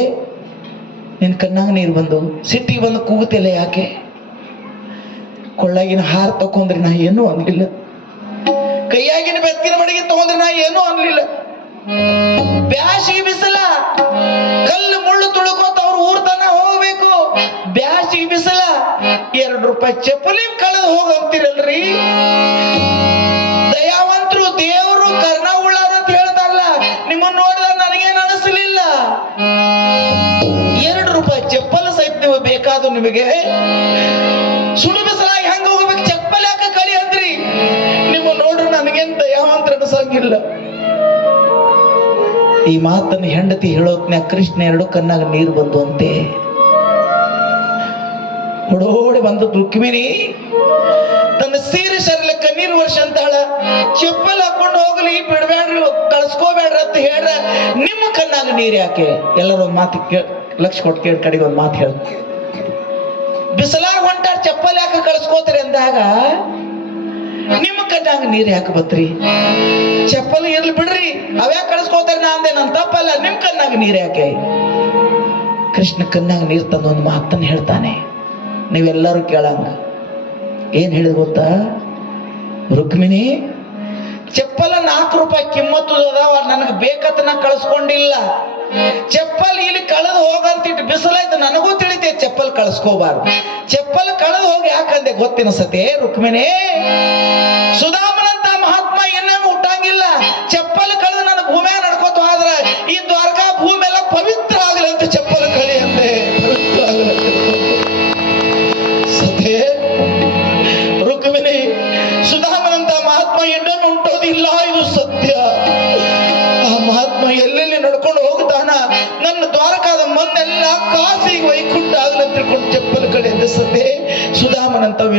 ನಿನ್ನ ಕಣ್ಣಾಗ ನೀರು ಬಂದು ಸಿಟ್ಟಿಗೆ ಬಂದು ಕೂಗುತ್ತಿಲ್ಲ ಯಾಕೆ? ಕೊಳ್ಳಾಗಿನ ಹಾರ ತಕೊಂಡ್ರಿ ನಾ ಏನೂ ಅನ್ಲಿಲ್ಲ, ಕೈಯಾಗಿನ ಬೆತ್ತಿನ ಮಡಿಗೆ ತಗೊಂಡ್ರಿ ನಾ ಏನೂ ಅನ್ಲಿಲ್ಲ. ಬ್ಯಾಸಿಗೆ ಬಿಸಿಲ, ಕಲ್ಲು ಮುಳ್ಳು ತುಳುಕೋತ ಅವ್ರ ಊರ್ ತನ ಹೋಗ್ಬೇಕು. ಬ್ಯಾಸಿಗೆ ಬಿಸಿಲ, 2 ರೂಪಾಯಿ ಚಪ್ಪಲಿ ಕಳೆದು ಹೋಗಂತೀರಲ್ರಿ. ದಯಾವಂತರು, ದೇವರು ಕರ್ಣ ಉಳ್ಳಾರ ಅಂತ ಹೇಳ್ತಾರಲ್ಲ, ನಿಮ್ಮನ್ನ ನೋಡಿದ ನನಗೇನು ಅನಿಸಲಿಲ್ಲ. 2 ರೂಪಾಯಿ ಚಪ್ಪಲ್ ಸಹಿತ ನೀವು ಬೇಕಾದ್ರು ನಿಮಗೆ. ಸುಡು ಬಿಸಲಾಗಿ ಹಂಗ ಹೋಗ್ಬೇಕು, ಚಪ್ಪಲ್ ಯಾಕೆ ಕಳಿ ಅಂದ್ರಿ? ನಿಮ್ಮ ನೋಡ್ರಿ ನನಗೇನು ದಯಾವಂತರ ಅನಿಸಂಗಿಲ್ಲ. ಈ ಮಾತನ್ನು ಹೆಂಡತಿ ಹೇಳೋತ್ನ್ಯಾಗ ಕೃಷ್ಣ 2 ಕಣ್ಣಾಗ ನೀರು ಬಂದು ಅಂತೆ. ಹೊಡೋಡಿ ಬಂದ ರುಕ್ಮಿಣಿ ತನ್ನ ಸೀರೆ ಶರೀರ ಕಣ್ಣೀರು ವರ್ಷ ಅಂತಾಳ. ಚಪ್ಪಲ್ ಹಾಕೊಂಡು ಹೋಗ್ಲಿ, ಬಿಡ್ಬೇಡ್ರಿ, ಕಳ್ಸ್ಕೋಬೇಡ್ರಿ ಅಂತ ಹೇಳ್ರ, ನಿಮ್ಮ ಕಣ್ಣಾಗ ನೀರು ಯಾಕೆ? ಎಲ್ಲರೂ ಒಂದು ಮಾತು ಲಕ್ಷ ಕೊಟ್ಟು ಕೇಳಿ ಕಡೆಗೆ ಒಂದು ಮಾತು ಹೇಳ. ಬಿಸಲಾಗ ಹೊಂಟಾರ, ಚಪ್ಪಲ್ ಯಾಕೆ ಕಳ್ಸ್ಕೋತೀರಿ ಅಂದಾಗ ನಿಮ್ಮ ಕಣ್ಣಾಗ ನೀರು ಯಾಕೆ ಬತ್ರಿ? ಚಪ್ಪಲ್ ಇರ್ಲಿ ಬಿಡ್ರಿ, ಅವ್ಯಾಕೆ ಕಳ್ಸ್ಕೋತಾರೆ ನಾ ಅಂದೆ, ನನ್ ತಪ್ಪಲ್ಲ, ನಿಮ್ ಕಣ್ಣಾಗ ನೀರು ಯಾಕೆ? ಕೃಷ್ಣ ಕಣ್ಣಾಗ ನೀರು ತಂದು ಒಂದು ಮಾತನ್ನು ಹೇಳ್ತಾನೆ, ನೀವೆಲ್ಲರೂ ಕೇಳಂಗ. ಏನ್ ಹೇಳಿದ ಗೊತ್ತಾ? ರುಕ್ಮಿಣಿ, ಚಪ್ಪಲ 4 ರೂಪಾಯಿ ಕಿಮ್ಮತ್ತು ಅದಾವ, ನನಗೆ ಬೇಕಂತ ನಾ ಕಳ್ಸ್ಕೊಂಡಿಲ್ಲ. ಚಪ್ಪಲ್ ಇಲ್ಲಿ ಕಳೆದು ಹೋಗಂತಿಟ್ಟು ಬಿಸಿಲಾಯ್ತು, ನನಗೂ ತಿಳಿತೈತೆ ಚಪ್ಪಲ್ ಕಳ್ಸ್ಕೋಬಾರ್ದು. ಚಪ್ಪಲ್ ಕಳೆದು ಹೋಗಿ ಯಾಕಂದೆ ಗೊತ್ತಿನ ಸತೆ ರುಕ್ಮಿಣಿ, ಸುಧಾಮನಂತ ಮಹಾತ್ಮ ಇನ್ನೂ ಹುಟ್ಟಂಗಿಲ್ಲ. ಚಪ್ಪಲ್ ಕಳೆದು ನನ್ನ ಭೂಮಿ ನಡ್ಕೋತ ಆದ್ರ ಈ ದ್ವಾರಕಾ ಭೂಮಿ ಎಲ್ಲ ಪವಿತ್ರ ಆಗಲಂತ ಚಪ್ಪಲ್ ಕಳಿ ಅಂದೆ. ಪವಿತ್ರ ಆಗಲಂತೆ ಸತೆ ರುಕ್ಮಿಣಿ, ಸುಧಾಮನಂತ ಮಹಾತ್ಮ ಇನ್ನೂ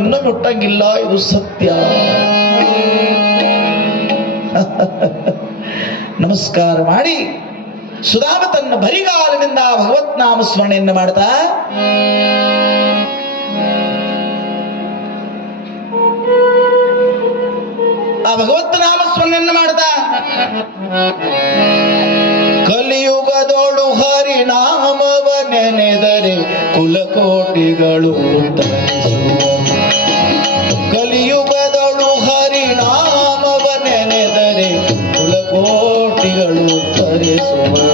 ಕಣ್ಣು ಮುಟ್ಟಂಗಿಲ್ಲ, ಇದು ಸತ್ಯ. ನಮಸ್ಕಾರ ಮಾಡಿ ಸುಧಾಮ ತನ್ನ ಬರಿಗಾಲಿನಿಂದ ಭಗವತ್ ನಾಮ ಸ್ಮರಣೆಯನ್ನು ಮಾಡ್ತಾ ಆ ಭಗವತ್ ನಾಮ ಸ್ಮರಣೆಯನ್ನು ಮಾಡ್ತಾ ಕಲಿಯುಗದೋಳು ಹರಿನಾಮವ ನೆನೆದರೆ ಕುಲಕೋಟಿಗಳು ಕಲಿಯುಗದೋಳು ಹರಿನಾಮವ ನೆನೆದರೆ ಕುಲಕೋಟಿಗಳು ತರಿಸುವರು.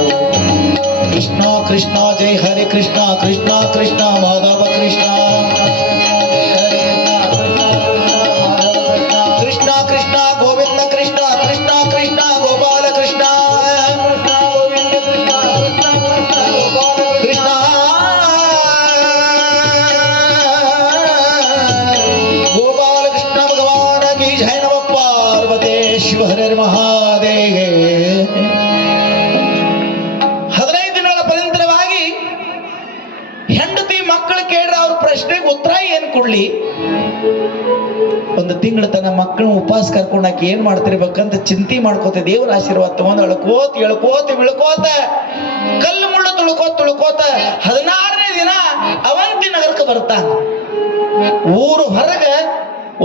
ಕೃಷ್ಣ ಕೃಷ್ಣ ಜೈ ಹರಿ ಕೃಷ್ಣ, ಕೃಷ್ಣ ಕೃಷ್ಣ ಮಾಧವ ಕೃಷ್ಣ, ಕೃಷ್ಣ ಕೃಷ್ಣ ಗೋವಿಂದ ಕೃಷ್ಣ, ಕೃಷ್ಣ ಕೃಷ್ಣ ಗೋಪಾಲ ಕೃಷ್ಣ, ಕೃಷ್ಣ ಗೋಪಾಲ ಕೃಷ್ಣ ಭಗವಾನ ಕಿ ಜೈ. ನಮಃ ಪಾರ್ವತೇಶ್ವರ ಮಹಾದೇವ. 15 ದಿನಗಳ ಪರ್ಯಂತರವಾಗಿ ಹೆಂಡತಿ ಮಕ್ಕಳು ಕೇಳ್ರೆ ಅವ್ರ ಪ್ರಶ್ನೆಗೆ ಉತ್ತರ ಏನ್ ಕೊಡ್ಲಿ? ಒಂದು ತಿಂಗಳು ತನ್ನ ಮಕ್ಕಳನ್ನ ಉಪವಾಸ ಕರ್ಕೊಂಡಾಕಿ ಏನ್ ಮಾಡ್ತಿರ್ಬೇಕಂತ ಚಿಂತೆ ಮಾಡ್ಕೋತ ದೇವರ ಆಶೀರ್ವಾದ ತಗೊಂಡು ಅಳ್ಕೋತ ಎಳ್ಕೋತ ಬಿಳ್ಕೋತ ಕಲ್ಲು ಮುಳ್ಳು ತುಳ್ಕೋತ 16ನೇ ದಿನ ಅವಂತಿ ನಗರಕ್ಕೆ ಬರ್ತಾನ. ಊರು ಹೊರಗ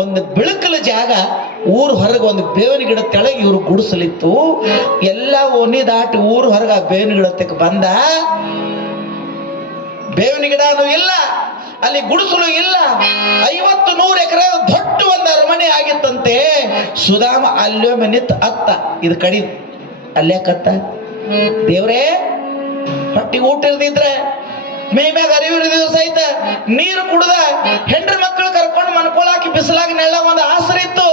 ಒಂದು ಬಿಳುಕಲ ಜಾಗ, ಊರು ಹೊರಗೆ ಒಂದು ಬೇವಿನ ಗಿಡ ತೆಳಗೆ ಇವ್ರು ಗುಡಿಸಲಿತ್ತು. ಎಲ್ಲ ಒನಿ ದಾಟಿ ಊರು ಹೊರಗೆ ಆ ಬೇವಿನ ಗಿಡಕ್ಕೆ ಬಂದ. ಬೇವಿನ ಗಿಡನೂ ಇಲ್ಲ, ಅಲ್ಲಿ ಗುಡಿಸಲು ಇಲ್ಲ. 50-100 ಎಕರೆ ದೊಡ್ಡ ಒಂದು ಅರಮನೆ ಆಗಿತ್ತಂತೆ. ಸುಧಾಮ ಅಲ್ಲೊಮ್ಮೆ ನಿಂತ ಅತ್ತ ಇದು ಕಡಿ ಅಲ್ಲೇ ಕತ್ತ ದೇವ್ರೇ ಹೊಟ್ಟಿಗೆ ಊಟ ಇರ್ದಿದ್ರೆ ಮೇ ಮ್ಯಾಗ ಅರಿವಿರಿದ ಸಹಿತ ನೀರು ಕುಡ್ದ ಹೆಂಡ್ರ ಮಕ್ಕಳು ಕರ್ಕೊಂಡು ಮನ್ಕೊಳಾಕಿ ಬಿಸಿಲಾಗಿ ನೆಳ್ಳ ಒಂದು ಆಸರೆ ಇತ್ತು.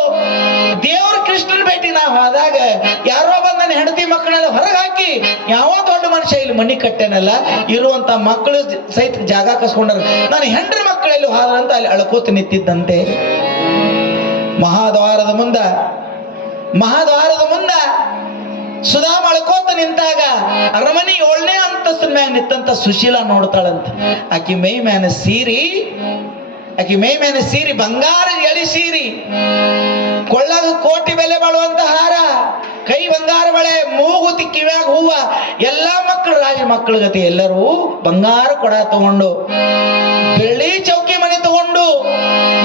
ದೇವ್ರ ಕೃಷ್ಣನ್ ಭೇಟಿ ನಾವು ಆದಾಗ ಯಾರೋ ಬಂದ ನನ್ನ ಹೆಂಡತಿ ಮಕ್ಕಳೆಲ್ಲ ಹೊರಗೆ ಹಾಕಿ ಯಾವ ದೊಡ್ಡ ಮನುಷ್ಯ ಇಲ್ಲಿ ಮನಿ ಕಟ್ಟೆನಲ್ಲ, ಇರುವಂತ ಮಕ್ಕಳು ಸಹಿತ ಜಾಗ ಕಸ್ಕೊಂಡ್ರ ನಾನು ಹೆಂಡ್ರ ಮಕ್ಕಳೆಲ್ಲಿ ಹೋದ್ರಂತ ಅಲ್ಲಿ ಅಳ್ಕೋತ ನಿಂತಿದ್ದಂತೆ. ಮಹಾದ್ವಾರದ ಮುಂದ ಸುಧಾಮ ಅಳ್ಕೋತ ನಿಂತಾಗ ಅರಮನೆ 7ನೇ ಅಂತಸ್ತಿನ ಮ್ಯಾಗ ನಿಂತಂತ ಸುಶೀಲಾ ನೋಡ್ತಾಳಂತ. ಆಕಿ ಮೈ ಮ್ಯಾನ ಸೀರಿ ಬಂಗಾರ ಎಳಿ ಸೀರಿ, ಕೊಳ್ಳಾಗ ಕೋಟಿ ಬೆಲೆ ಬಾಳುವಂತ ಹಾರ, ಕೈ ಬಂಗಾರ ಬಳೆ, ಮೂಗುತಿ ಕಿವ್ಯಾಗ ಹೂವ. ಎಲ್ಲಾ ಮಕ್ಕಳು ರಾಜ ಮಕ್ಕಳ ಗತಿ ಎಲ್ಲರೂ ಬಂಗಾರ ಕೊಡ ತಗೊಂಡು, ಬೆಳ್ಳಿ ಚೌಕಿ ಮನೆ ತಗೊಂಡು,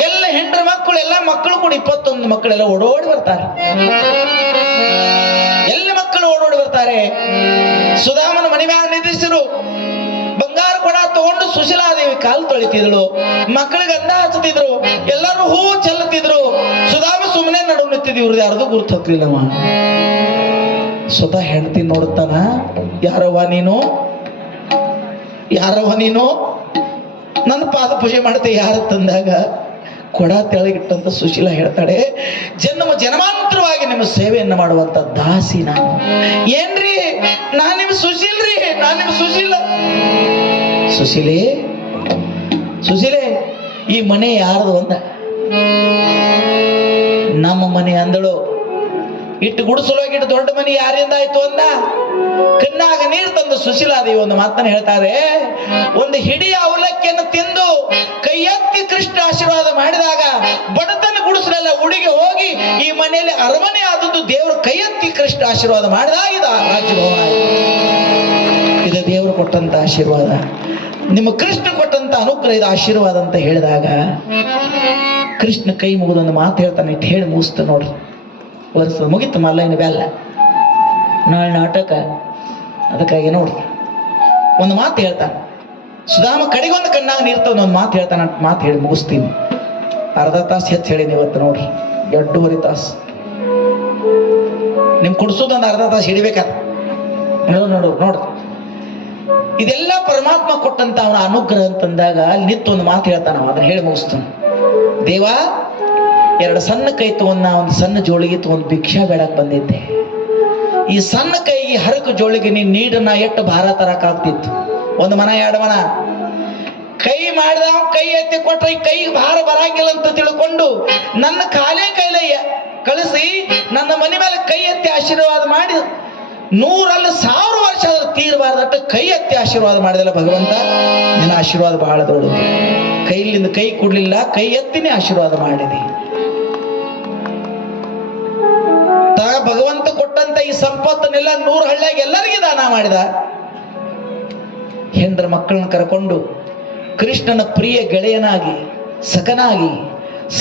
ಎಲ್ಲ ಹೆಂಡ್ರ ಮಕ್ಕಳು ಎಲ್ಲ ಮಕ್ಕಳು ಕೂಡ 21 ಮಕ್ಕಳೆಲ್ಲ ಓಡೋಡಿ ಬರ್ತಾರೆ. ಎಲ್ಲ ಮಕ್ಕಳು ಓಡೋಡಿ ಬರ್ತಾರೆ. ಸುಧಾಮನ ಮನೆ ಮ್ಯಾಗ ನಿಂದಿಸಿರು. ಬಂಗಾರ ಕೊಡ ತಗೊಂಡು ಸುಶೀಲಾದೇವಿ ಕಾಲು ತೊಳಿತಿದ್ರು, ಮಕ್ಕಳಿಗೆ ಅಂದ ಹಚ್ಚತಿದ್ರು, ಎಲ್ಲರೂ ಹೂ ಚೆಲ್ಲುತ್ತಿದ್ರು. ಸುಧಾಮ ಸುಮ್ಮನೆ ನಡು ನಿಂತಿದ್ರು. ಇವ್ರದ್ದು ಯಾರ್ದು ಗುರ್ತು ಹೋಗ್ಲಿಲ್ಲವ. ಸ್ವತಃ ಹೆಂಡತಿ ನೋಡ್ತಾನ, ಯಾರವ್ವ ನೀನು ನನ್ನ ಪಾದ ಪೂಜೆ ಮಾಡ್ತೆ ಯಾರ ತಂದಾಗ ಕೊಡ ತೆಳಗಿಟ್ಟಂತ ಸುಶೀಲಾ ಹೇಳ್ತಾಳೆ, ಜನ್ಮಾಂತರವಾಗಿ ನಿಮ್ಮ ಸೇವೆಯನ್ನು ಮಾಡುವಂತ ದಾಸಿ ನಾನು. ಏನ್ರಿ ನಾನ್ ನಿಮ್ ಸುಶೀಲ್ರಿ, ನಾನ್ ನಿಮ್ ಸುಶೀಲೆ ಈ ಮನೆ ಯಾರದು ಅಂದ. ನಮ್ಮ ಮನೆ ಅಂದಳು. ಇಟ್ಟು ಗುಡಿಸಲೋಗಿ ಇಟ್ಟು ದೊಡ್ಡ ಮನೆ ಯಾರಿಂದ ಆಯ್ತು ಅಂದ. ಕಣ್ಣಾಗ ನೀರು ತಂದು ಸುಶೀಲಾದೇವಿ ಒಂದು ಮಾತನ್ನ ಹೇಳ್ತಾರೆ, ಒಂದು ಹಿಡಿ ಅವಲಕ್ಕಿಯನ್ನು ತಿಂದು ಕೈ ಎತ್ತಿ ಕೃಷ್ಣ ಆಶೀರ್ವಾದ ಮಾಡಿದಾಗ ಬಡತನ ಗುಡಿಸಲೆಲ್ಲ ಉಡಿಗೆ ಹೋಗಿ ಈ ಮನೆಯಲ್ಲಿ ಅರಮನೆ ಆದದ್ದು ದೇವರು ಕೈ ಎತ್ತಿ ಕೃಷ್ಣ ಆಶೀರ್ವಾದ ಮಾಡಿದಾಗ ಇದು ರಾಜ್ಯಭವನ. ಇದು ದೇವರು ಕೊಟ್ಟಂತ ಆಶೀರ್ವಾದ, ನಿಮ್ಮ ಕೃಷ್ಣ ಕೊಟ್ಟಂತ ಅನುಗ್ರಹ ಇದು ಆಶೀರ್ವಾದ ಅಂತ ಹೇಳಿದಾಗ ಕೃಷ್ಣ ಕೈ ಮುಗಿದೊಂದು ಮಾತು ಹೇಳ್ತಾನೆ. ಇಟ್ಟು ಹೇಳಿ ಮುಗಿಸ್ತು ನೋಡ್ರಿ. ವರ್ಷ ಮುಗಿತು ಮಲ್ಲಯ್ಯನ ಬೆಲ್ಲ ನಾಳೆ ನಾಟಕ. ಅದಕ್ಕಾಗಿ ನೋಡ್ರಿ ಒಂದು ಮಾತು ಹೇಳ್ತಾನೆ ಸುಧಾಮ. ಕಡೆಗೊಂದು ಕಣ್ಣಾಗ ನೀರ್ತವ ಒಂದು ಮಾತು ಹೇಳ್ತಾನೆ. ಮಾತು ಹೇಳಿ ಮುಗಿಸ್ತೀನಿ. ಅರ್ಧ ತಾಸು ಹೆಚ್ಚು ಹೇಳಿನಿ ಇವತ್ತು ನೋಡ್ರಿ, 2.5 ತಾಸು. ನಿಮ್ ಕುಡ್ಸೋದೊಂದು ಅರ್ಧ ತಾಸು ಹಿಡಿಬೇಕಾದ ನೋಡ್ರಿ. ಇದೆಲ್ಲ ಪರಮಾತ್ಮ ಕೊಟ್ಟಂತ ಅವನ ಅನುಗ್ರಹ ಅಂತಂದಾಗ ಅಲ್ಲಿ ನಿಂತು ಒಂದು ಮಾತು ಹೇಳ್ತಾನ. ಅದನ್ನ ಹೇಳಿ ಮುಗಿಸ್ತಾನೆ. ದೇವ, 2 ಸಣ್ಣ ಕೈ ತಗೊಂಡ ಒಂದು ಸಣ್ಣ ಜೋಳಿಗೆ ತಗೊಂಡು ಭಿಕ್ಷಾ ಬೇಡಕ್ ಬಂದಿದ್ದೆ. ಈ ಸಣ್ಣ ಕೈಗೆ ಹರಕು ಜೋಳಿಗೆ ನೀಡನ್ನ ಎಷ್ಟು ಭಾರ ತರಕಾಗ್ತಿತ್ತು. ಒಂದು ಮನ 2 ಮನ ಕೈ ಮಾಡಿದ ಕೈ ಎತ್ತಿ ಕೊಟ್ರೆ ಈ ಕೈ ಭಾರ ಬರಾಗಿಲ್ಲ ಅಂತ ತಿಳ್ಕೊಂಡು ನನ್ನ ಕಾಲೇ ಕೈಲೇ ಕಳಿಸಿ ನನ್ನ ಮನೆ ಮೇಲೆ ಕೈ ಎತ್ತಿ ಆಶೀರ್ವಾದ ಮಾಡಿ 100 1000 ವರ್ಷ ಆದ್ರೂ ತೀರಬಾರ್ದಟ್ಟು ಕೈ ಎತ್ತಿ ಆಶೀರ್ವಾದ ಮಾಡಿದಲ್ಲ ಭಗವಂತ, ನಿನ್ನ ಆಶೀರ್ವಾದ ಬಹಳ ದೊಡ್ಡದು. ಕೈಲಿಂದ ಕೈ ಕೊಡ್ಲಿಲ್ಲ, ಕೈ ಎತ್ತಿನೇ ಆಶೀರ್ವಾದ ಮಾಡಿದಿ. ಭಗವಂತ ಕೊಟ್ಟಂತ ಈ ಸಂಪತ್ತನ್ನೆಲ್ಲ 100 ಹಳ್ಳಿಯಾಗ ಎಲ್ಲರಿಗೆ ದಾನ ಮಾಡಿದ. ಹೆಂಡ್ರ ಮಕ್ಕಳನ್ನ ಕರ್ಕೊಂಡು ಕೃಷ್ಣನ ಪ್ರಿಯ ಗೆಳೆಯನಾಗಿ, ಸಖನಾಗಿ,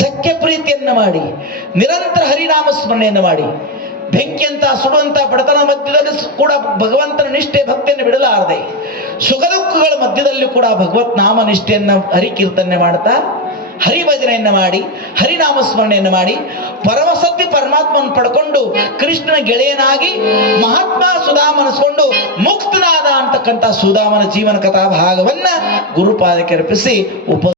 ಸಖ್ಯ ಪ್ರೀತಿಯನ್ನು ಮಾಡಿ, ನಿರಂತರ ಹರಿನಾಮ ಸ್ಮರಣೆಯನ್ನು ಮಾಡಿ, ಬೆಂಕಿಯಂತ ಸುಡುವಂತ ಬಡತನ ಮಧ್ಯದಲ್ಲಿ ಕೂಡ ಭಗವಂತನ ನಿಷ್ಠೆ ಭಕ್ತಿಯನ್ನು ಬಿಡಲಾರದೆ, ಸುಖ ದುಃಖಗಳ ಮಧ್ಯದಲ್ಲಿ ಕೂಡ ಭಗವತ್ ನಾಮ ನಿಷ್ಠೆಯನ್ನು ಹರಿಕೀರ್ತನೆ ಮಾಡ್ತಾ, ಹರಿಭಜನೆಯನ್ನು ಮಾಡಿ, ಹರಿನಾಮ ಸ್ಮರಣೆಯನ್ನು ಮಾಡಿ, ಪರಮಸತ್ಯ ಪರಮಾತ್ಮನ ಪಡ್ಕೊಂಡು ಕೃಷ್ಣನ ಗೆಳೆಯನಾಗಿ ಮಹಾತ್ಮ ಸುಧಾಮನಿಸ್ಕೊಂಡು ಮುಕ್ತನಾದ ಅಂತಕ್ಕಂಥ ಸುಧಾಮನ ಜೀವನ ಕಥಾ ಭಾಗವನ್ನ ಗುರುಪಾದಕ್ಕೆ ಅರ್ಪಿಸಿ